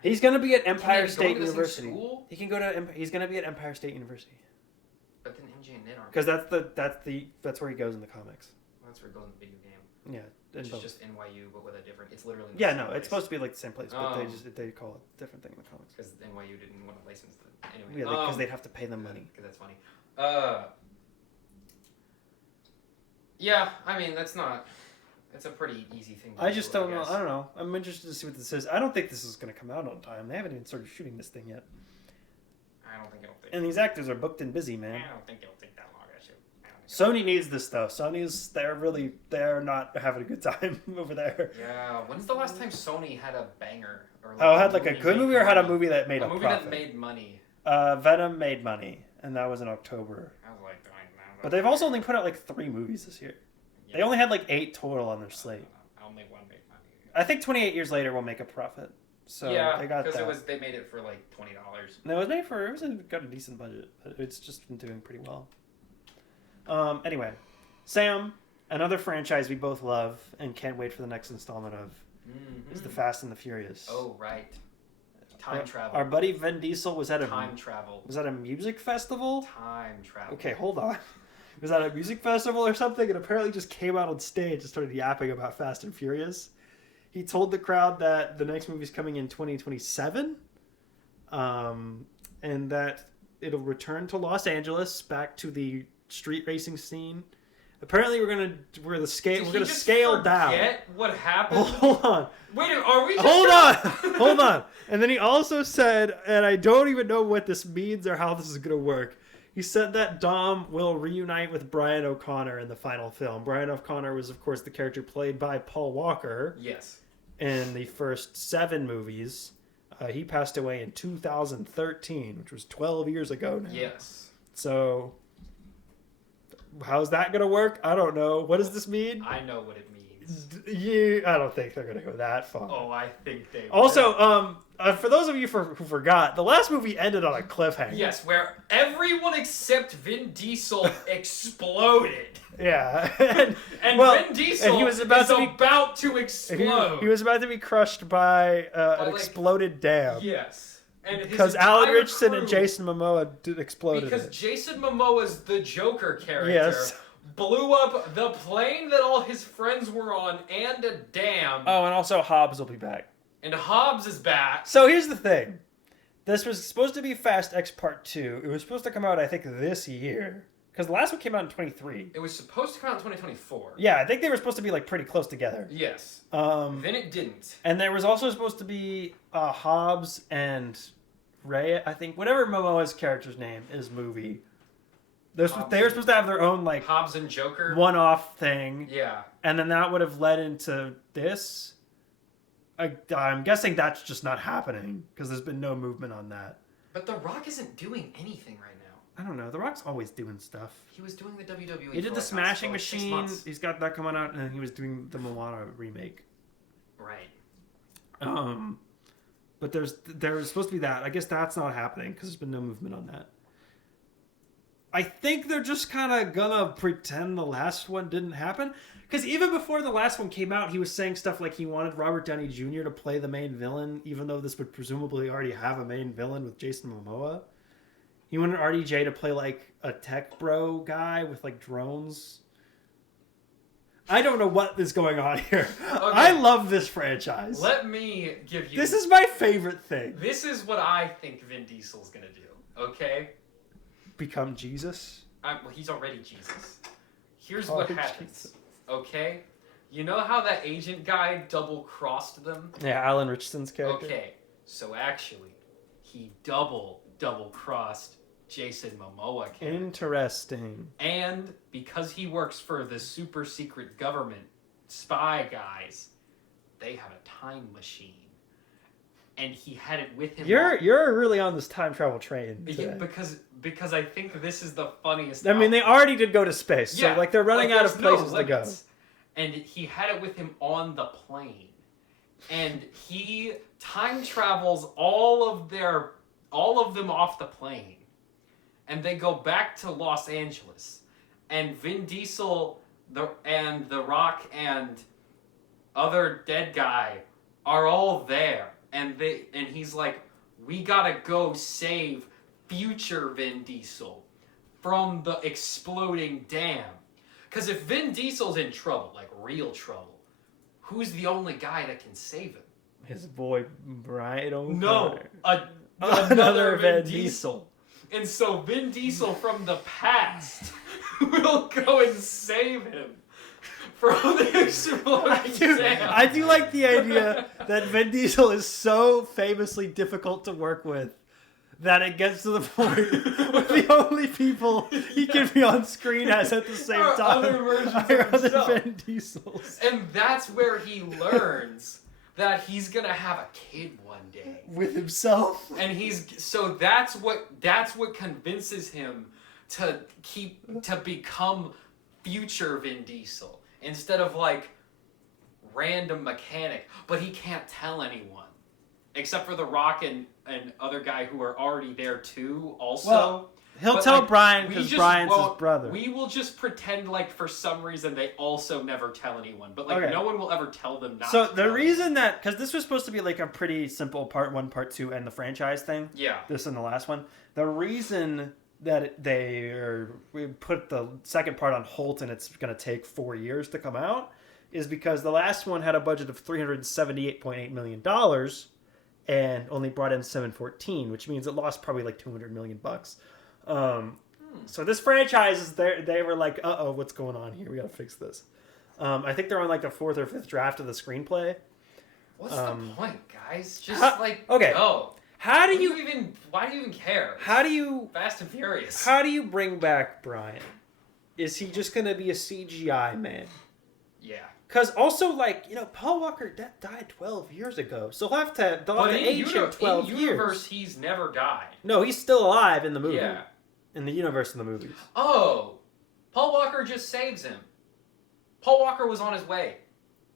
He's gonna be at Can Empire he go State to the same University. school? He can go to. He's gonna be at Empire State University. But then MJ and Ned aren't. Because that's where he goes in the comics. Well, that's where it goes in the video game. Yeah. Which is just NYU, but with a different. It's literally. the Yeah, same no, place. it's supposed to be like the same place, but Oh. they call it a different thing in the comics. Because NYU didn't want to license the anyway. Yeah, because they'd have to pay them money. Because that's funny. Yeah, I mean that's not. It's a pretty easy thing. I just don't know. guess. I don't know. I'm interested to see what this is. I don't think this is going to come out on time. They haven't even started shooting this thing yet. I don't think it'll take. And these actors are booked and busy, man. I don't think it'll take that long. Actually, I don't think Sony needs this stuff. They're not having a good time over there. Yeah. When's the last time Sony had a banger? Or Had like a good movie or had a movie that made a movie profit? that made money. Venom made money, and that was in October. I was like, But they've also only put out like 3 movies this year. They only had like 8 total on their slate. Only one made money. I think 28 Years Later will make a profit. So yeah, they got that. because they made it for like $20. No, it got a decent budget. But it's just been doing pretty well. Anyway, Sam, another franchise we both love and can't wait for the next installment of is The Fast and the Furious. Oh right, time travel. Our buddy Vin Diesel was at a time travel. Was that a music festival? Time travel. Okay, hold on. Was that a music festival or something? And apparently just came out on stage and started yapping about Fast and Furious. He told the crowd that the next movie's coming in 2027, and that it'll return to Los Angeles, back to the street racing scene. Apparently, we're gonna Did scale down. Forget what happened? Hold on. Wait, are we? Just Hold on. And then he also said, and I don't even know what this means or how this is gonna work. He said that Dom will reunite with Brian O'Connor in the final film. Brian O'Connor was, of course, the character played by Paul Walker. Yes. In the first 7 movies. He passed away in 2013, which was 12 years ago now. Yes. So, how's that going to work? I don't know. What does this mean? I know what it means. I don't think they're going to go that far. Oh, I think they will. Also, for those of you who forgot, the last movie ended on a cliffhanger. Yes, where everyone except Vin Diesel exploded. Yeah. and Vin Diesel and he was about to explode. He was about to be crushed by an exploded dam. Yes. And because Alan Ritchson and Jason Momoa exploded because it. Jason Momoa's the Joker character. Yes. Blew up the plane that all his friends were on and a dam. Oh, and also Hobbs will be back. And Hobbs is back. So here's the thing. This was supposed to be Fast X Part 2. It was supposed to come out, I think, this year. Because the last one came out in 23. It was supposed to come out in 2024. Yeah, I think they were supposed to be like pretty close together. Yes. Then it didn't. And there was also supposed to be Hobbs and Ray, I think. Whatever Momoa's character's name is movie. They were supposed to have their own like Hobbs and Joker one-off thing. Yeah. And then that would have led into this. I'm guessing that's just not happening because there's been no movement on that. But The Rock isn't doing anything right now. I don't know. The Rock's always doing stuff. He was doing the WWE. He did the Smashing Machine. 6 months. He's got that coming out, and he was doing the Moana remake. Right. But there's supposed to be that. I guess that's not happening because there's been no movement on that. I think they're just kind of gonna pretend the last one didn't happen. Because even before the last one came out, he was saying stuff like he wanted Robert Downey Jr. to play the main villain, even though this would presumably already have a main villain with Jason Momoa. He wanted RDJ to play like a tech bro guy with like drones. I don't know what is going on here. Okay. I love this franchise. Let me give you... This is my favorite thing. This is what I think Vin Diesel's going to do, okay? Become Jesus? Well, he's already Jesus. Here's what happens, Jesus. Okay? You know how that agent guy double-crossed them? Yeah, Alan Ritchson's character. Okay, so actually, he double-crossed Jason Momoa character. Interesting. And because he works for the super secret government spy guys, they have a time machine. And he had it with him. You're really on this time travel train today. Yeah, because I think this is the funniest. I mean, they already did go to space, yeah, so like they're running out of places to go. And he had it with him on the plane, and he time travels all of them off the plane, and they go back to Los Angeles, and Vin Diesel, The Rock, and other dead guy are all there. And he's like, we gotta go save future Vin Diesel from the exploding dam. Because if Vin Diesel's in trouble, like real trouble, who's the only guy that can save him? His boy Brian O'Connor. No, another Vin Diesel. And so Vin Diesel from the past will go and save him. From the exploding dam. I do like the idea that Vin Diesel is so famously difficult to work with that it gets to the point where the only people he can be on screen as at the same time are other Vin Diesels. And that's where he learns that he's gonna have a kid one day with himself. And that's what convinces him to become future Vin Diesel. Instead of, like, random mechanic. But he can't tell anyone. Except for The Rock and other guy who are already there, too, also. Well, he'll tell Brian because Brian's his brother. We will just pretend like, for some reason, they also never tell anyone. But, like, no one will ever tell them not to. So, the reason that... Because this was supposed to be, like, a pretty simple Part 1, Part 2, and the franchise thing. Yeah. This and the last one. The reason... that we put the second part on hold and it's going to take 4 years to come out is because the last one had a budget of $378.8 million and only brought in $714, which means it lost probably like $200 million. So this franchise is there. They were like, "Uh-oh, what's going on here? We gotta fix this." I think they're on like the 4th or 5th draft of the screenplay. What's the point, guys? Just okay. go. How do you even? Why do you even care? How do you Fast and Furious? How do you bring back Brian? Is he just gonna be a CGI man? Yeah. Because also, like, Paul Walker died 12 years ago, so they'll have to age him 12 in years. universe, he's never died. No, he's still alive in the movie. Yeah. In the universe in the movies. Oh, Paul Walker just saves him. Paul Walker was on his way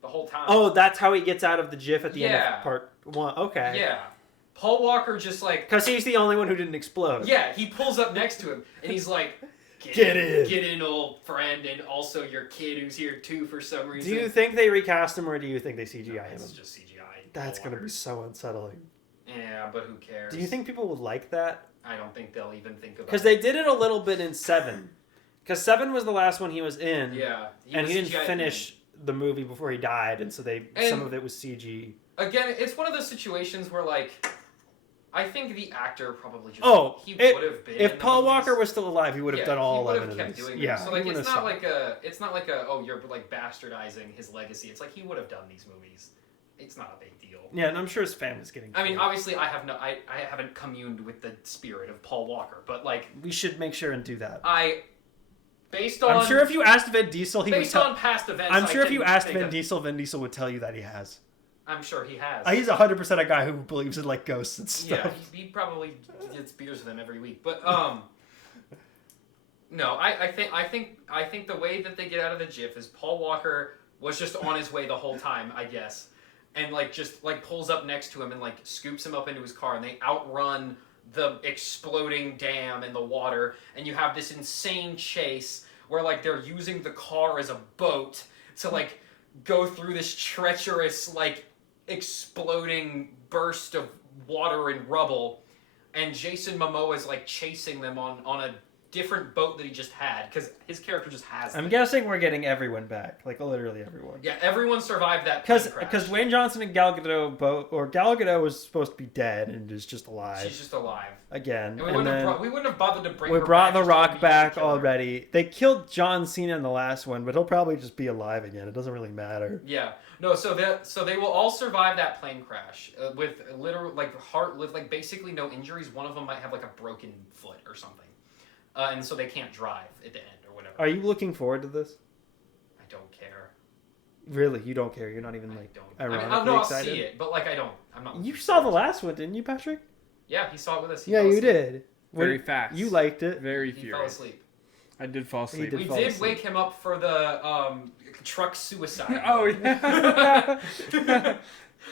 the whole time. Oh, that's how he gets out of the GIF at the end of part 1. Okay. Yeah. Paul Walker just like... Because he's the only one who didn't explode. Yeah, he pulls up next to him, and he's like... Get in. Get in, old friend, and also your kid who's here too for some reason. Do you think they recast him, or do you think they CGI him? It's just CGI. That's going to be so unsettling. Yeah, but who cares? Do you think people would like that? I don't think they'll even think about it. Because they did it a little bit in 7. Because 7 was the last one he was in. Yeah. He didn't finish the movie before he died, and so some of it was CG. Again, it's one of those situations where, like, I think the actor probably just he would have been. If Paul Walker was still alive, he would have done all 11 of kept these. Doing yeah, so like it's not like a oh, you're like bastardizing his legacy. It's like he would have done these movies. It's not a big deal. Yeah, and I'm sure his family's getting I mean, obviously I haven't communed with the spirit of Paul Walker, but like we should make sure and do that. Based on I'm sure if you asked Vin Diesel, he based would on past events. I'm sure if you asked Vin Diesel would tell you that he has. I'm sure he has. He's 100% a guy who believes in like ghosts and stuff. Yeah, he probably gets beers with them every week. But no, I think the way that they get out of the GIF is Paul Walker was just on his way the whole time, I guess, and like just like pulls up next to him and like scoops him up into his car, and they outrun the exploding dam and the water, and you have this insane chase where like they're using the car as a boat to like go through this treacherous like exploding burst of water and rubble, and Jason Momoa is like chasing them on a different boat that he just had because his character just has I'm guessing we're getting everyone back, like literally everyone. Yeah, everyone survived that because Dwayne Johnson and Gal Gadot Gal Gadot was supposed to be dead and is just alive. She's just alive again. And we wouldn't have bothered to bring her brought back. The Rock back already. They killed John Cena in the last one, but he'll probably just be alive again. It doesn't really matter. Yeah. No, so they will all survive that plane crash with literal like basically no injuries. One of them might have like a broken foot or something. And so they can't drive at the end or whatever. Are you looking forward to this? I don't care. Really? You don't care? You're not even like ironically I'll excited? see it, but like I don't. I'm not. You saw the last one, didn't you, Patrick? Yeah, he saw it with us. Yeah, you did. Very fast. You liked it. Very He furious. fell asleep. I did fall asleep. We did wake him up for the truck suicide. Oh, yeah.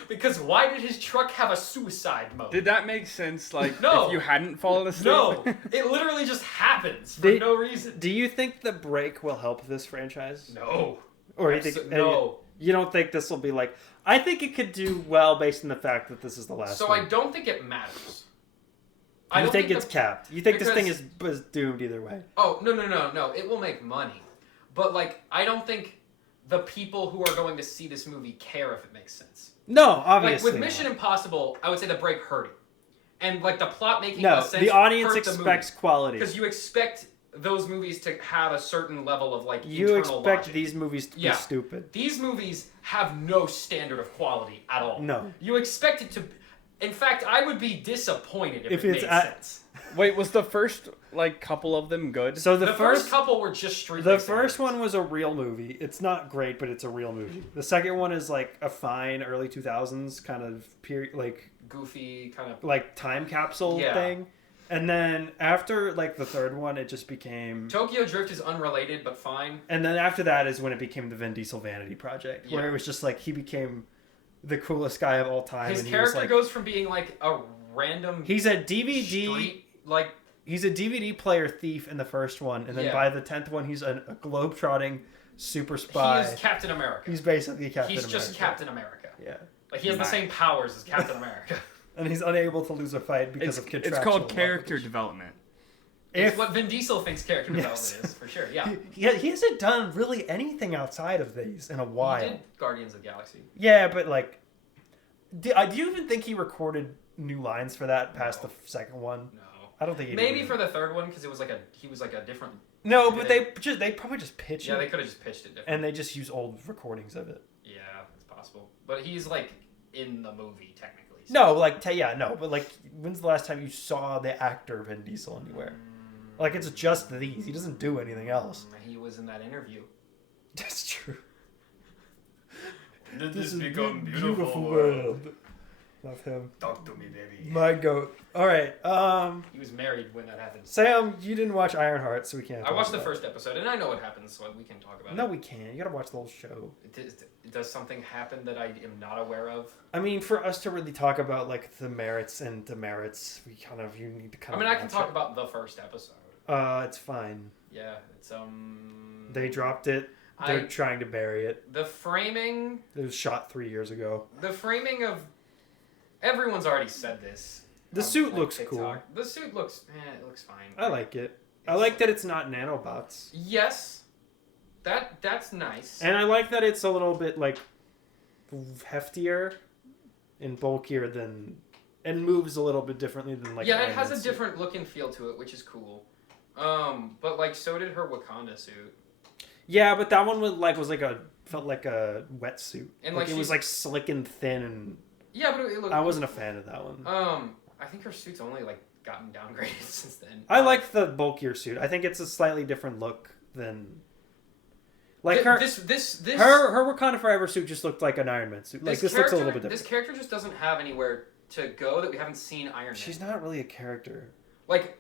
Because why did his truck have a suicide mode? Did that make sense? Like, No. if you hadn't fallen asleep? No, it literally just happens for no reason. Do you think the break will help this franchise? No. Or you think no? You don't think this will be like? I think it could do well based on the fact that this is the last. So one. I don't think it matters. You think it's capped? You think this thing is doomed either way? Oh no! It will make money, but like I don't think the people who are going to see this movie care if it makes sense. No, obviously. Like with Mission Impossible, I would say the break hurt it, and like the plot making sense. The audience expects quality because you expect those movies to have a certain level of like you internal expect logic. These movies to be stupid. These movies have no standard of quality at all. No, you expect it to. In fact, I would be disappointed if it made sense. Wait, was the first couple of them good? So the first couple were just street. The first one was a real movie. It's not great, but it's a real movie. The second one is like a fine early 2000s kind of period, like goofy kind of like time capsule thing. And then after like the third one, it just became Tokyo Drift is unrelated but fine. And then after that is when it became the Vin Diesel vanity project, where it was just like he became the coolest guy of all time. His and character goes from being like a random. He's a DVD street, he's a DVD player thief in the first one, and then by the 10th one, he's a globe-trotting super spy. He is Captain America. He's basically Captain America. He's just Captain America. Yeah. Like he has the same powers as Captain America. And he's unable to lose a fight because of contractual. It's called character development. It's what Vin Diesel thinks character development is, for sure. Yeah. He hasn't done really anything outside of these in a while. He did Guardians of the Galaxy. Yeah, but like, do you even think he recorded new lines for that past the second one? No. I don't think he Maybe did. for the third one because he was like a different. No, but they probably just pitched Yeah, it. they could have just pitched it different. And they just use old recordings of it. Yeah, it's possible. But he's like in the movie technically. So. No, like but like when's the last time you saw the actor Vin Diesel anywhere? Like it's just these. He doesn't do anything else. He was in that interview. That's true. Did This this is become beautiful world. Love him. Talk to me, baby. My goat. All right. He was married when that happened. Sam, you didn't watch Ironheart, so we can't. I watched the first episode, and I know what happens, so we can talk about it. No, we can't. You gotta watch the whole show. Does something happen that I am not aware of? I mean, for us to really talk about like the merits and demerits, you need to kind of. I mean, I can talk about the first episode. It's fine. Yeah, it's They dropped it. They're trying to bury it. The framing. It was shot 3 years ago. The framing of. Everyone's already said this. The suit looks TikTok. cool. The suit looks. It looks fine. I like it. I like that it's not nanobots. Yes. That's nice. And I like that it's a little bit like heftier and bulkier than, and moves a little bit differently than like. Yeah, it has a different look and feel to it, which is cool. But like so did her Wakanda suit. Yeah, but that one felt like a wetsuit. And like like it was like slick and thin and. Yeah, but it looked. I wasn't a fan of that one. I think her suit's only like gotten downgraded since then. I like the bulkier suit. I think it's a slightly different look than. Like her Wakanda Forever suit just looked like an Iron Man suit. Like this looks a little bit different. This character just doesn't have anywhere to go that we haven't seen Iron Man. She's not really a character. Like,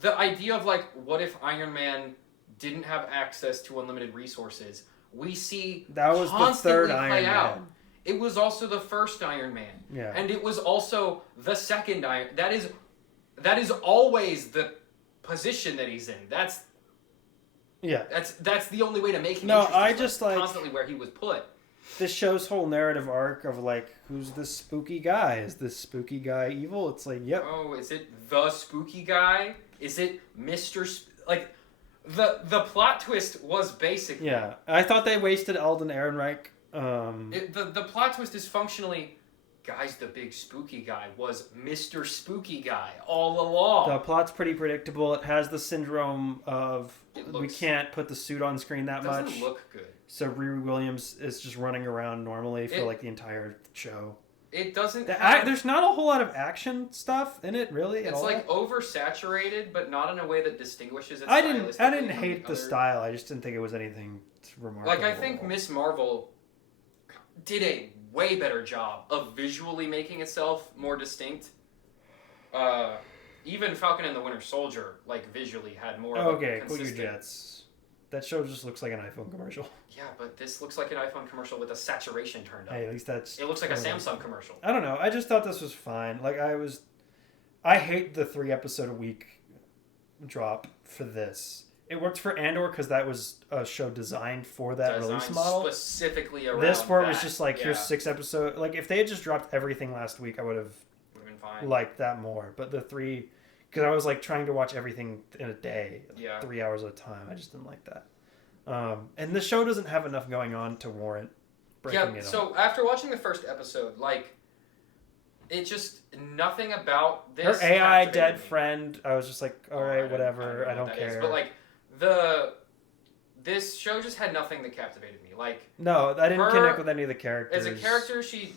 the idea of like, what if Iron Man didn't have access to unlimited resources? We see that was the third Iron Man. It was also the first Iron Man. Yeah. And it was also the second Iron. That is always the position that he's in. That's the only way to make him interesting. I just like constantly where he was put. This show's whole narrative arc of like, who's this spooky guy? Is this spooky guy evil? It's like, yep. Oh, is it the spooky guy? Is it Mr. Like, the plot twist was basically... Yeah, I thought they wasted Alden Ehrenreich. The plot twist is functionally, guy's the big spooky guy, was Mr. Spooky Guy all along. The plot's pretty predictable. It has the syndrome of we can't put the suit on screen that much. It doesn't look good. So Riri Williams is just running around normally for like the entire show. It doesn't. There's not a whole lot of action stuff in it, really. It's like oversaturated, but not in a way that distinguishes it. I didn't hate the style. I just didn't think it was anything remarkable. Like I think Miss Marvel did a way better job of visually making itself more distinct. Even Falcon and the Winter Soldier, like visually, had more. Okay, cool your jets. That show just looks like an iPhone commercial. Yeah, but this looks like an iPhone commercial with a saturation turned up. Hey, at least that's... It looks like a Samsung commercial. I don't know. I just thought this was fine. Like, I hate the 3-episode-a-week drop for this. It worked for Andor because that was a show designed for that release model. Specifically around this part was just like, here's 6 episodes. Like, if they had just dropped everything last week, I would have been fine. Liked that more. But the 3... Because I was like trying to watch everything in a day, 3 hours at a time. I just didn't like that. And the show doesn't have enough going on to warrant breaking it up. So after watching the first episode, like, it just, nothing about this... Her AI dead friend, I was just like, alright, whatever, I don't care. But like, this show just had nothing that captivated me. Like... No, I didn't connect with any of the characters. As a character, she's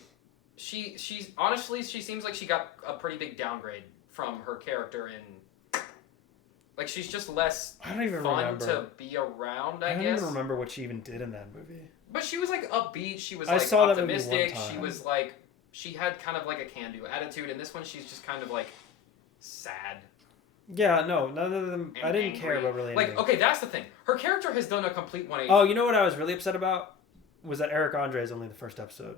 honestly, she seems like she got a pretty big downgrade from her character in... Like, she's just less fun to be around, I guess. I don't even remember what she even did in that movie. But she was, like, upbeat. She was, like, optimistic. She was, like... She had kind of, like, a can-do attitude. And this one, she's just kind of, like, sad. Yeah, no, none of them... I didn't care about really anything. Like, okay, that's the thing. Her character has done a complete 180. Oh, you know what I was really upset about? Was that Eric Andre is only the first episode.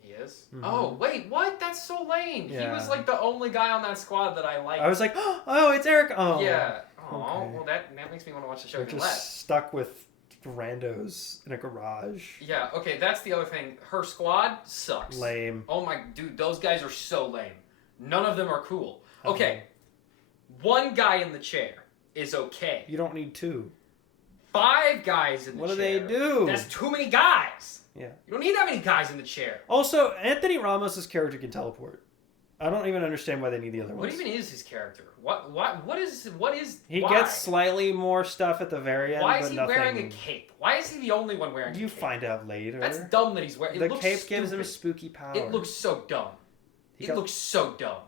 He is? Mm-hmm. Oh, wait, what? That's so lame. Yeah. He was, like, the only guy on that squad that I liked. I was like, oh, it's Eric. Oh. Yeah. Oh, okay. Well, that makes me want to watch the show even less. Stuck with randos in a garage. Yeah, okay, that's the other thing. Her squad sucks. Lame. Oh my, dude, those guys are so lame. None of them are cool. Okay, one guy in the chair is okay. You don't need 2. 5 guys in the chair. What do they do? That's too many guys. Yeah. You don't need that many guys in the chair. Also, Anthony Ramos' character can teleport. I don't even understand why they need the other What ones. even is his character? What is? He why? gets slightly more stuff at the very end. Why but is he nothing... wearing a cape? Why is he the only one wearing a You cape? find out later. That's dumb that he's wearing. The It looks cape stupid. gives him a spooky power. It looks so dumb. He It got- looks so dumb.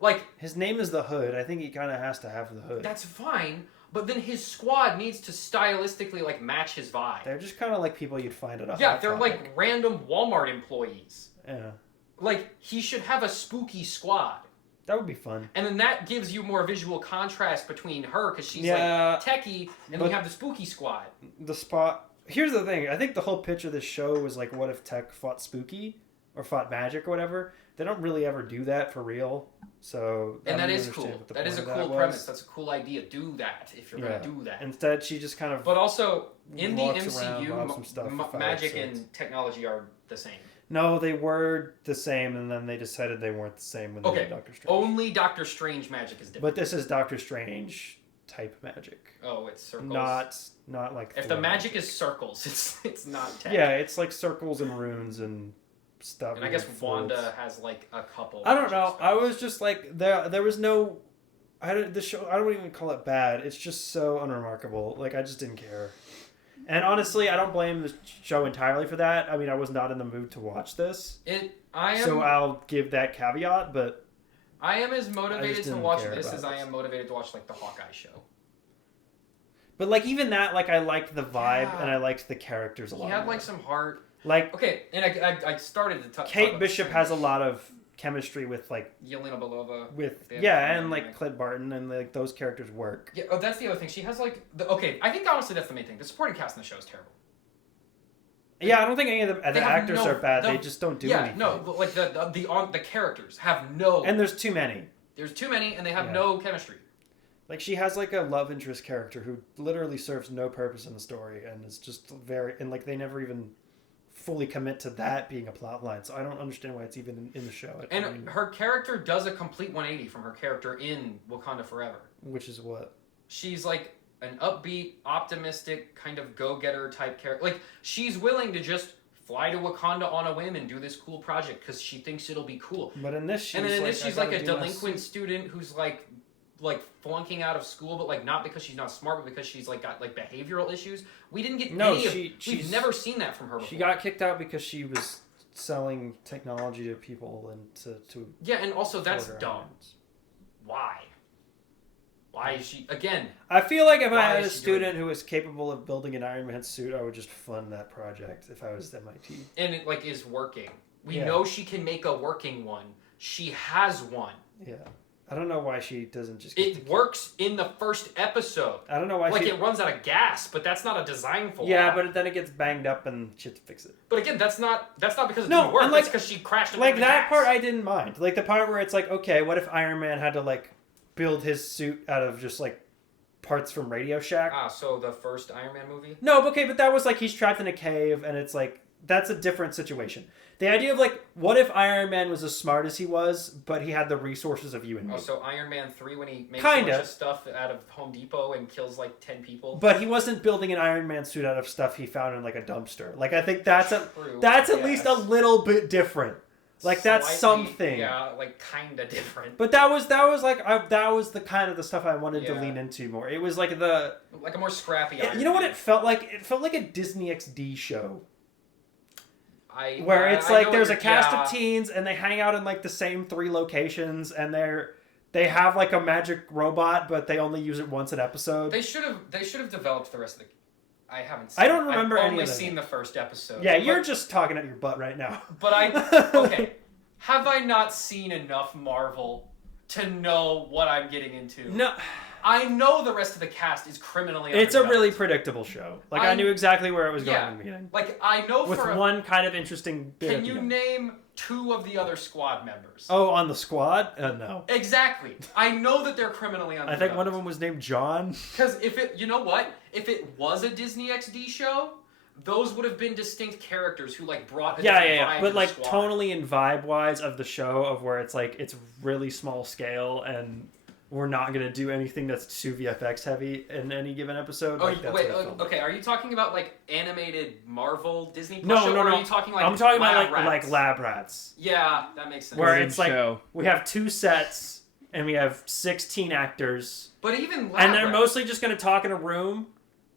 Like, his name is the Hood. I think he kind of has to have the Hood. that's fine, but then his squad needs to stylistically like match his vibe. They're just kind of like people you'd find at a Yeah, Hot they're Topic. like random Walmart employees. Yeah, Like, he should have a spooky squad. that would be fun. And then that gives you more visual contrast between her, because she's Yeah, like techie, and but- we have the spooky squad. the spot. Here's the thing. I think the whole pitch of this show was like, what if tech fought spooky or fought magic or whatever? They don't really ever do that for real. So I And that don't is understand cool. what the That is a point of cool that premise. was. That's a cool idea. Do that if you're Yeah. going to do that. Instead, she just kind of But also, in the walks around, MCU, robs some stuff for 5 magic episodes. and technology are the same. No, they were the same, and then they decided they weren't the same when they Okay, did Doctor Strange. Only Doctor Strange magic is different. But this is Doctor Strange type magic, Oh, it's circles. not like If Thor the magic is circles, it's not tech. Yeah, it's like circles and runes and stuff. And I guess and Wanda folds. has like a couple. I don't magic know. I spells. was just like there was no. The show. I don't even call it bad. It's just so unremarkable. Like I just didn't care. And honestly, I don't blame the show entirely for that. I mean, I was not in the mood to watch this, so I'll give that caveat. But I am as motivated to didn't watch care this about as I this. am motivated to watch like the Hawkeye show. like even that, like I liked the vibe Yeah. and I liked the characters a He lot. had more. like some heart. Like Okay, and I started to talk. Kate Bishop has a lot of chemistry with like Yelena Belova. with They have yeah, fun and like dynamic. Clint Barton and like those characters work. Yeah, oh, that's the other thing. She has like okay. I think honestly that's the main thing. The supporting cast in the show is terrible. Yeah, I don't think any of the They have actors no- are bad. no- They just don't do yeah, anything. no, but like the characters have no. And there's too many. There's too many, and they have Yeah. no chemistry. Like she has like a love interest character who literally serves no purpose in the story and is just very and like they never even fully commit to that being a plot line. So I don't understand why it's even in the show. I mean, And her character does a complete 180 from her character in Wakanda Forever. which is what? She's like an upbeat, optimistic, kind of go-getter type character. Like she's willing to just fly to Wakanda on a whim and do this cool project because she thinks it'll be cool. But in this, And then in this, I she's like gotta a do my delinquent student who's like flunking out of school, but like not because she's not smart, but because she's like got like behavioral issues. We didn't get No, any of. she's- We've never seen that from her before. She got kicked out because she was selling technology to people and to Yeah, and also that's order dumb. items. Why? Why is she again? I feel like if I Why had a is she doing student who was capable of building an Iron Man suit, I would just fund that project if I was MIT. And it like is working. We Yeah. know she can make a working one. She has one. Yeah. I don't know why she doesn't just get It works in the first episode. I don't know why Like she it runs out of gas, but that's not a design flaw. Yeah, but then it gets banged up and she has to fix it. But again, that's not because it No, didn't work. and, like- That's because she crashed into Like the that gas. part I didn't mind. Like the part where it's like, okay, what if Iron Man had to like build his suit out of just like parts from Radio Shack? So the first Iron Man movie? No, okay, but that was like he's trapped in a cave and it's like that's a different situation. The idea of like, what if Iron Man was as smart as he was, but he had the resources of you and me? Oh, so Iron Man 3 when he makes Kinda. a bunch of stuff out of Home Depot and kills like 10 people? But he wasn't building an Iron Man suit out of stuff he found in like a dumpster. Like I think that's True, at I least a guess. little bit different. Like that's Slightly, something. Yeah, like kinda different. But that was like that was the kind of the stuff I wanted to Yeah. lean into more. It was like the Like a more scrappy Iron you know what Man. it felt like? It felt like a Disney XD show I where it's know like what there's a you're- cast yeah. of teens and they hang out in like the same 3 locations and they have like a magic robot but they only use it once an episode. They should have developed the rest of the. I haven't. I don't remember I've any only of them. seen the first episode. Yeah, you're But, just talking at your butt right now. but I okay. Have I not seen enough Marvel to know what I'm getting into? No, I know the rest of the cast is criminally. it's a underdeveloped. really predictable show. Like I I- knew exactly where it was going yeah. in the beginning. Like I know With for one kind of interesting bit. Can at the you end. name 2 of the other squad members? Oh, on the squad? No. Exactly. I know that they're criminally I underdeveloped. think one of them was named John. Because you know what? If it was a Disney XD show, those would have been distinct characters who like brought a different vibe Yeah. to But the like squad. tonally and vibe wise of the show, of where it's like it's really small scale and we're not gonna do anything that's too VFX heavy in any given episode. Oh, like, that's wait. what it felt like. Okay, are you talking about like animated Marvel Disney Plus No, show, no, or no. are you talking like I'm talking lab about rats? like lab rats. Yeah, that makes sense. Where Good it's like show. we have 2 sets and we have 16 actors, But even lab and they're rats, mostly just gonna talk in a room,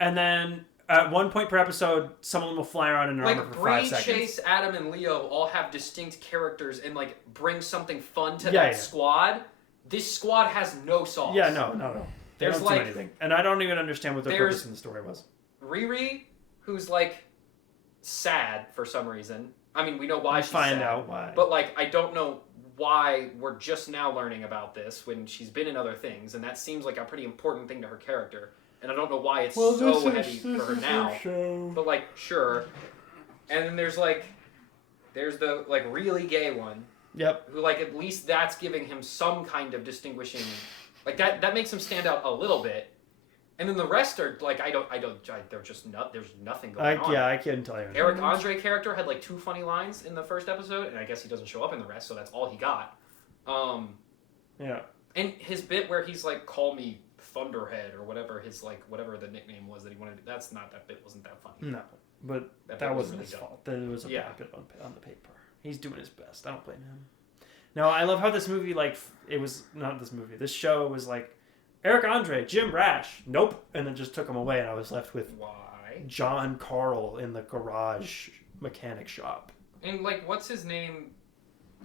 and then at one point per episode, someone will fly around in an armor like for Bree, 5 seconds. Chase, Adam, and Leo all have distinct characters and like bring something fun to Yeah, that yeah. squad. This squad has no sauce. Yeah, no. They There's don't like- do anything, and I don't even understand what the there's- purpose in the story was. Riri, who's like sad for some reason. I mean, we know why I she's find sad, out why. but like I don't know why we're just now learning about this when she's been in other things, and that seems like a pretty important thing to her character. And I don't know why it's so heavy for her now. But like, sure. And then there's the like really gay one. Yep. Who like at least that's giving him some kind of distinguishing, like that makes him stand out a little bit. And then the rest are like they're just there's nothing going on. Yeah, I can't tell you. Eric Andre character had like 2 funny lines in the first episode, and I guess he doesn't show up in the rest, so that's all he got. Yeah. And his bit where he's like, "Call me Thunderhead" or whatever whatever the nickname was that he wanted. That bit wasn't that funny. No, but That that bit was wasn't really his dumb. fault. That was a Yeah. bad bit on the paper. He's doing his best. I don't blame him. No, I love how this movie, like, it was not this movie. This show was like, Eric Andre, Jim Rash, nope, and then just took him away, and I was left with Why? John Carl in the garage mechanic shop. And like, what's his name?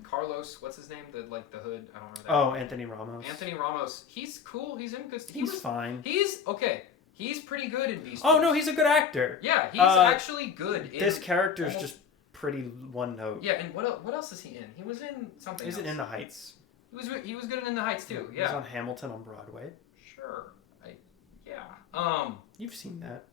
Carlos. What's his name? The hood. I don't remember that. Oh, Anthony Ramos. Anthony Ramos. He's cool. He's in good. He's fine. He's okay. He's pretty good in Beast Oh Boys. no, he's a good actor. Yeah, he's actually good. In This character's almost- just pretty one note. Yeah, and what else is he in? He was in something. He's else. in the Heights. He was good in the Heights too. He was Yeah. on Hamilton on Broadway. Sure. Yeah. You've seen that.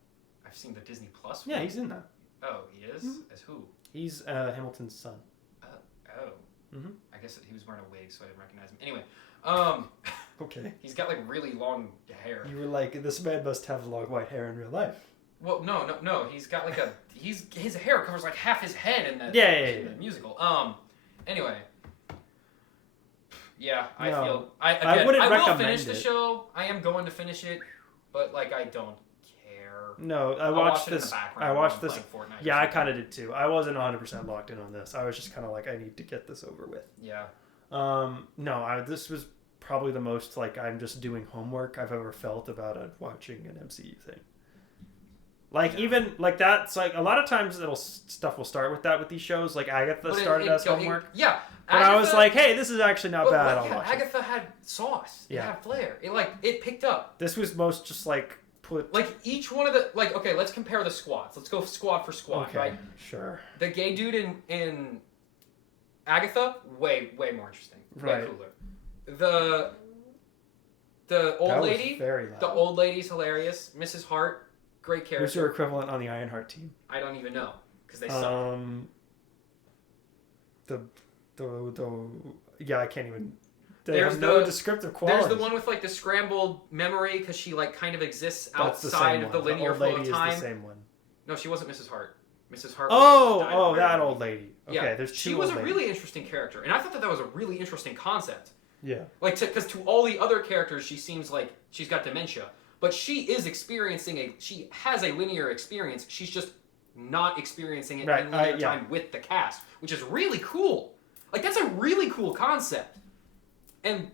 I've seen the Disney Plus Yeah, one. he's in that. Oh, he is? Mhm. As who? He's Hamilton's son. Oh. Mhm. I guess he was wearing a wig, so I didn't recognize him. Anyway, Okay. he's got like really long hair. You were like, this man must have long white hair in real life. Well, no. He's got like his hair covers like half his head in that Yeah. musical. Anyway. Yeah, I No. feel I wouldn't will recommend finish the it. show. I am going to finish it, but like I don't care. No, I I'll watched watch it in this. the background I watched while this. I'm playing Fortnite or Yeah, I something. kind of did too. I wasn't 100% locked in on this. I was just kind of like, I need to get this over with. Yeah. No, this was probably the most like I'm just doing homework I've ever felt about watching an MCU thing. Like even like that's like a lot of times stuff will start with that with these shows. Like Agatha But started as homework, yeah. but I was like, hey, this is actually not bad. I'll watch it. Agatha had sauce. It Yeah. had flair. It picked up. This was most just like put. Like each one of the okay, let's compare the squads. Let's go squad for squad, Okay, right? sure. The gay dude in Agatha, way more interesting. Right. Way cooler. The old That was lady, very loud. the old lady's hilarious. Mrs. Hart, great Who's character. your equivalent on the Ironheart team? I don't even know because they suck. Yeah, I can't even. They There's have no the- descriptive qualities. There's the one with like the scrambled memory because she like kind of exists That's the outside same of the one. linear old flow lady of is time. the same one. No, she wasn't Mrs. Hart. Mrs. Hart. Oh, died in the that movie. old lady. Okay, Yeah, there's two she was old a ladies. really interesting character, and I thought that was a really interesting concept. Yeah. Like, because to all the other characters, she seems like she's got dementia, but she is experiencing she has a linear experience. She's just not experiencing it Right, in linear yeah. time with the cast, which is really cool. Like, that's a really cool concept. And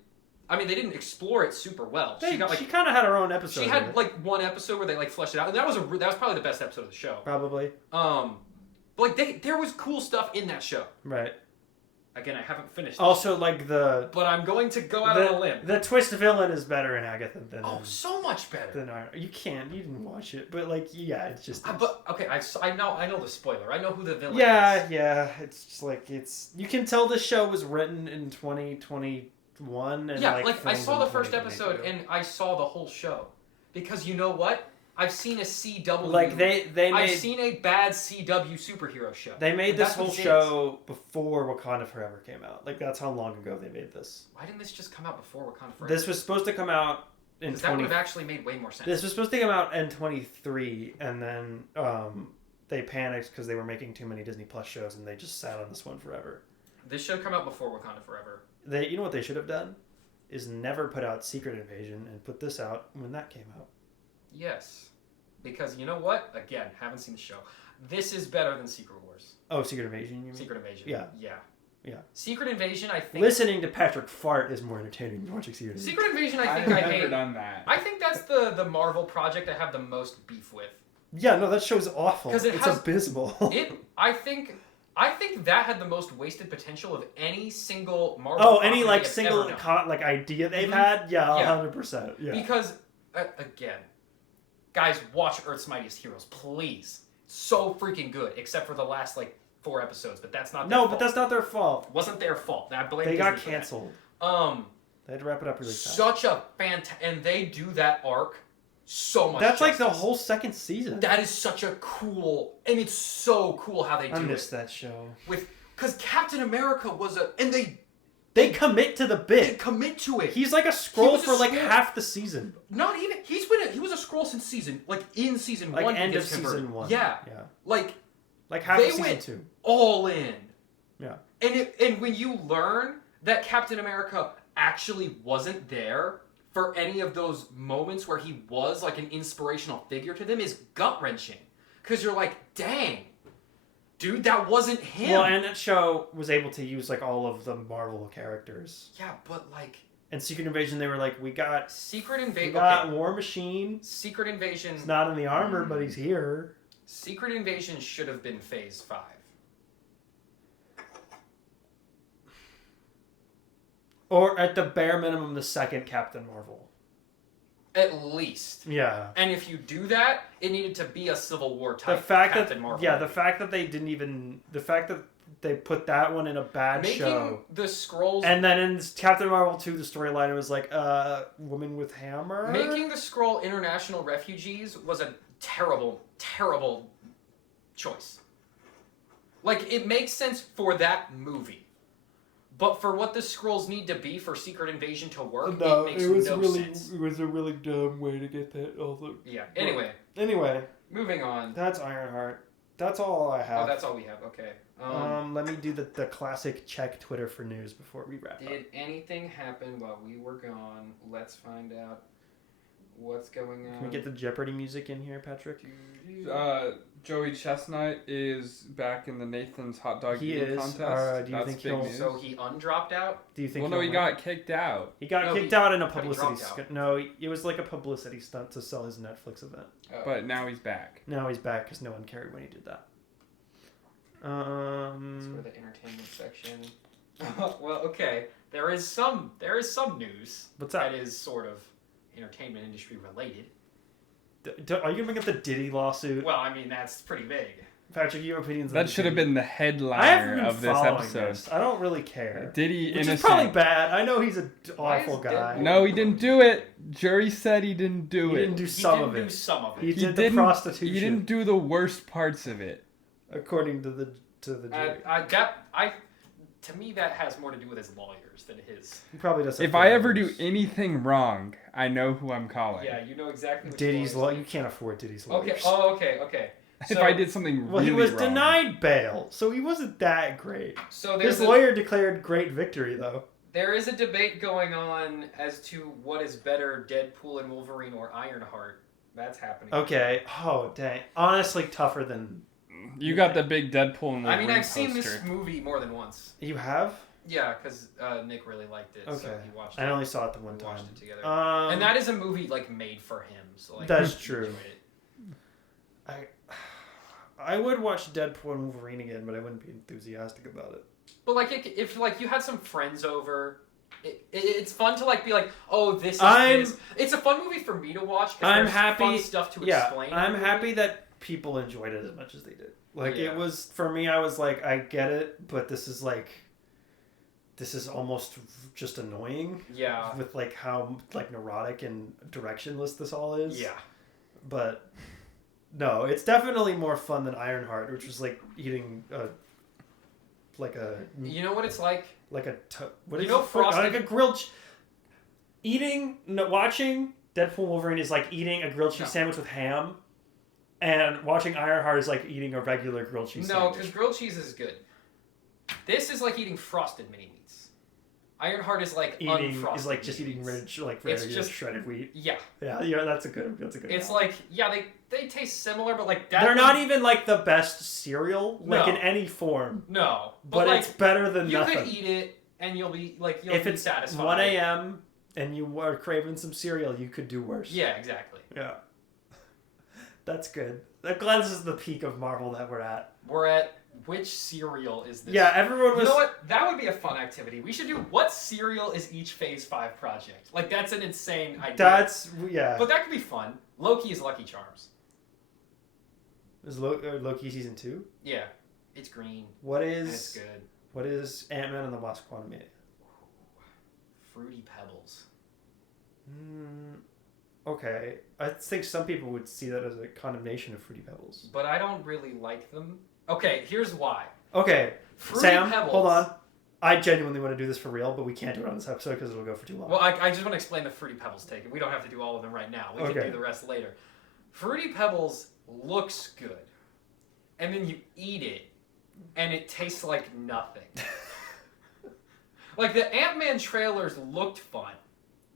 I mean, they didn't explore it super well. She kind of had her own episode. she had like one episode where they like fleshed it out, and that was probably the best episode of the show. Probably. But like there was cool stuff in that show. Right. Again, I haven't finished it, Also, like but I'm going to go out on a limb. the twist villain is better in Agatha than So much better. than Iron. You didn't watch it, but like yeah, it's just. But okay, I know the spoiler. I know who the villain is. Yeah. It's just like you can tell this show was written in 2021 and Yeah, like like I filmed saw in the first 2022. episode and I saw the whole show, because you know what? I've seen a CW. Like they I've made seen a bad CW superhero show. they made And this that's what whole it is. show before Wakanda Forever came out. Like that's how long ago they made this. Why didn't this just come out before Wakanda Forever? This was supposed to come out in Because that would 20. have actually made way more sense. This was supposed to come out in 23, and then they panicked because they were making too many Disney Plus shows, and they just sat on this one forever. This should come out before Wakanda Forever. You know what they should have done? is never put out Secret Invasion and put this out when that came out. Yes. Because you know what? Again, haven't seen the show. This is better than Secret Wars. Oh, Secret Invasion, you mean? Secret Invasion. Yeah. Yeah. Secret Invasion, I think... Listening to Patrick fart is more entertaining than watching Secret Invasion. Secret Invasion, I think I've I never hate. done that. I think that's the Marvel project I have the most beef with. Yeah, no, that show's awful. 'Cause It's abysmal. I think that had the most wasted potential of any single Marvel. Any like property single I've ever done. like idea they've had? Yeah, Yeah. 100%. Yeah. Because again, guys, watch Earth's Mightiest Heroes, please. So freaking good, except for the last like 4 episodes, but that's not their fault. But that's not their fault. It wasn't their fault. I blame They Disney got for that. canceled. They had to wrap it up really fast. Such a and they do that arc so much. That's like the justice. whole second season. That is such a cool, and it's so cool how they do I missed it. that show. Because Captain America was and They commit to the they bit. commit to it. He's like a scroll was a for like Skrull. half the season. Not even he was a scroll since season in season Like 1. end he of gets converted. season 1. Yeah, Yeah. like Like half they of season went 2. all in. Yeah. And when you learn that Captain America actually wasn't there for any of those moments where he was like an inspirational figure to them is gut-wrenching. Because you're like, dang, dude, that wasn't him. Well, and that show was able to use like all of the Marvel characters. Yeah, but like... And Secret Invasion, they were like, we got Secret War Machine. Secret Invasion... He's not in the armor, but he's here. Secret Invasion should have been Phase 5. Or at the bare minimum, the second Captain Marvel. At least. Yeah. And if you do that, it needed to be a Civil War type The fact Captain Marvel. the fact that they didn't even, the fact that they put that one in a bad Making show. the Skrulls... And then in Captain Marvel 2, the storyline, it was like, woman with hammer? Making the Skrull international refugees was a terrible, terrible choice. Like, it makes sense for that movie. But for what the Skrulls need to be for Secret Invasion to work, it makes no sense. It was a really dumb way to get that over. Yeah, anyway. Anyway. Moving on. That's Ironheart. That's all I have. Oh, that's all we have, okay. Let me do the classic check Twitter for news before we wrap up. Did anything happen while we were gone? Let's find out what's going on. Can we get the Jeopardy music in here, Patrick? Joey Chestnut is back in the Nathan's hot dog He eating is. contest. Do you That's think big he'll- news. So he undropped out? Do you think? Well, no, he win? got kicked out. He got No, kicked out in a but he publicity dropped out. stunt. No, it was like a publicity stunt to sell his Netflix event. Oh. But now he's back. Now he's back because no one cared when he did that. That's for the entertainment section. Well, okay. There is some news What's that? that is sort of entertainment industry related. Are you gonna bring up the Diddy lawsuit? Well, I mean that's pretty big. Patrick, you have opinions on That the should have Diddy? been the I haven't headliner been of this following episode. this. I don't really care. Diddy Which innocent. is probably bad. I know he's an Why awful is guy. Deadpool- No, he didn't do it. Jury said he didn't do He it. didn't do He some did of do it. some of it. He did the prostitution. He didn't do the worst parts of it. according to the jury. To me, that has more to do with his lawyers than his. He probably does. If I ever do anything wrong, I know who I'm calling. Yeah, you know exactly. Which Diddy's law, lawyers. you can't afford Diddy's Okay. lawyers. Oh, okay. If I did something Well, really he was wrong. denied bail, so he wasn't that great. So His lawyer declared great victory, though. There is a debate going on as to what is better, Deadpool and Wolverine or Ironheart. That's happening. Okay. Oh, dang. Honestly, tougher than... You got the big Deadpool and Wolverine I mean, I've seen poster. this movie more than once. You have? Yeah, because Nick really liked it, so Okay. he watched it. I only saw it the one We time. watched it together. And And that is a movie, like, made for him. So, like, That's he true. enjoyed it. I would watch Deadpool and Wolverine again, but I wouldn't be enthusiastic about it. But, like, if like you had some friends over... It's fun to like be like, oh, this is this. It's a fun movie for me to watch because I'm there's happy. fun stuff to explain. I'm happy that people enjoyed it as much as they did. Like Yeah. it was for me. I was like, I get it, but this is almost just annoying. Yeah. With like how like neurotic and directionless this all is. Yeah. But no, it's definitely more fun than Ironheart, which was like eating You know what it's like? What You is know it? Frosted- Like a grilled... Watching Deadpool Wolverine is like eating a grilled cheese sandwich with ham, and watching Ironheart is like eating a regular grilled cheese No, sandwich. because grilled cheese is good. This is like eating frosted mini meats. Ironheart is like eating unfrosted. is like just wheat. eating rich, like very It's just- shredded wheat. Yeah. Yeah, that's a good. It's analogy. like, yeah, they taste similar, but like that. They're not even like the best cereal, like No. in any form. No, But like, it's better than you nothing. could eat it and you'll be like If be it's satisfied. 1 a.m. and you are craving some cereal, you could do worse. Yeah, exactly. Yeah. That's good. That cleanses the peak of Marvel that we're at. We're at which cereal is this? Yeah, everyone was. You know what? That would be a fun activity. We should do what cereal is each Phase 5 project. Like, that's an insane idea. That's yeah. But that could be fun. Loki is Lucky Charms. Is Loki season 2? Yeah. It's green. What And it's is good. what is Ant-Man and the Wasp: Quantumania? Fruity Pebbles. Okay, I think some people would see that as a condemnation of Fruity Pebbles. But I don't really like them. Okay, here's why. Okay, Fruity Sam, Pebbles. hold on. I genuinely want to do this for real, but we can't do it on this episode because it'll go for too long. Well, I just want to explain the Fruity Pebbles take. We don't have to do all of them right now. We Okay. can do the rest later. Fruity Pebbles looks good. And then you eat it, and it tastes like nothing. Like, the Ant-Man trailers looked fun.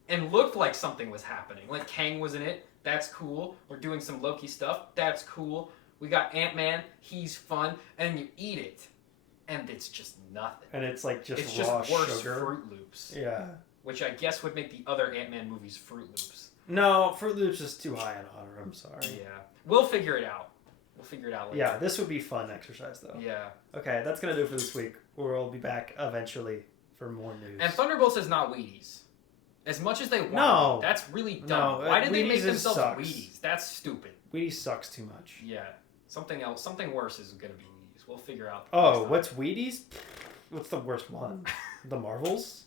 And looked like something was happening. Like, Kang was in it. That's cool. We're doing some Loki stuff. That's cool. We got Ant-Man. He's fun. And you eat it. And it's just nothing. And it's like just It's raw just worse sugar. Fruit Loops. Yeah. Which I guess would make the other Ant-Man movies Fruit Loops. No, Fruit Loops is too high in honor. I'm sorry. Yeah. We'll figure it out. We'll figure it out later. Yeah, this would be fun exercise though. Yeah. Okay, that's gonna do it for this week. We'll be back eventually for more news. And Thunderbolts is not Wheaties. As much as they want No. it, that's really dumb. No, Why did they Wheaties make is themselves sucks. Wheaties? That's stupid. Wheaties sucks too much. Yeah. Something else, something worse is going to be Wheaties. We'll figure out. Oh, next time. what's Wheaties? What's the worst one? The Marvels?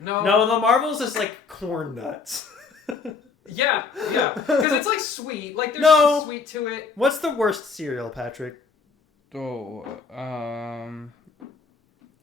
No. No, the Marvels is like corn nuts. Yeah, yeah. Because it's like sweet. Like there's No. some sweet to it. What's the worst cereal, Patrick? Oh,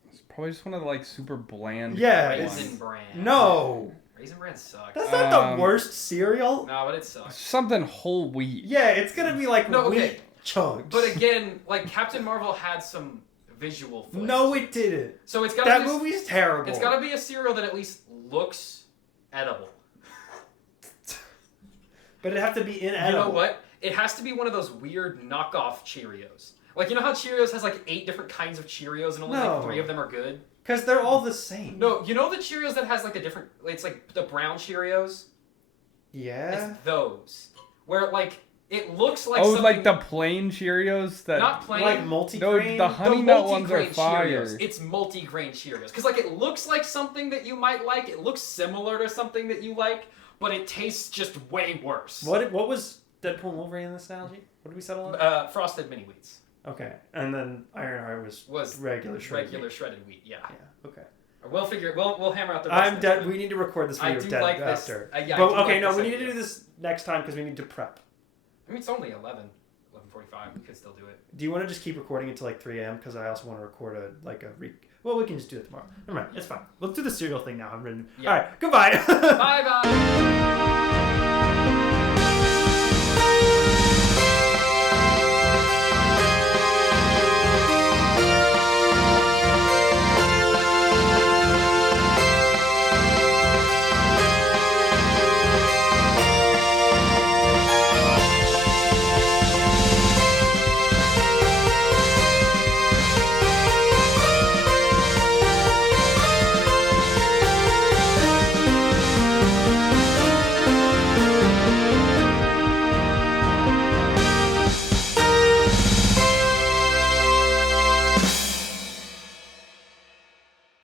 it's probably just one of the like super bland. Yeah, Raisin ones. Bran. No. Raisin Bran sucks. That's not the Um, worst cereal. No, but it sucks. Something whole wheat. Yeah, it's gonna be like No, okay. wheat chunks. But again, like Captain Marvel had some visual flair. No, it didn't. So it's got That to be. movie's terrible. It's got to be a cereal that at least looks edible. But it'd have to be inedible. You know what? It has to be one of those weird knockoff Cheerios. Like, you know how Cheerios has like 8 different kinds of Cheerios and only No. like 3 of them are good? Because they're all the same. No, you know the Cheerios that has like a different. It's like the brown Cheerios. Yeah. It's those where like it looks like. Oh, something, like the plain Cheerios that. not plain. Like No, multi-grain. the honey nut ones are multi-grain fire. Cheerios. It's multi-grain Cheerios because like it looks like something that you might like. It looks similar to something that you like, but it tastes just way worse. What was Deadpool and Wolverine in this analogy? What did we settle on? Frosted mini wheats Okay, and then Ironheart was regular shredded. regular shredded wheat. Yeah. Yeah. Okay. We'll figure. We'll hammer out the rest. I'm next dead. time. We need to record this I video do dead like this. after. Yeah, I but do okay, like no, this we need to idea. do this next time because we need to prep. I mean, it's only 11:45. We could still do it. Do you want to just keep recording until like 3 a.m. Because I also want to record Well, we can just do it tomorrow. Never mind. It's fine. Let's do the cereal thing now. I'm ready. Yeah. All right. Goodbye. Bye bye.